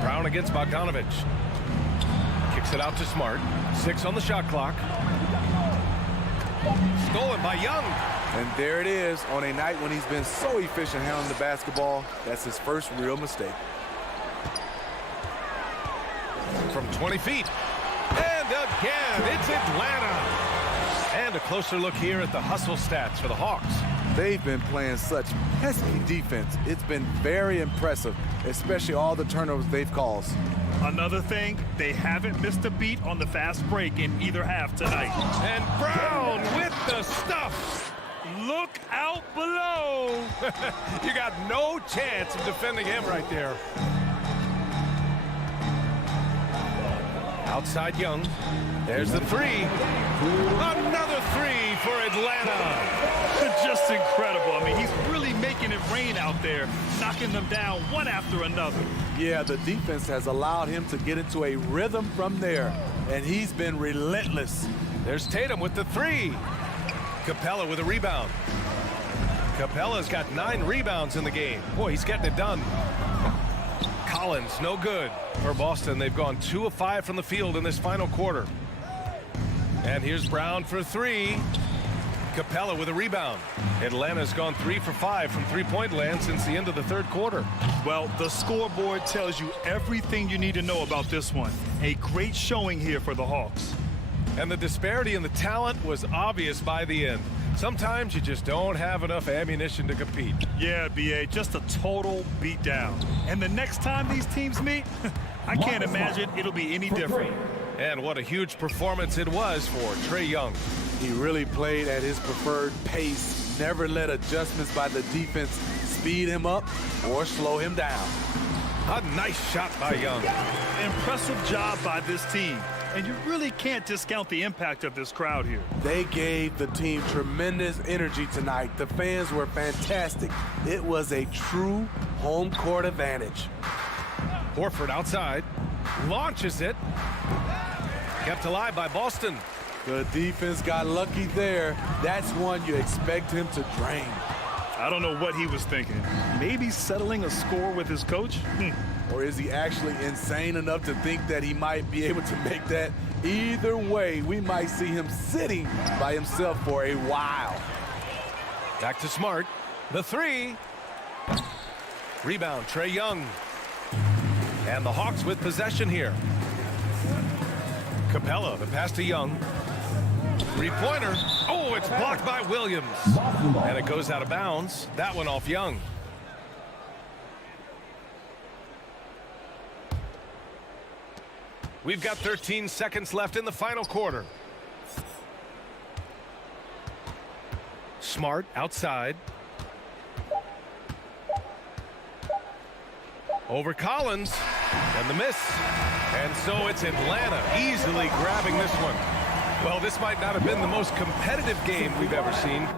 Brown against Bogdanovich. Kicks it out to Smart. 6 on the shot clock. Stolen by Young. And there it is on a night when he's been so efficient handling the basketball. That's his first real mistake. From 20 feet. And again, it's Atlanta. And a closer look here at the hustle stats for the Hawks. They've been playing such pesky defense. It's been very impressive, especially all the turnovers they've caused. Another thing, they haven't missed a beat on the fast break in either half tonight. And Brown with the stuff. Look out below. You got no chance of defending him right there. Outside Young. There's the 3. Another 3 for Atlanta. Just incredible. I mean, he's really making it rain out there, knocking them down one after another. Yeah, the defense has allowed him to get into a rhythm from there, and he's been relentless. There's Tatum with the 3. Capella with a rebound. Capella's got 9 rebounds in the game. Boy, he's getting it done. Collins, no good. For Boston, they've gone 2 of 5 from the field in this final quarter. And here's Brown for 3. Capella with a rebound. Atlanta's gone 3 for 5 from three-point land since the end of the third quarter. Well, the scoreboard tells you everything you need to know about this one. A great showing here for the Hawks. And the disparity in the talent was obvious by the end. Sometimes you just don't have enough ammunition to compete. Yeah, B.A., just a total beatdown. And the next time these teams meet, I can't imagine it'll be any different. And what a huge performance it was for Trae Young. He really played at his preferred pace, never let adjustments by the defense speed him up or slow him down. A nice shot by Young. Impressive job by this team. And you really can't discount the impact of this crowd here. They gave the team tremendous energy tonight. The fans were fantastic. It was a true home court advantage. Horford outside, launches it. Kept alive by Boston. The defense got lucky there. That's one you expect him to drain. I don't know what he was thinking. Maybe settling a score with his coach? Or is he actually insane enough to think that he might be able to make that? Either way, we might see him sitting by himself for a while. Back to Smart. The three. Rebound, Trae Young. And the Hawks with possession here. Capella, the pass to Young. Three-pointer. Oh, it's blocked by Williams. And it goes out of bounds. That one off Young. We've got 13 seconds left in the final quarter. Smart outside. Over Collins. And the miss. And so it's Atlanta easily grabbing this one. Well, this might not have been the most competitive game we've ever seen.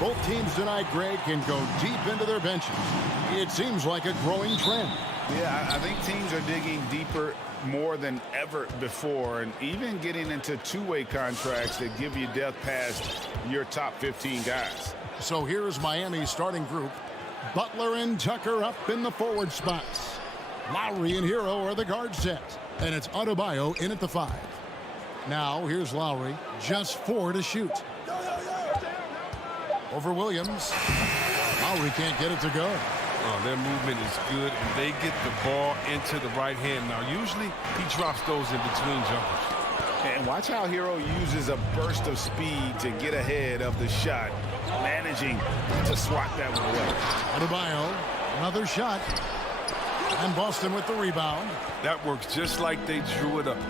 Both teams tonight, Greg, can go deep into their benches. It seems like a growing trend. Yeah, I think teams are digging deeper more than ever before, and even getting into two-way contracts that give you depth past your top 15 guys. So here's Miami's starting group. Butler and Tucker up in the forward spots. Lowry and Hero are the guard set. And it's Adebayo in at the 5. Now here's Lowry, just 4 to shoot. Over Williams. Lowry can't get it to go. Oh, their movement is good, and they get the ball into the right hand. Now, usually he drops those in between jumpers. And watch how Hero uses a burst of speed to get ahead of the shot, managing to swat that one away. Adebayo, another shot. And Boston with the rebound. That works just like they drew it up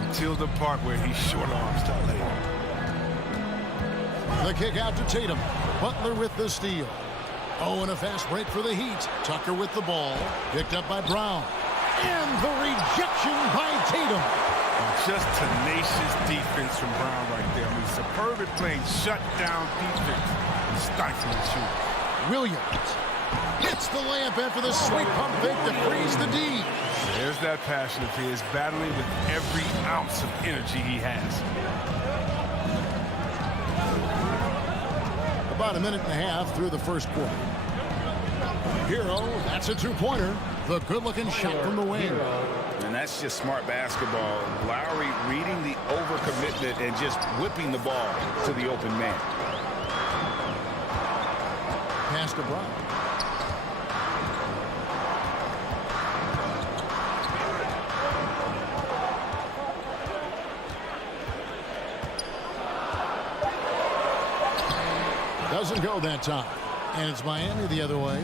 until the part where he short arms to lay. The kick out to Tatum. Butler with the steal. Oh, and a fast break for the Heat. Tucker with the ball. Picked up by Brown. And the rejection by Tatum. Just tenacious defense from Brown right there. I mean, superb at playing shutdown defense and stifling shoot. Williams hits the layup after the sweet pump fake to freeze the D. There's that passion of his, battling with every ounce of energy he has. About a minute and a half through the first quarter. Hero, that's a two-pointer. The good-looking shot from the wing. And that's just smart basketball. Lowry reading the overcommitment and just whipping the ball to the open man. Pass to Brown. Doesn't go that time. And it's Miami the other way.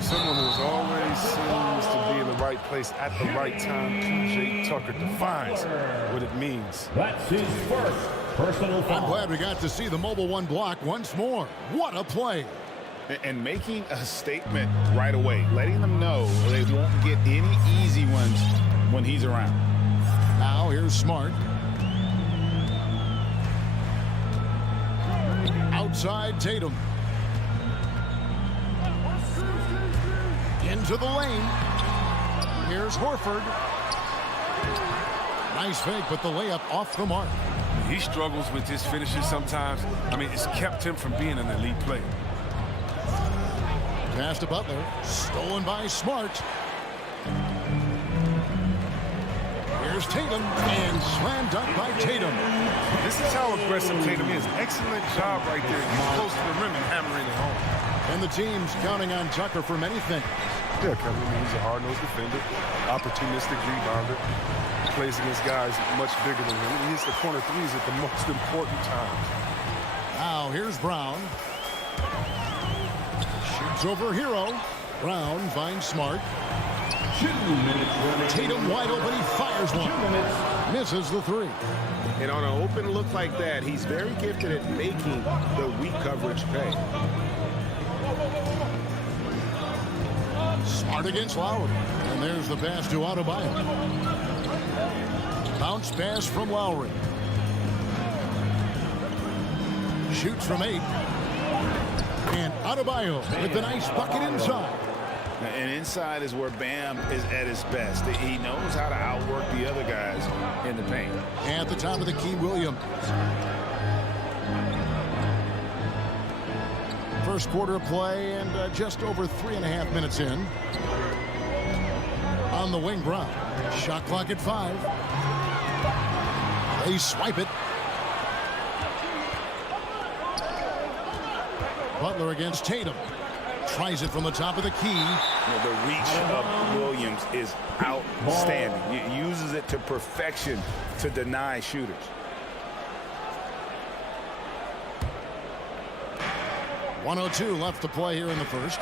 Someone who always seems to be in the right place at the right time. P.J. Tucker defines what it means. That's his first personal foul. I'm glad we got to see the Mobile One block once more. What a play. And making a statement right away, letting them know they won't get any easy ones when he's around. Now here's Smart. Outside Tatum. Into the lane. Here's Horford. Nice fake, but the layup off the mark. He struggles with his finishes sometimes. I mean, it's kept him from being an elite player. Pass to Butler. Stolen by Smart. Here's Tatum. And slam dunk by Tatum. This is how aggressive Tatum is. Excellent job right there. He's close to the rim and hammering it home. And the team's counting on Tucker for many things. Yeah, Kevin, he's a hard-nosed defender, opportunistic rebounder, plays against guys much bigger than him. He hits the corner threes at the most important time. Now here's Brown. Shoots over Hero. Brown finds Smart. 2 minutes remaining. Tatum wide open. He fires one. 2 minutes. Misses the three. And on an open look like that, he's very gifted at making the weak coverage pay. Smart against Lowry. And there's the pass to Adebayo. Bounce pass from Lowry. Shoots from 8. And Adebayo with the nice bucket inside. And inside is where Bam is at his best. He knows how to outwork the other guys in the paint. At the top of the key, Williams. First quarter play and just over 3.5 minutes in. On the wing, Brown. Shot clock at 5. They swipe it. Butler against Tatum. Tries it from the top of the key. The reach of Williams is outstanding. He uses it to perfection to deny shooters. .102 left to play here in the first.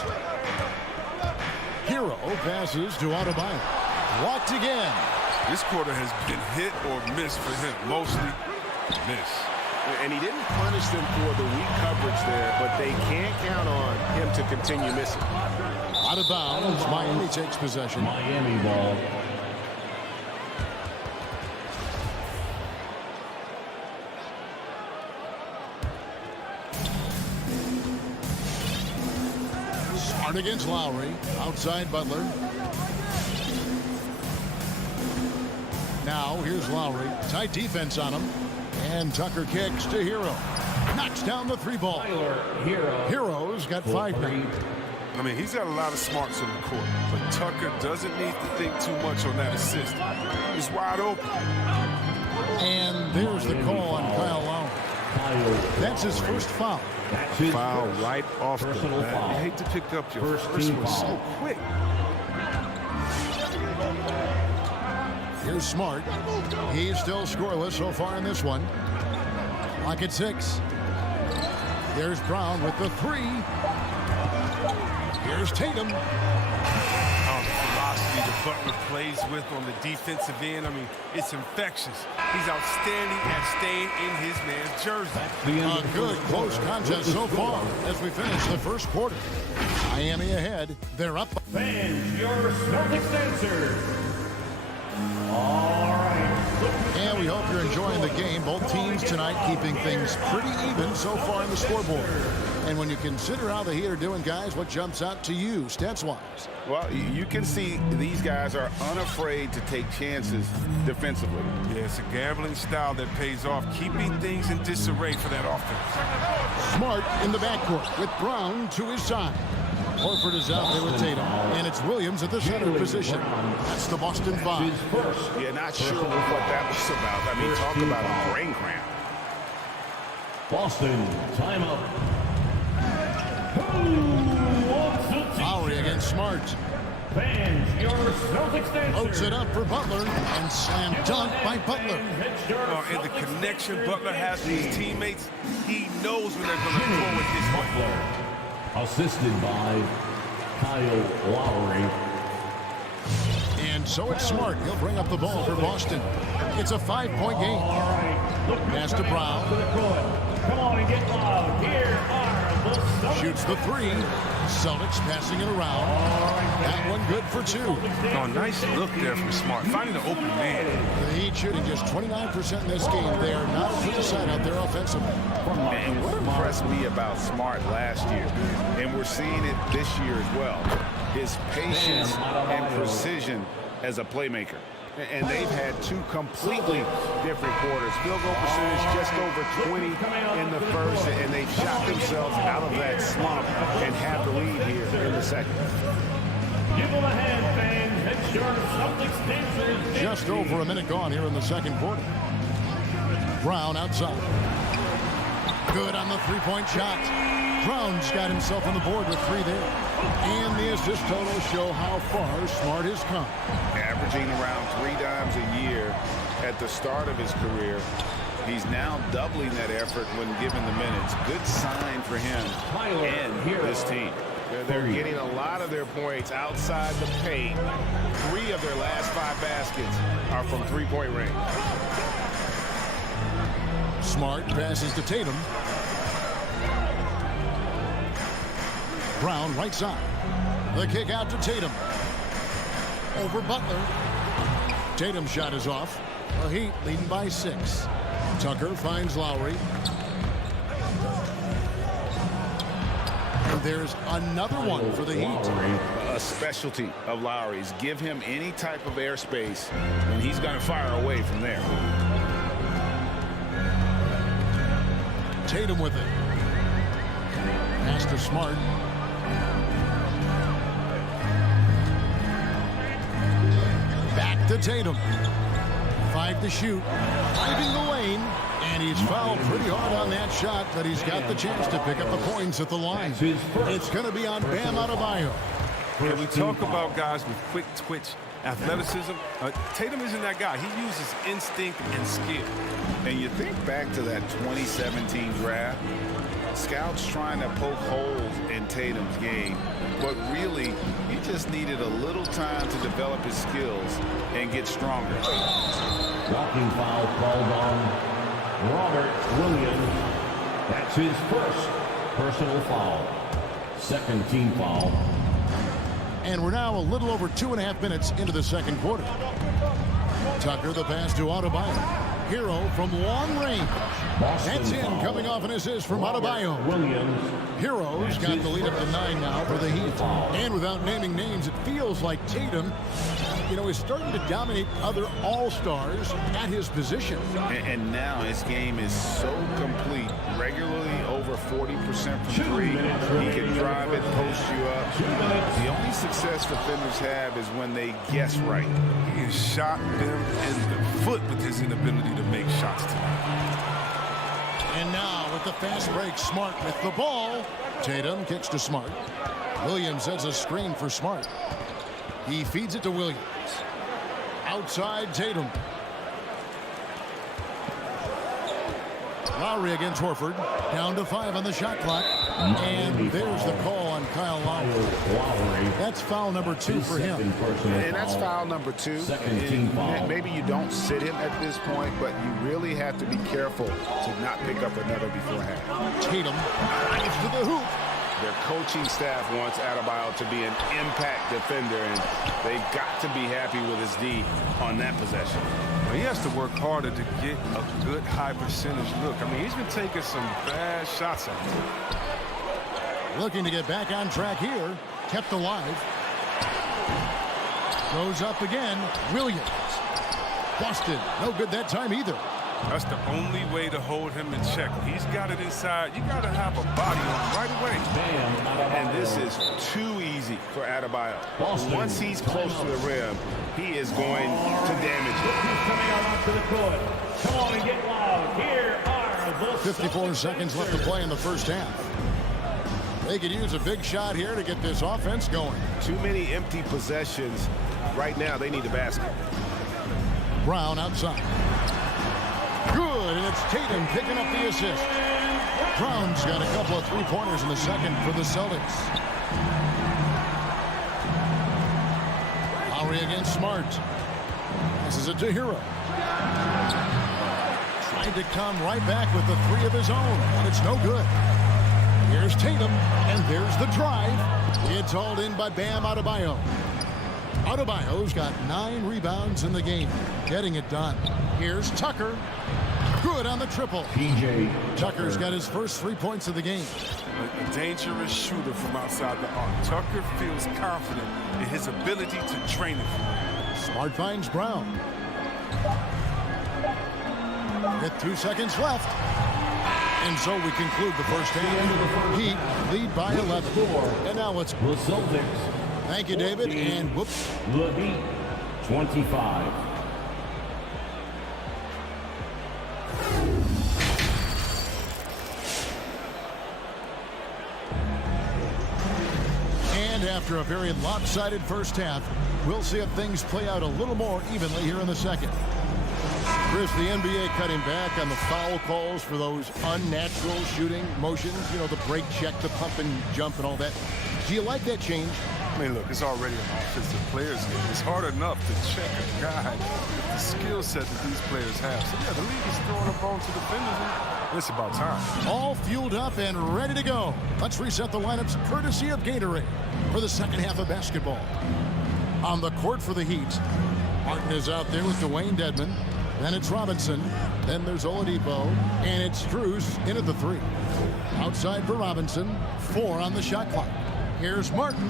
Hero passes to Adebayo. Walked again. This quarter has been hit or miss for him. Mostly miss. And he didn't punish them for the weak coverage there, but they can't count on him to continue missing. Out of bounds. Miami takes possession. Miami ball. Smart against Lowry. Outside Butler. Now here's Lowry. Tight defense on him. And Tucker kicks to Hero. Knocks down the 3-ball. Hero's got 5 now. I mean, he's got a lot of smarts on the court, but Tucker doesn't need to think too much on that assist. He's wide open. And there's the call on Kyle Lowry. That's his first foul. Foul right off the bat. You hate to pick up your first one so quick. Here's Smart. He's still scoreless so far in this one. Clock at 6. There's Brown with the 3. Here's Tatum. Oh, the velocity that Butler plays with on the defensive end, I mean, it's infectious. He's outstanding at staying in his man's jersey. A good close contest so far as we finish the first quarter. Miami ahead. They're up. Fans, your Celtics answer. All right. And we hope you're enjoying the game. Both teams tonight keeping things pretty even so far in the scoreboard. And when you consider how the Heat are doing, guys, what jumps out to you, stats-wise? Well, you can see these guys are unafraid to take chances defensively. Yeah, it's a gambling style that pays off, keeping things in disarray for that offense. Smart in the backcourt with Brown to his side. Horford is out there with Tatum, and it's Williams at the center position. That's the Boston 5. Yeah, not sure what that was about. I mean, talk about a brain cramp. Boston, timeout. Lowry against Smart. Fans, your Celtics answer. Loads it up for Butler, and slam dunk by Butler. And the connection Butler has with his teammates, he knows when they're going to go with his way. Assisted by Kyle Lowry. And so it's Smart. He'll bring up the ball for Boston. It's a 5-point game. All right. Pass to Brown. Come on and get loud. Here are the Celtics. Shoots the 3. Celtics passing it around. That one good for 2. Oh, nice look there from Smart, finding the open man. The Heat shooting just 29% in this game. They are not to the side out there offensively. And what impressed me about Smart last year, and we're seeing it this year as well, his patience and precision as a playmaker. And they've had 2 completely different quarters. Field goal percentage just over 20 in the first, and they've shot themselves out of that slump and have the lead here in the second. Give them a hand, fans. It's your Celtics dancers. Just over a minute gone here in the second quarter. Brown outside. Good on the 3-point shot. Brown's got himself on the board with 3 there. And the assist total show how far Smart has come. Averaging around 3 dimes a year at the start of his career. He's now doubling that effort when given the minutes. Good sign for him and this team. They're getting a lot of their points outside the paint. 3 of their last 5 baskets are from 3-point range. Smart passes to Tatum. Brown right side. The kick out to Tatum. Over Butler. Tatum's shot is off. The Heat leading by 6. Tucker finds Lowry. And there's another one for the Heat. A specialty of Lowry's. Give him any type of airspace, and he's going to fire away from there. Tatum with it. Pass to Smart. Back to Tatum. 5 to shoot. Driving the lane. And he's fouled pretty hard on that shot, but he's got the chance to pick up the points at the line. It's going to be on Bam Adebayo. When we talk about guys with quick twitch athleticism, Tatum isn't that guy. He uses instinct and skill. And you think back to that 2017 draft, scouts trying to poke holes in Tatum's game, but really, he just needed a little time to develop his skills and get stronger. Walking foul called on Robert Williams. That's his first personal foul. Second team foul. And we're now a little over 2.5 minutes into the second quarter. Tucker, the pass to Adebayo. Hero from long range. That's in, coming off an assist from Adebayo. Hero's got the lead up to 9 now for the Heat. And without naming names, it feels like Tatum, is starting to dominate other all-stars at his position. And now his game is so complete. Regularly over 40% from three. He can drive it, post you up. The only success defenders have is when they guess right. He has shot them in the foot with his inability to make shots tonight. And now with the fast break, Smart with the ball. Tatum kicks to Smart. Williams sets a screen for Smart. He feeds it to Williams. Outside Tatum. Lowry against Horford. Down to 5 on the shot clock. And there's the call on Kyle Lowry. That's foul number 2 for him. And that's foul number 2. Maybe you don't sit him at this point, but you really have to be careful to not pick up another beforehand. Tatum drives to the hoop. Their coaching staff wants Adebayo to be an impact defender, and they've got to be happy with his D on that possession. Well, he has to work harder to get a good high percentage look. I mean, he's been taking some bad shots out there. Looking to get back on track here. Kept alive. Goes up again. Williams. Busted. No good that time either. That's the only way to hold him in check. He's got it inside. You got to have a body on him right away. And this is too easy for Adebayo. Once he's close to the rim, he is going to damage it. Coming out onto the court. Come on and get loud. Here are the 54 seconds left to play in the first half. They could use a big shot here to get this offense going. Too many empty possessions. Right now, they need the basket. Brown outside. Good, and it's Tatum picking up the assist. Brown's got a couple of three-pointers in the second for the Celtics. Lowry against Smart. Passes it to Hero. Tried to come right back with the 3 of his own, but it's no good. Here's Tatum, and there's the drive. It's hauled in by Bam Adebayo. Adebayo's got 9 rebounds in the game, getting it done. Here's Tucker. Good on the triple. Tucker's got his first 3 points of the game. A dangerous shooter from outside the arc. Tucker feels confident in his ability to drain it from him. Smart finds Brown. With 2 seconds left. And so we conclude the first half. Heat lead by 11. And now it's the Celtics. Thank you, David. And whoops. The Heat, 25. And after a very lopsided first half, we'll see if things play out a little more evenly here in the second. Chris, the NBA cutting back on the foul calls for those unnatural shooting motions. The break check, the pump and jump and all that. Do you like that change? I mean, look, it's already an offensive players game. It's hard enough to check a guy with the skill set that these players have. So, yeah, the league is throwing a bone to defenders, and it's about time. All fueled up and ready to go. Let's reset the lineups courtesy of Gatorade for the second half of basketball. On the court for the Heat, Martin is out there with Dwayne Dedmon. Then it's Robinson. Then there's Oladipo. And it's Strus in at the 3. Outside for Robinson. 4 on the shot clock. Here's Martin.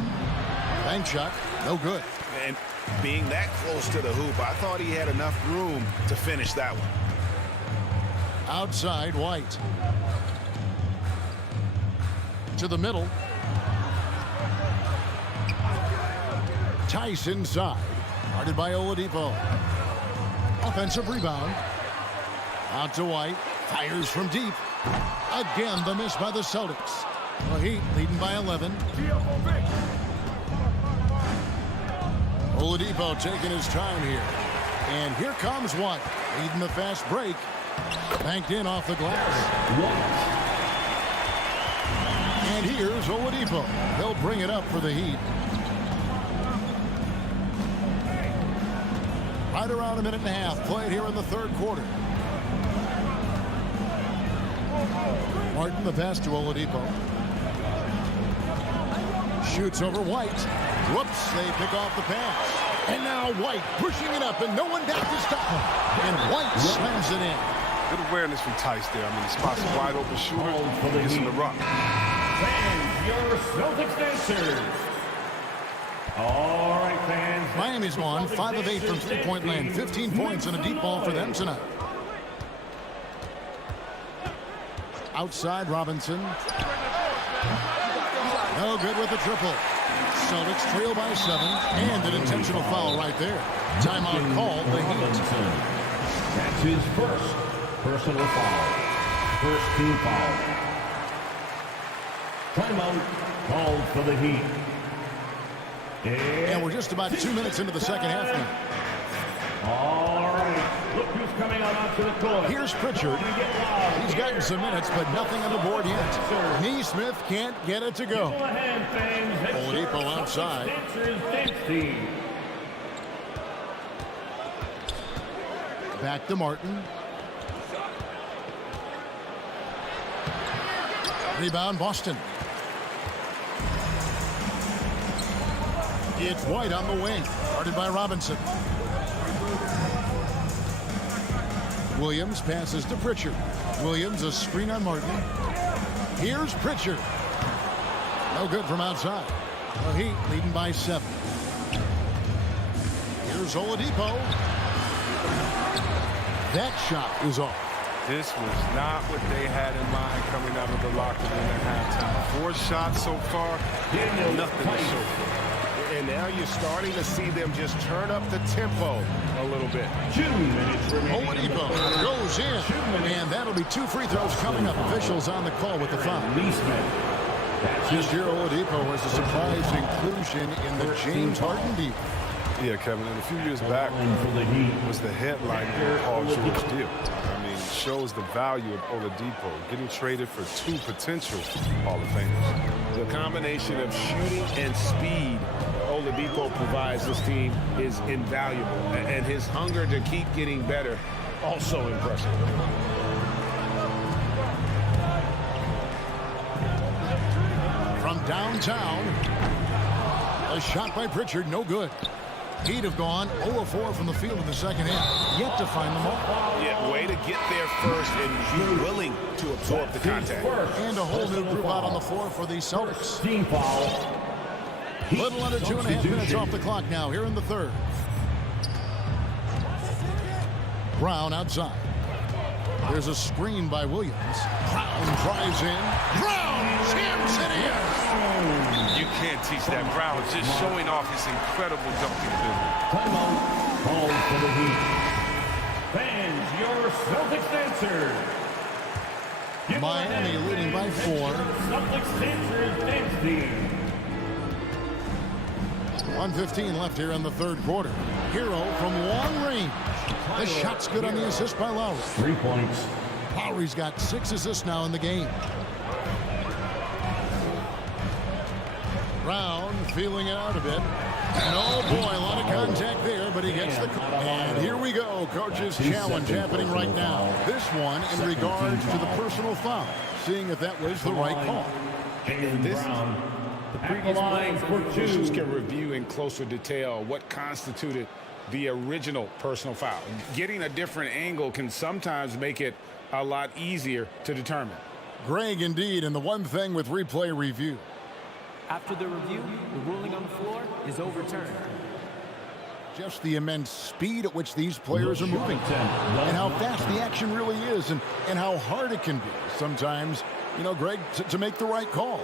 Bank shot. No good. And being that close to the hoop, I thought he had enough room to finish that one. Outside White. To the middle. Tice inside. Guarded by Oladipo. Offensive rebound. Out to White. Fires from deep. Again, the miss by the Celtics. The Heat leading by 11. Oladipo taking his time here. And here comes White. Leading the fast break. Banked in off the glass. And here's Oladipo. They'll bring it up for the Heat. Right around a minute and a half played here in the third quarter. Martin the pass to Oladipo. Shoots over White. Whoops, they pick off the pass. And now White pushing it up, and no one back to stop him. And White slams it in. Good awareness from Tice there. I mean, the spot's a wide open shooter. He gets him to rock. Fans, your Celtics dancers. All right, fans. Miami's won 5 of 8 from three-point land. 15 points and a deep ball for them tonight. Outside Robinson. No good with the triple. Celtics trail by 7, and an intentional foul right there. Timeout called the Heat. That's his first personal foul. First team foul. Timeout called for the Heat. And we're just about 2 minutes into the second half now. All right. Look who's coming out onto the court. Here's Pritchard. He's gotten some minutes, but nothing on the board yet. Neesmith can't get it to go. Oladipo outside. Back to Martin. Rebound, Boston. It's White on the wing, guarded by Robinson. Williams passes to Pritchard. Williams, a screen on Martin. Here's Pritchard. No good from outside. The Heat leading by 7. Here's Oladipo. That shot is off. This was not what they had in mind coming out of the locker room at halftime. 4 shots so far, nothing to show for. And now you're starting to see them just turn up the tempo a little bit. 2 minutes remaining. Oladipo goes in, and that'll be 2 free throws coming up. Officials on the call with the foul. This year, Oladipo was a surprise inclusion in the James Harden deal. Yeah, Kevin, and a few years back was the headline of the Paul George deal. I mean, shows the value of Oladipo getting traded for 2 potential Hall of Famers. The combination of shooting and speed Oladipo provides this team is invaluable, and his hunger to keep getting better also impressive. From downtown, a shot by Pritchard, no good. He'd have gone 0 of 4 from the field in the second half, yet to find them all. Yeah, way to get there first and be willing to absorb the contact. And a whole new group out on the floor for the Celtics. Team foul. Little under 2.5 minutes off the clock now here in the third. Brown outside. There's a screen by Williams. Brown drives in. Brown jams it in. You can't teach that. Brown just showing off his incredible dunking ability. Timeout called for the Heat. Fans, your Celtics dancers. Miami leading by 4. Celtics dancers dance team. 1:15 left here in the third quarter. Hero from long range. The shot's good on the assist by Lowry. 3 points. Lowry's got 6 assists now in the game. Brown feeling it out a bit. And oh boy, a lot of contact there, but he gets the call. And here we go, coach's challenge happening right now. This one in regards to the personal foul, seeing if that was the right call. And this the previous officials can review in closer detail what constituted the original personal foul. Getting a different angle can sometimes make it a lot easier to determine. Greg, indeed, and the one thing with replay review. After the review, the ruling on the floor is overturned. Just the immense speed at which these players are moving and how fast the action really is and how hard it can be sometimes, you know, Greg, to make the right call.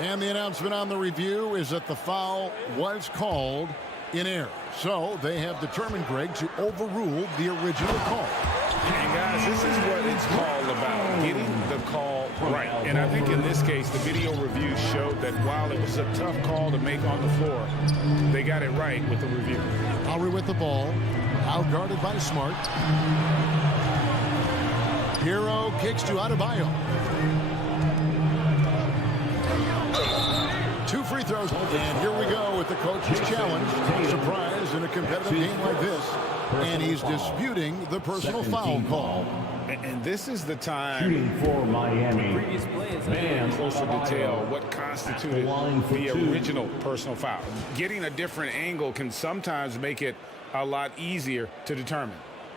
And the announcement on the review is that the foul was called in error. So they have determined, Greg, to overrule the original call. And guys, this is what it's all about, getting the call right. And I think in this case, the video review showed that while it was a tough call to make on the floor, they got it right with the review. Lowry with the ball, out guarded by Smart. Hero kicks to Adebayo. 2 free throws, and here we go with the coach's challenge. Surprise in a competitive game like this. And he's disputing the personal foul call. And this is the time. Shooting for Miami. Previous play is Paying closer detail what constituted the original personal foul. Getting a different angle can sometimes make it a lot easier to determine.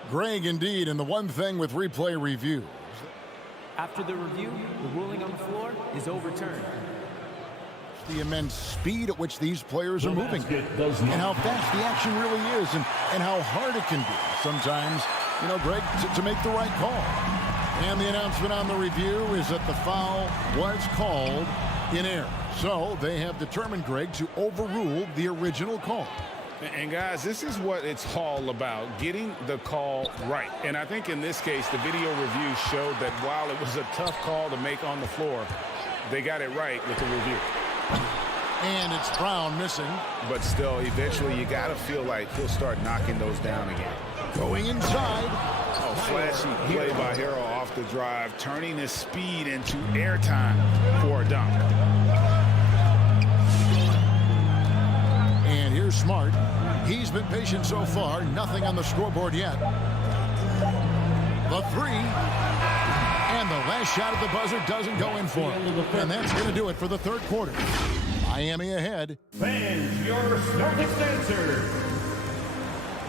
Greg, indeed, and the one thing with replay review. After the review, the ruling on the floor is overturned. The immense speed at which these players are moving and how fast the action really is and how hard it can be sometimes, you know, Greg, to make the right call. And the announcement on the review is that the foul was called in error. So they have determined, Greg, to overrule the original call. And guys, this is what it's all about, getting the call right. And I think in this case, the video review showed that while it was a tough call to make on the floor, they got it right with the review. And it's Brown missing. But still, eventually you got to feel like he'll start knocking those down again. Going inside. Oh, flashy play by Hero off the drive, turning his speed into airtime for a dunk. And here's Smart. He's been patient so far. Nothing on the scoreboard yet. The three. And the last shot at the buzzer doesn't go in for him. And that's going to do it for the third quarter. Miami ahead. Fans, your Celtics answer.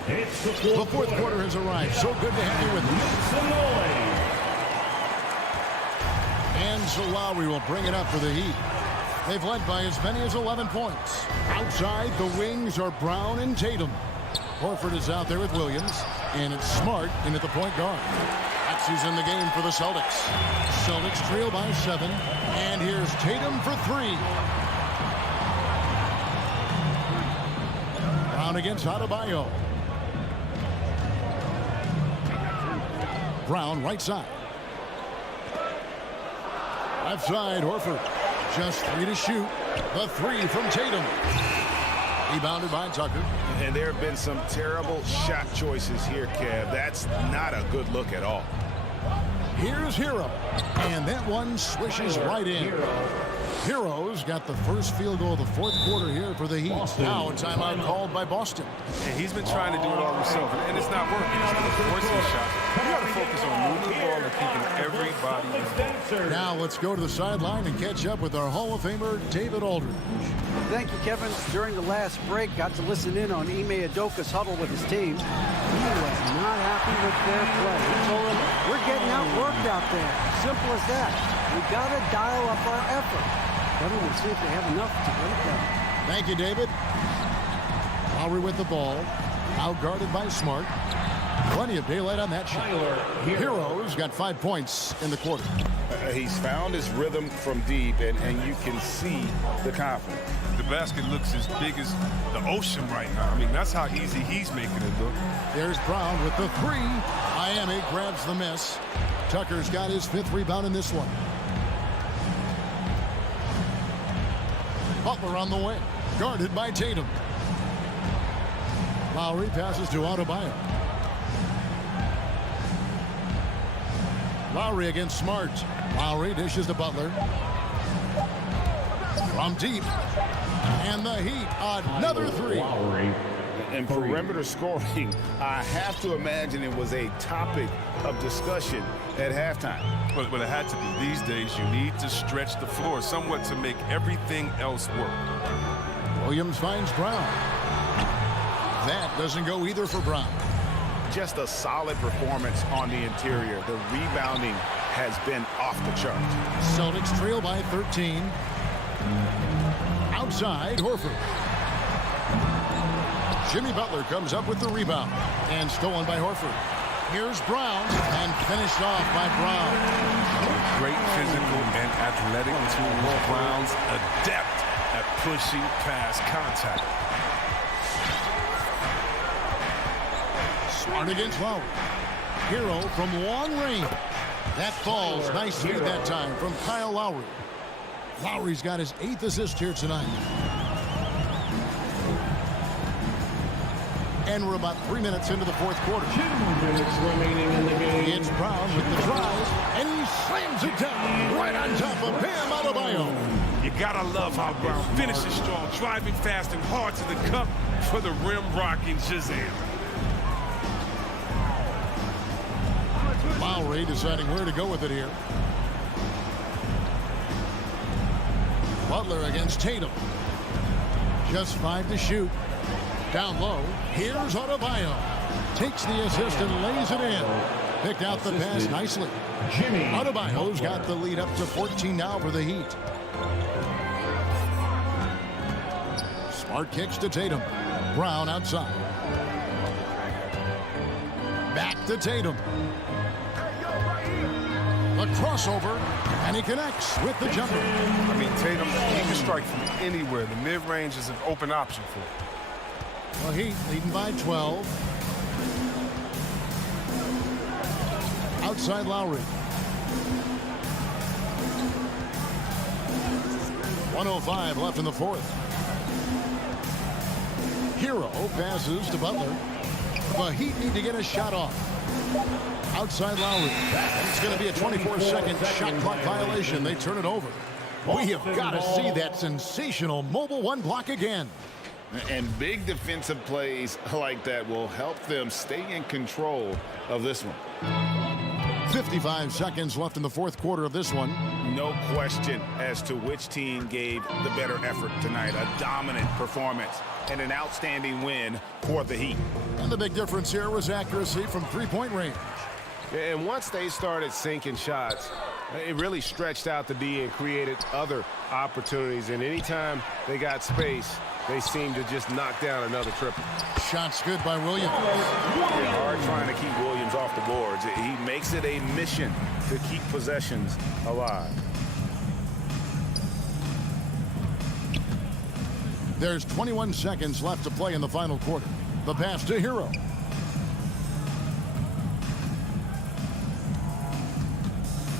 It's The fourth quarter has arrived. So good to have you with us. And so Lowry will bring it up for the Heat. They've led by as many as 11 points. Outside, the wings are Brown and Tatum. Horford is out there with Williams. And it's Smart in at the point guard. That's who's in the game for the Celtics. Celtics trail by 7. And here's Tatum for 3. Brown against Adebayo. Brown right side. Left side, Horford. Just 3 to shoot. The 3 from Tatum. Rebounded by Tucker. And there have been some terrible shot choices here, Kev. That's not a good look at all. Here's Hero. And that one swishes right in. Hero's got the first field goal of the fourth quarter here for the Heat. Now a timeout called by Boston. And he's been trying to do it all himself, and it's not working. He's forcing the shot. You got to focus on moving the ball and keeping everybody involved. Now let's go to the sideline and catch up with our Hall of Famer, David Aldridge. Thank you, Kevin. During the last break, got to listen in on Ime Udoka's huddle with his team. He was not happy with their play. He told them, we're getting outworked out there. Simple as that. We got to dial up our effort. Kevin, we'll see if they have enough to get it done. Thank you, David. Lowry with the ball. Outguarded by Smart. Plenty of daylight on that shot. Hero's got 5 points in the quarter. He's found his rhythm from deep, and you can see the confidence. The basket looks as big as the ocean right now. I mean, that's how easy he's making it look. There's Brown with the 3. Miami grabs the miss. Tucker's got his 5th rebound in this one. Butler on the way, guarded by Tatum. Lowry passes to Adebayo. Lowry against Smart. Lowry dishes to Butler. From deep. And the Heat, another 3. And perimeter scoring, I have to imagine it was a topic of discussion at halftime. But it had to be. These days, you need to stretch the floor somewhat to make everything else work. Williams finds Brown. That doesn't go either for Brown. Just a solid performance on the interior. The rebounding has been off the chart. Celtics trail by 13. Outside, Horford. Jimmy Butler comes up with the rebound. And stolen by Horford. Here's Brown, and finished off by Brown. Great physical and athletic tools. Brown's adept at pushing past contact. Smart against Lowry. Hero from long range. That falls. Nice feed that time from Kyle Lowry. Lowry's got his 8th assist here tonight. And we're about 3 minutes into the fourth quarter. 2 minutes remaining in the game. It's Brown with the drive, and he slams it down right on top of Bam Adebayo. You gotta love how Brown finishes strong, driving fast and hard to the cup for the rim rocking Shazam. Lowry deciding where to go with it here. Butler against Tatum. Just 5 to shoot. Down low. Here's Adebayo. Takes the assist and lays it in. Picked out the pass nicely. Adebayo's got the lead up to 14 now for the Heat. Smart kicks to Tatum. Brown outside. Back to Tatum. The crossover, and he connects with the jumper. I mean, Tatum, he can strike from anywhere. The mid-range is an open option for him. Well, Heat leading by 12. Outside Lowry. 1:05 left in the fourth. Hero passes to Butler. The Heat need to get a shot off. Outside Lowry. It's going to be a 24-second shot clock violation. They turn it over. We have got to see that sensational mobile one block again. And big defensive plays like that will help them stay in control of this one. 55 seconds left in the fourth quarter of this one. No question as to which team gave the better effort tonight. A dominant performance and an outstanding win for the Heat. And the big difference here was accuracy from three-point range. And once they started sinking shots, it really stretched out the D and created other opportunities. And anytime they got space, they seemed to just knock down another triple. Shots good by Williams. Yeah, hard trying to keep Williams off the boards. He makes it a mission to keep possessions alive. There's 21 seconds left to play in the final quarter. The pass to Hero.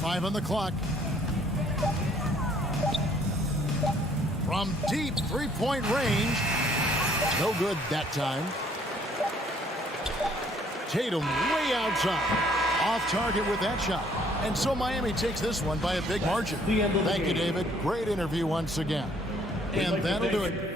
Five on the clock. From deep three-point range. No good that time. Tatum way outside. Off target with that shot. And so Miami takes this one by a big margin. Thank you, David. Great interview once again. And that'll do it.